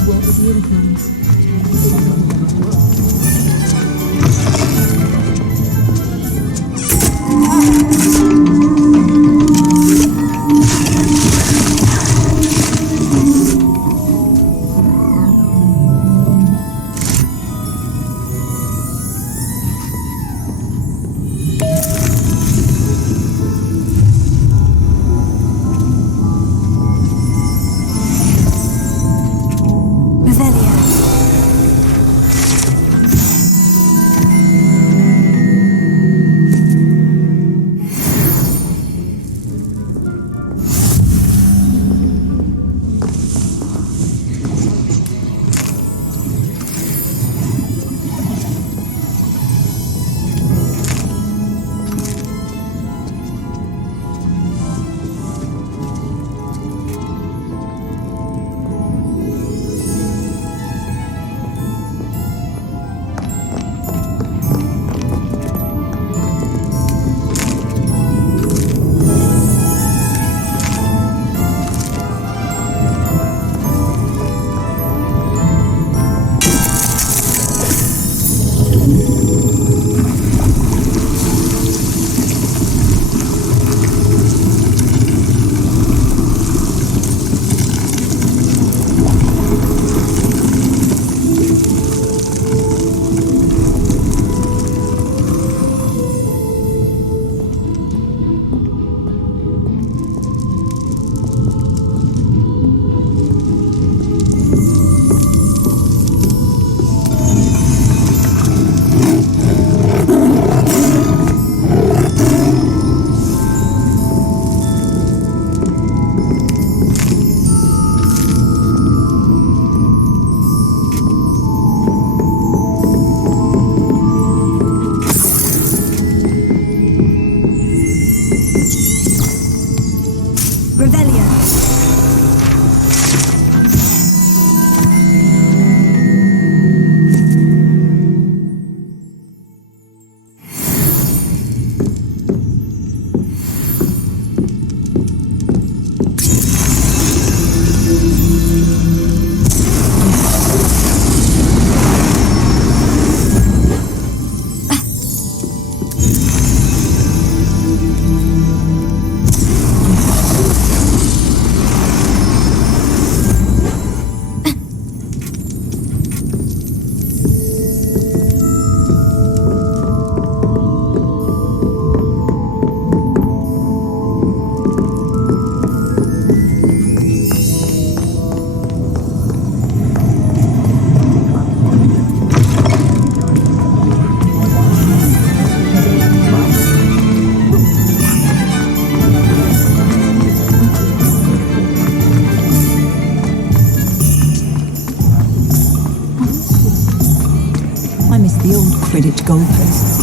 The old Quidditch goalpost.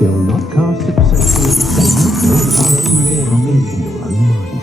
You'll not cast a perception of statement, nor follow your army in your own mind.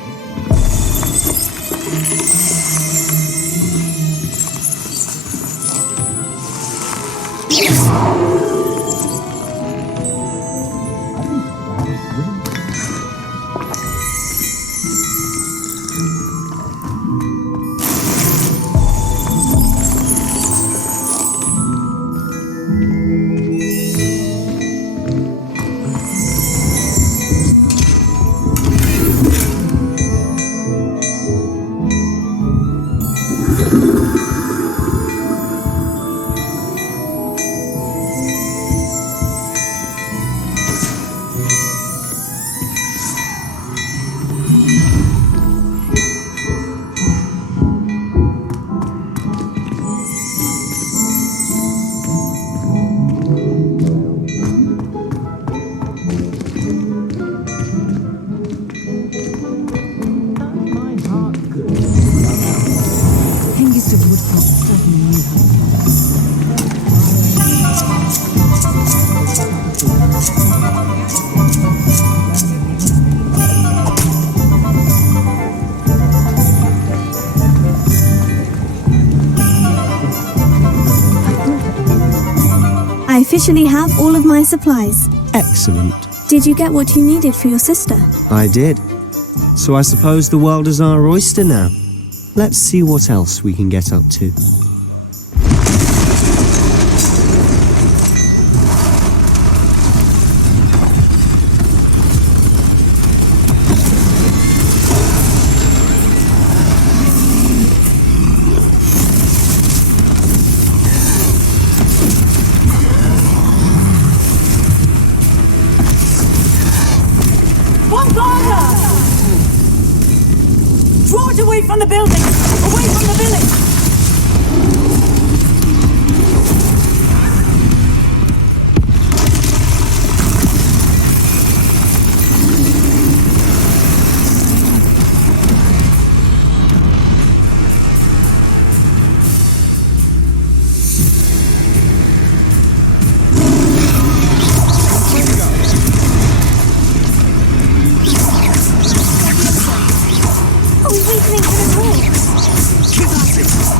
I officially have all of my supplies. Excellent. Did you get what you needed for your sister? I did. So I suppose the world is our oyster now. Let's see what else we can get up to. Draw it away from the building! Away from the village!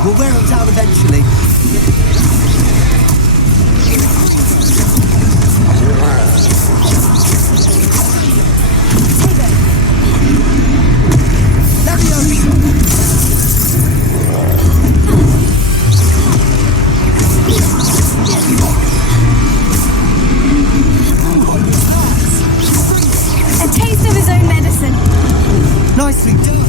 We'll wear it down eventually. A taste of his own medicine. Nicely done.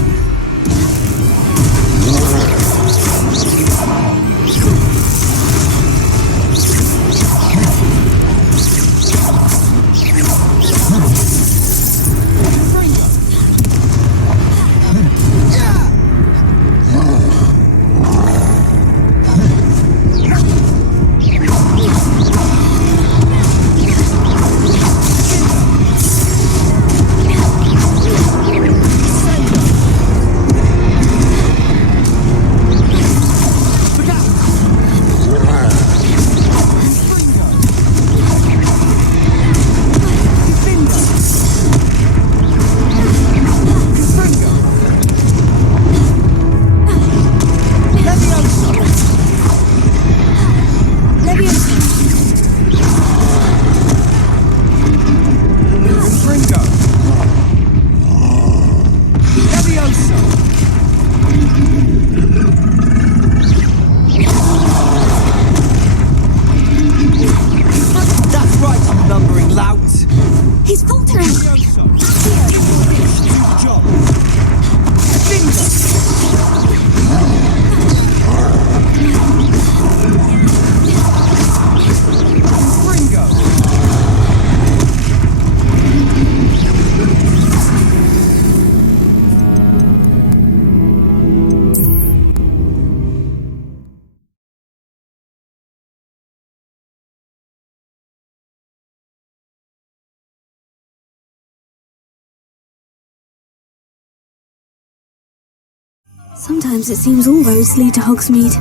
Sometimes it seems all roads lead to Hogsmeade.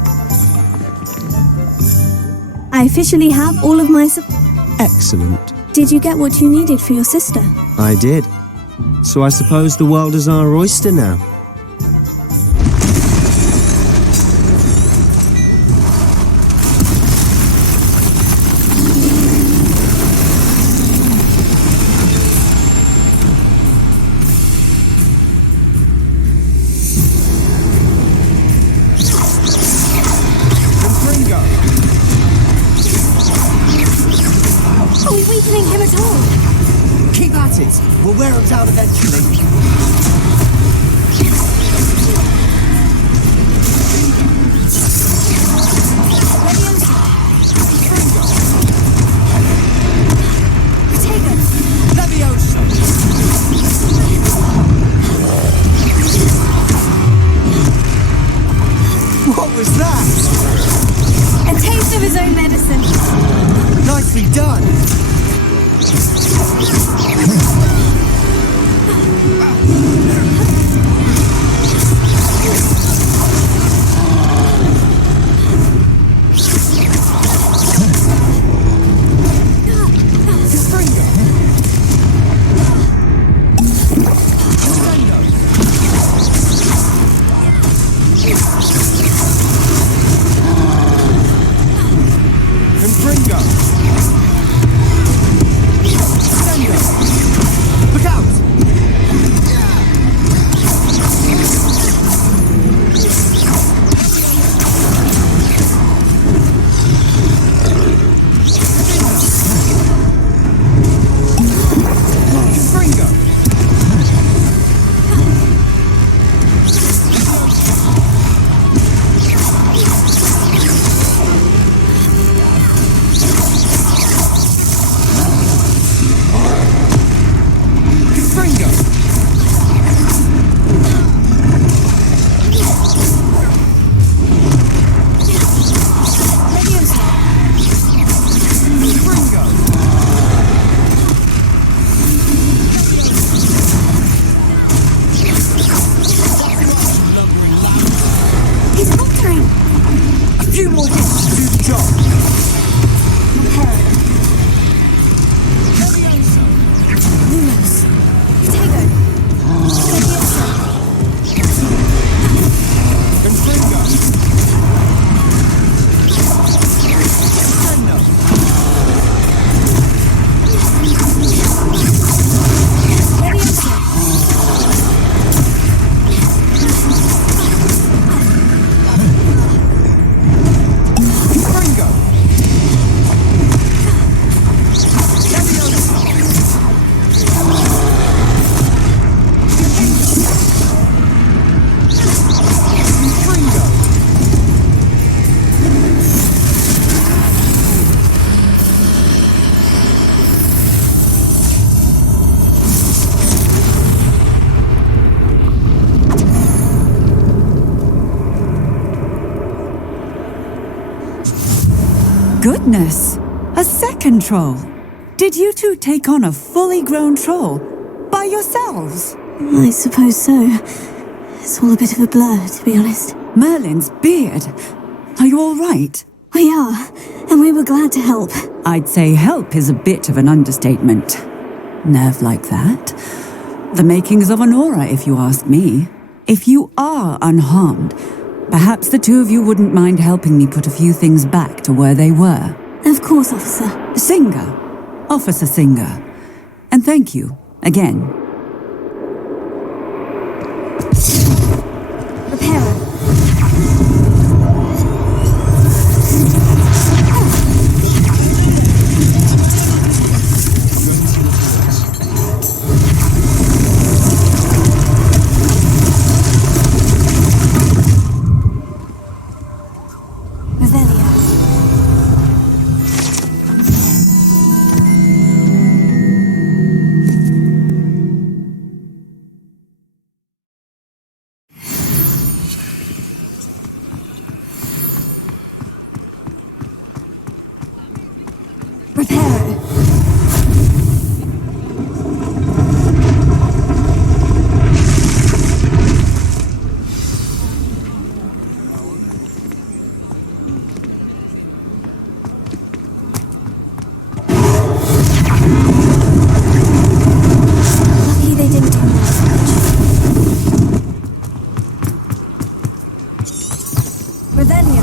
I officially have all of my Excellent. Did you get what you needed for your sister? I did. So I suppose the world is our oyster now. Are we weakening him at all? Keep at it. We'll wear him down eventually. What was that? A taste of his own medicine. Nicely done. Goodness! A second troll! Did you two take on a fully grown troll? By yourselves? I suppose so. It's all a bit of a blur, to be honest. Merlin's beard! Are you all right? We are, and we were glad to help. I'd say help is a bit of an understatement. Nerve like that? The makings of an aura, if you ask me. If you are unharmed, perhaps the two of you wouldn't mind helping me put a few things back to where they were. Of course, Officer. Singer. Officer Singer. And thank you, again. Reparo. Revelio.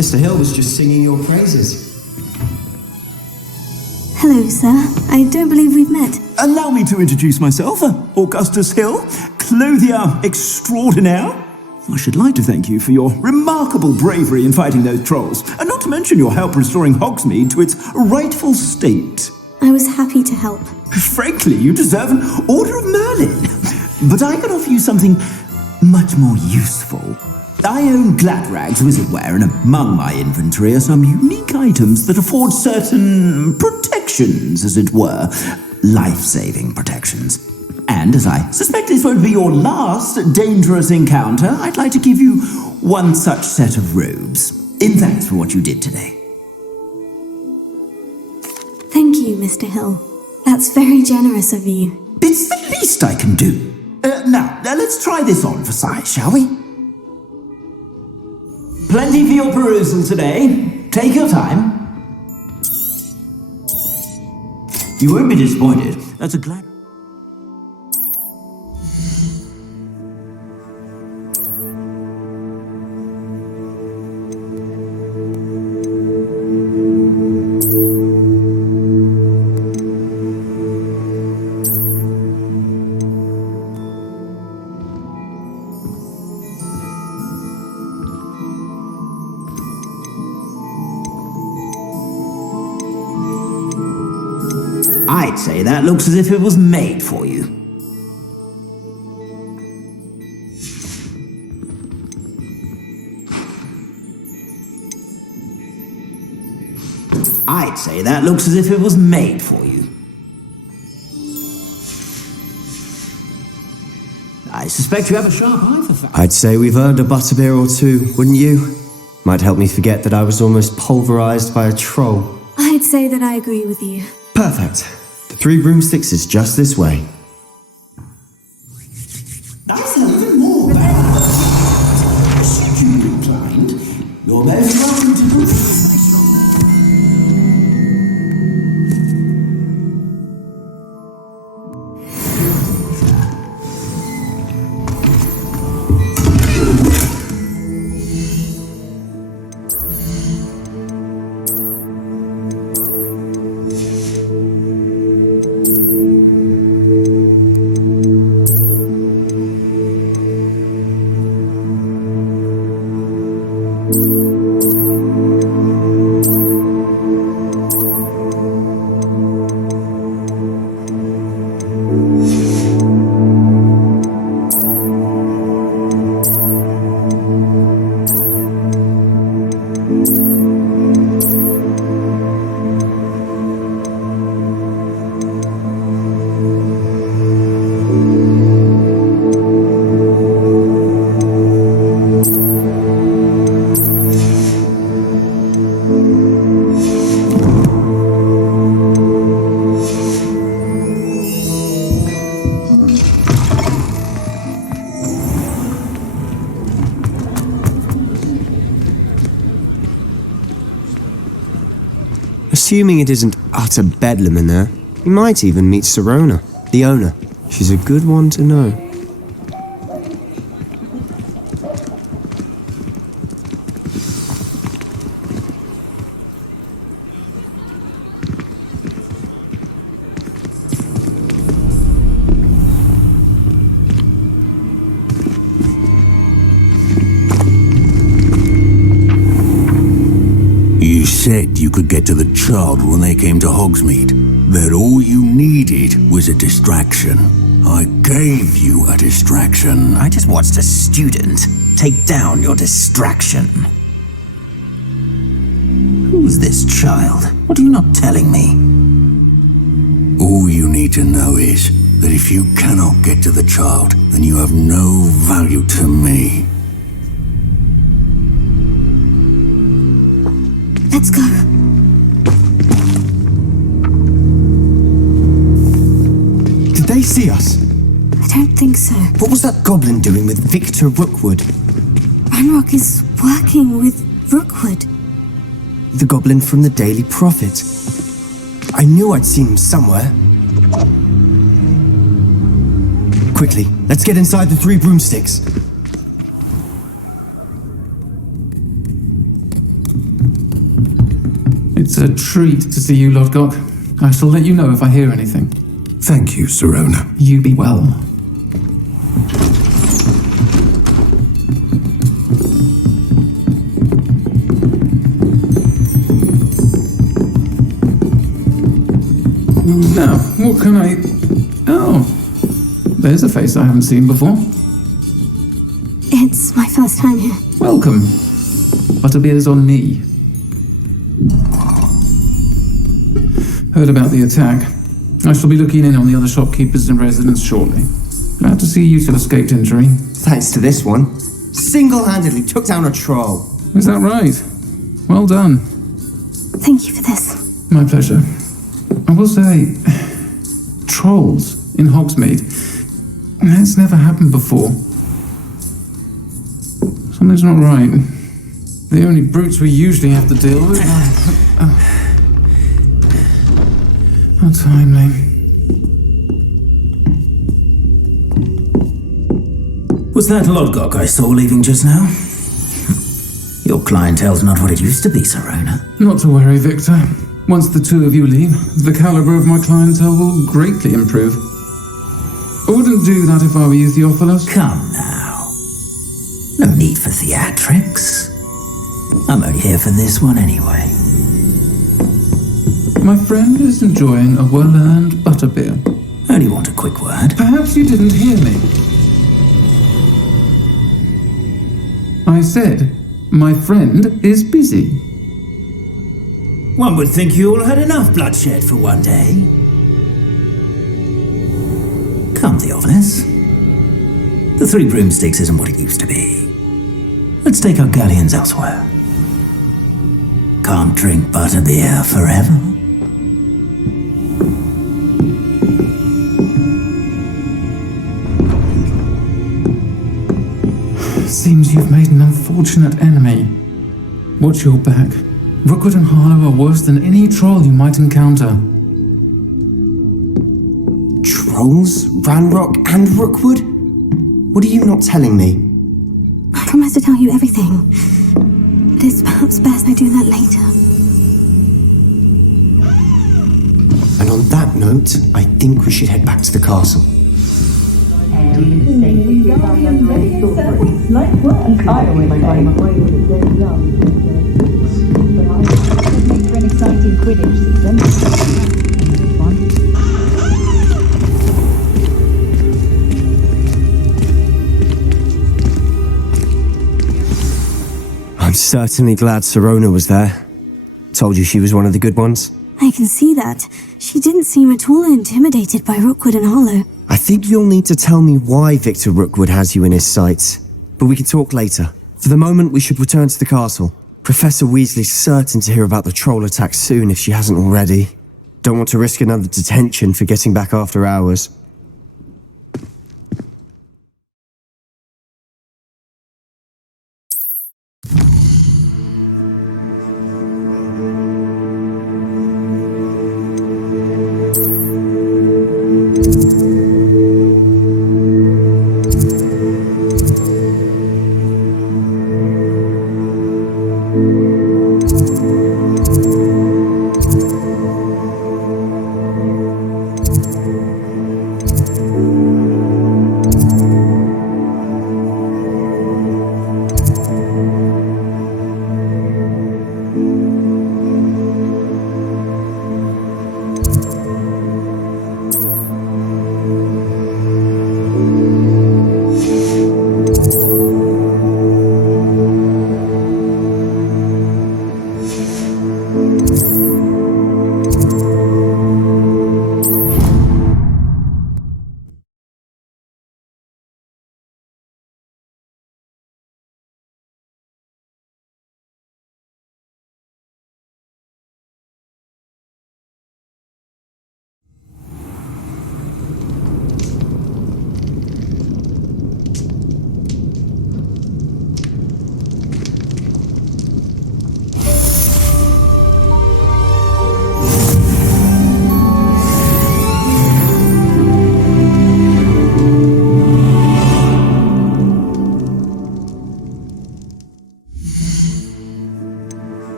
Mr. Hill was just singing your praises. Hello, sir. I don't believe we've met. Allow me to introduce myself, Augustus Hill, clothier extraordinaire. I should like to thank you for your remarkable bravery in fighting those trolls, and not to mention your help restoring Hogsmeade to its rightful state. I was happy to help. Frankly, you deserve an Order of Merlin. But I can offer you something much more useful. I own Gladrag's wizardware, and among my inventory are some unique items that afford certain protections, as it were. Life-saving protections. And as I suspect this won't be your last dangerous encounter, I'd like to give you one such set of robes, in thanks for what you did today. Thank you, Mr. Hill. That's very generous of you. It's the least I can do. Now, let's try this on for size, shall we? Plenty for your perusal today. Take your time. You won't be disappointed. That's a glad... I'd say that looks as if it was made for you. I'd say that looks as if it was made for you. I suspect you have a sharp eye for facts. I'd say we've earned a butterbeer or two, wouldn't you? Might help me forget that I was almost pulverized by a troll. I'd say that I agree with you. Perfect. The 3 broomsticks is just this way. That's even more bad. Should you be inclined, you're most welcome to do this. Assuming it isn't utter bedlam in there, you might even meet Serona, the owner. She's a good one to know. You said you could get to the child when they came to Hogsmeade. That all you needed was a distraction. I gave you a distraction. I just watched a student take down your distraction. Who's this child? What are you not telling me? All you need to know is that if you cannot get to the child, then you have no value to me. Let's go. Did they see us? I don't think so. What was that goblin doing with Victor Rookwood? Ranrock is working with Rookwood. The goblin from the Daily Prophet. I knew I'd seen him somewhere. Quickly, let's get inside the 3 broomsticks. It's a treat to see you, Lodgok. I shall let you know if I hear anything. Thank you, Sirona. You be well. Now, what can I... Oh, there's a face I haven't seen before. It's my first time here. Welcome. Butterbeer's on me. Heard about the attack. I shall be looking in on the other shopkeepers and residents shortly. Glad to see you still escaped injury. Thanks to this one. Single-handedly took down a troll. Is that right? Well done. Thank you for this. My pleasure. I will say, trolls in Hogsmeade. That's never happened before. Something's not right. The only brutes we usually have to deal with. How timely. Was that Lodgok I saw leaving just now? Your clientele's not what it used to be, Sirona. Not to worry, Victor. Once the 2 of you leave, the caliber of my clientele will greatly improve. I wouldn't do that if I were you, Theophilus. Come now. No need for theatrics. I'm only here for this one anyway. My friend is enjoying a well-earned butterbeer. Only want a quick word. Perhaps you didn't hear me. I said, my friend is busy. One would think you all had enough bloodshed for one day. Come, Theophilus. The 3 broomsticks isn't what it used to be. Let's take our galleons elsewhere. Can't drink butterbeer forever. Seems you've made an unfortunate enemy. Watch your back. Rookwood and Harlow are worse than any troll you might encounter. Trolls? Ranrock and Rookwood? What are you not telling me? I promise to tell you everything. But it's perhaps best I do that later. And on that note, I think we should head back to the castle. I'm certainly glad Sirona was there. Told you she was one of the good ones. I can see that. She didn't seem at all intimidated by Rookwood and Harlow. I think you'll need to tell me why Victor Rookwood has you in his sights. But we can talk later. For the moment, we should return to the castle. Professor Weasley's certain to hear about the troll attack soon if she hasn't already. Don't want to risk another detention for getting back after hours.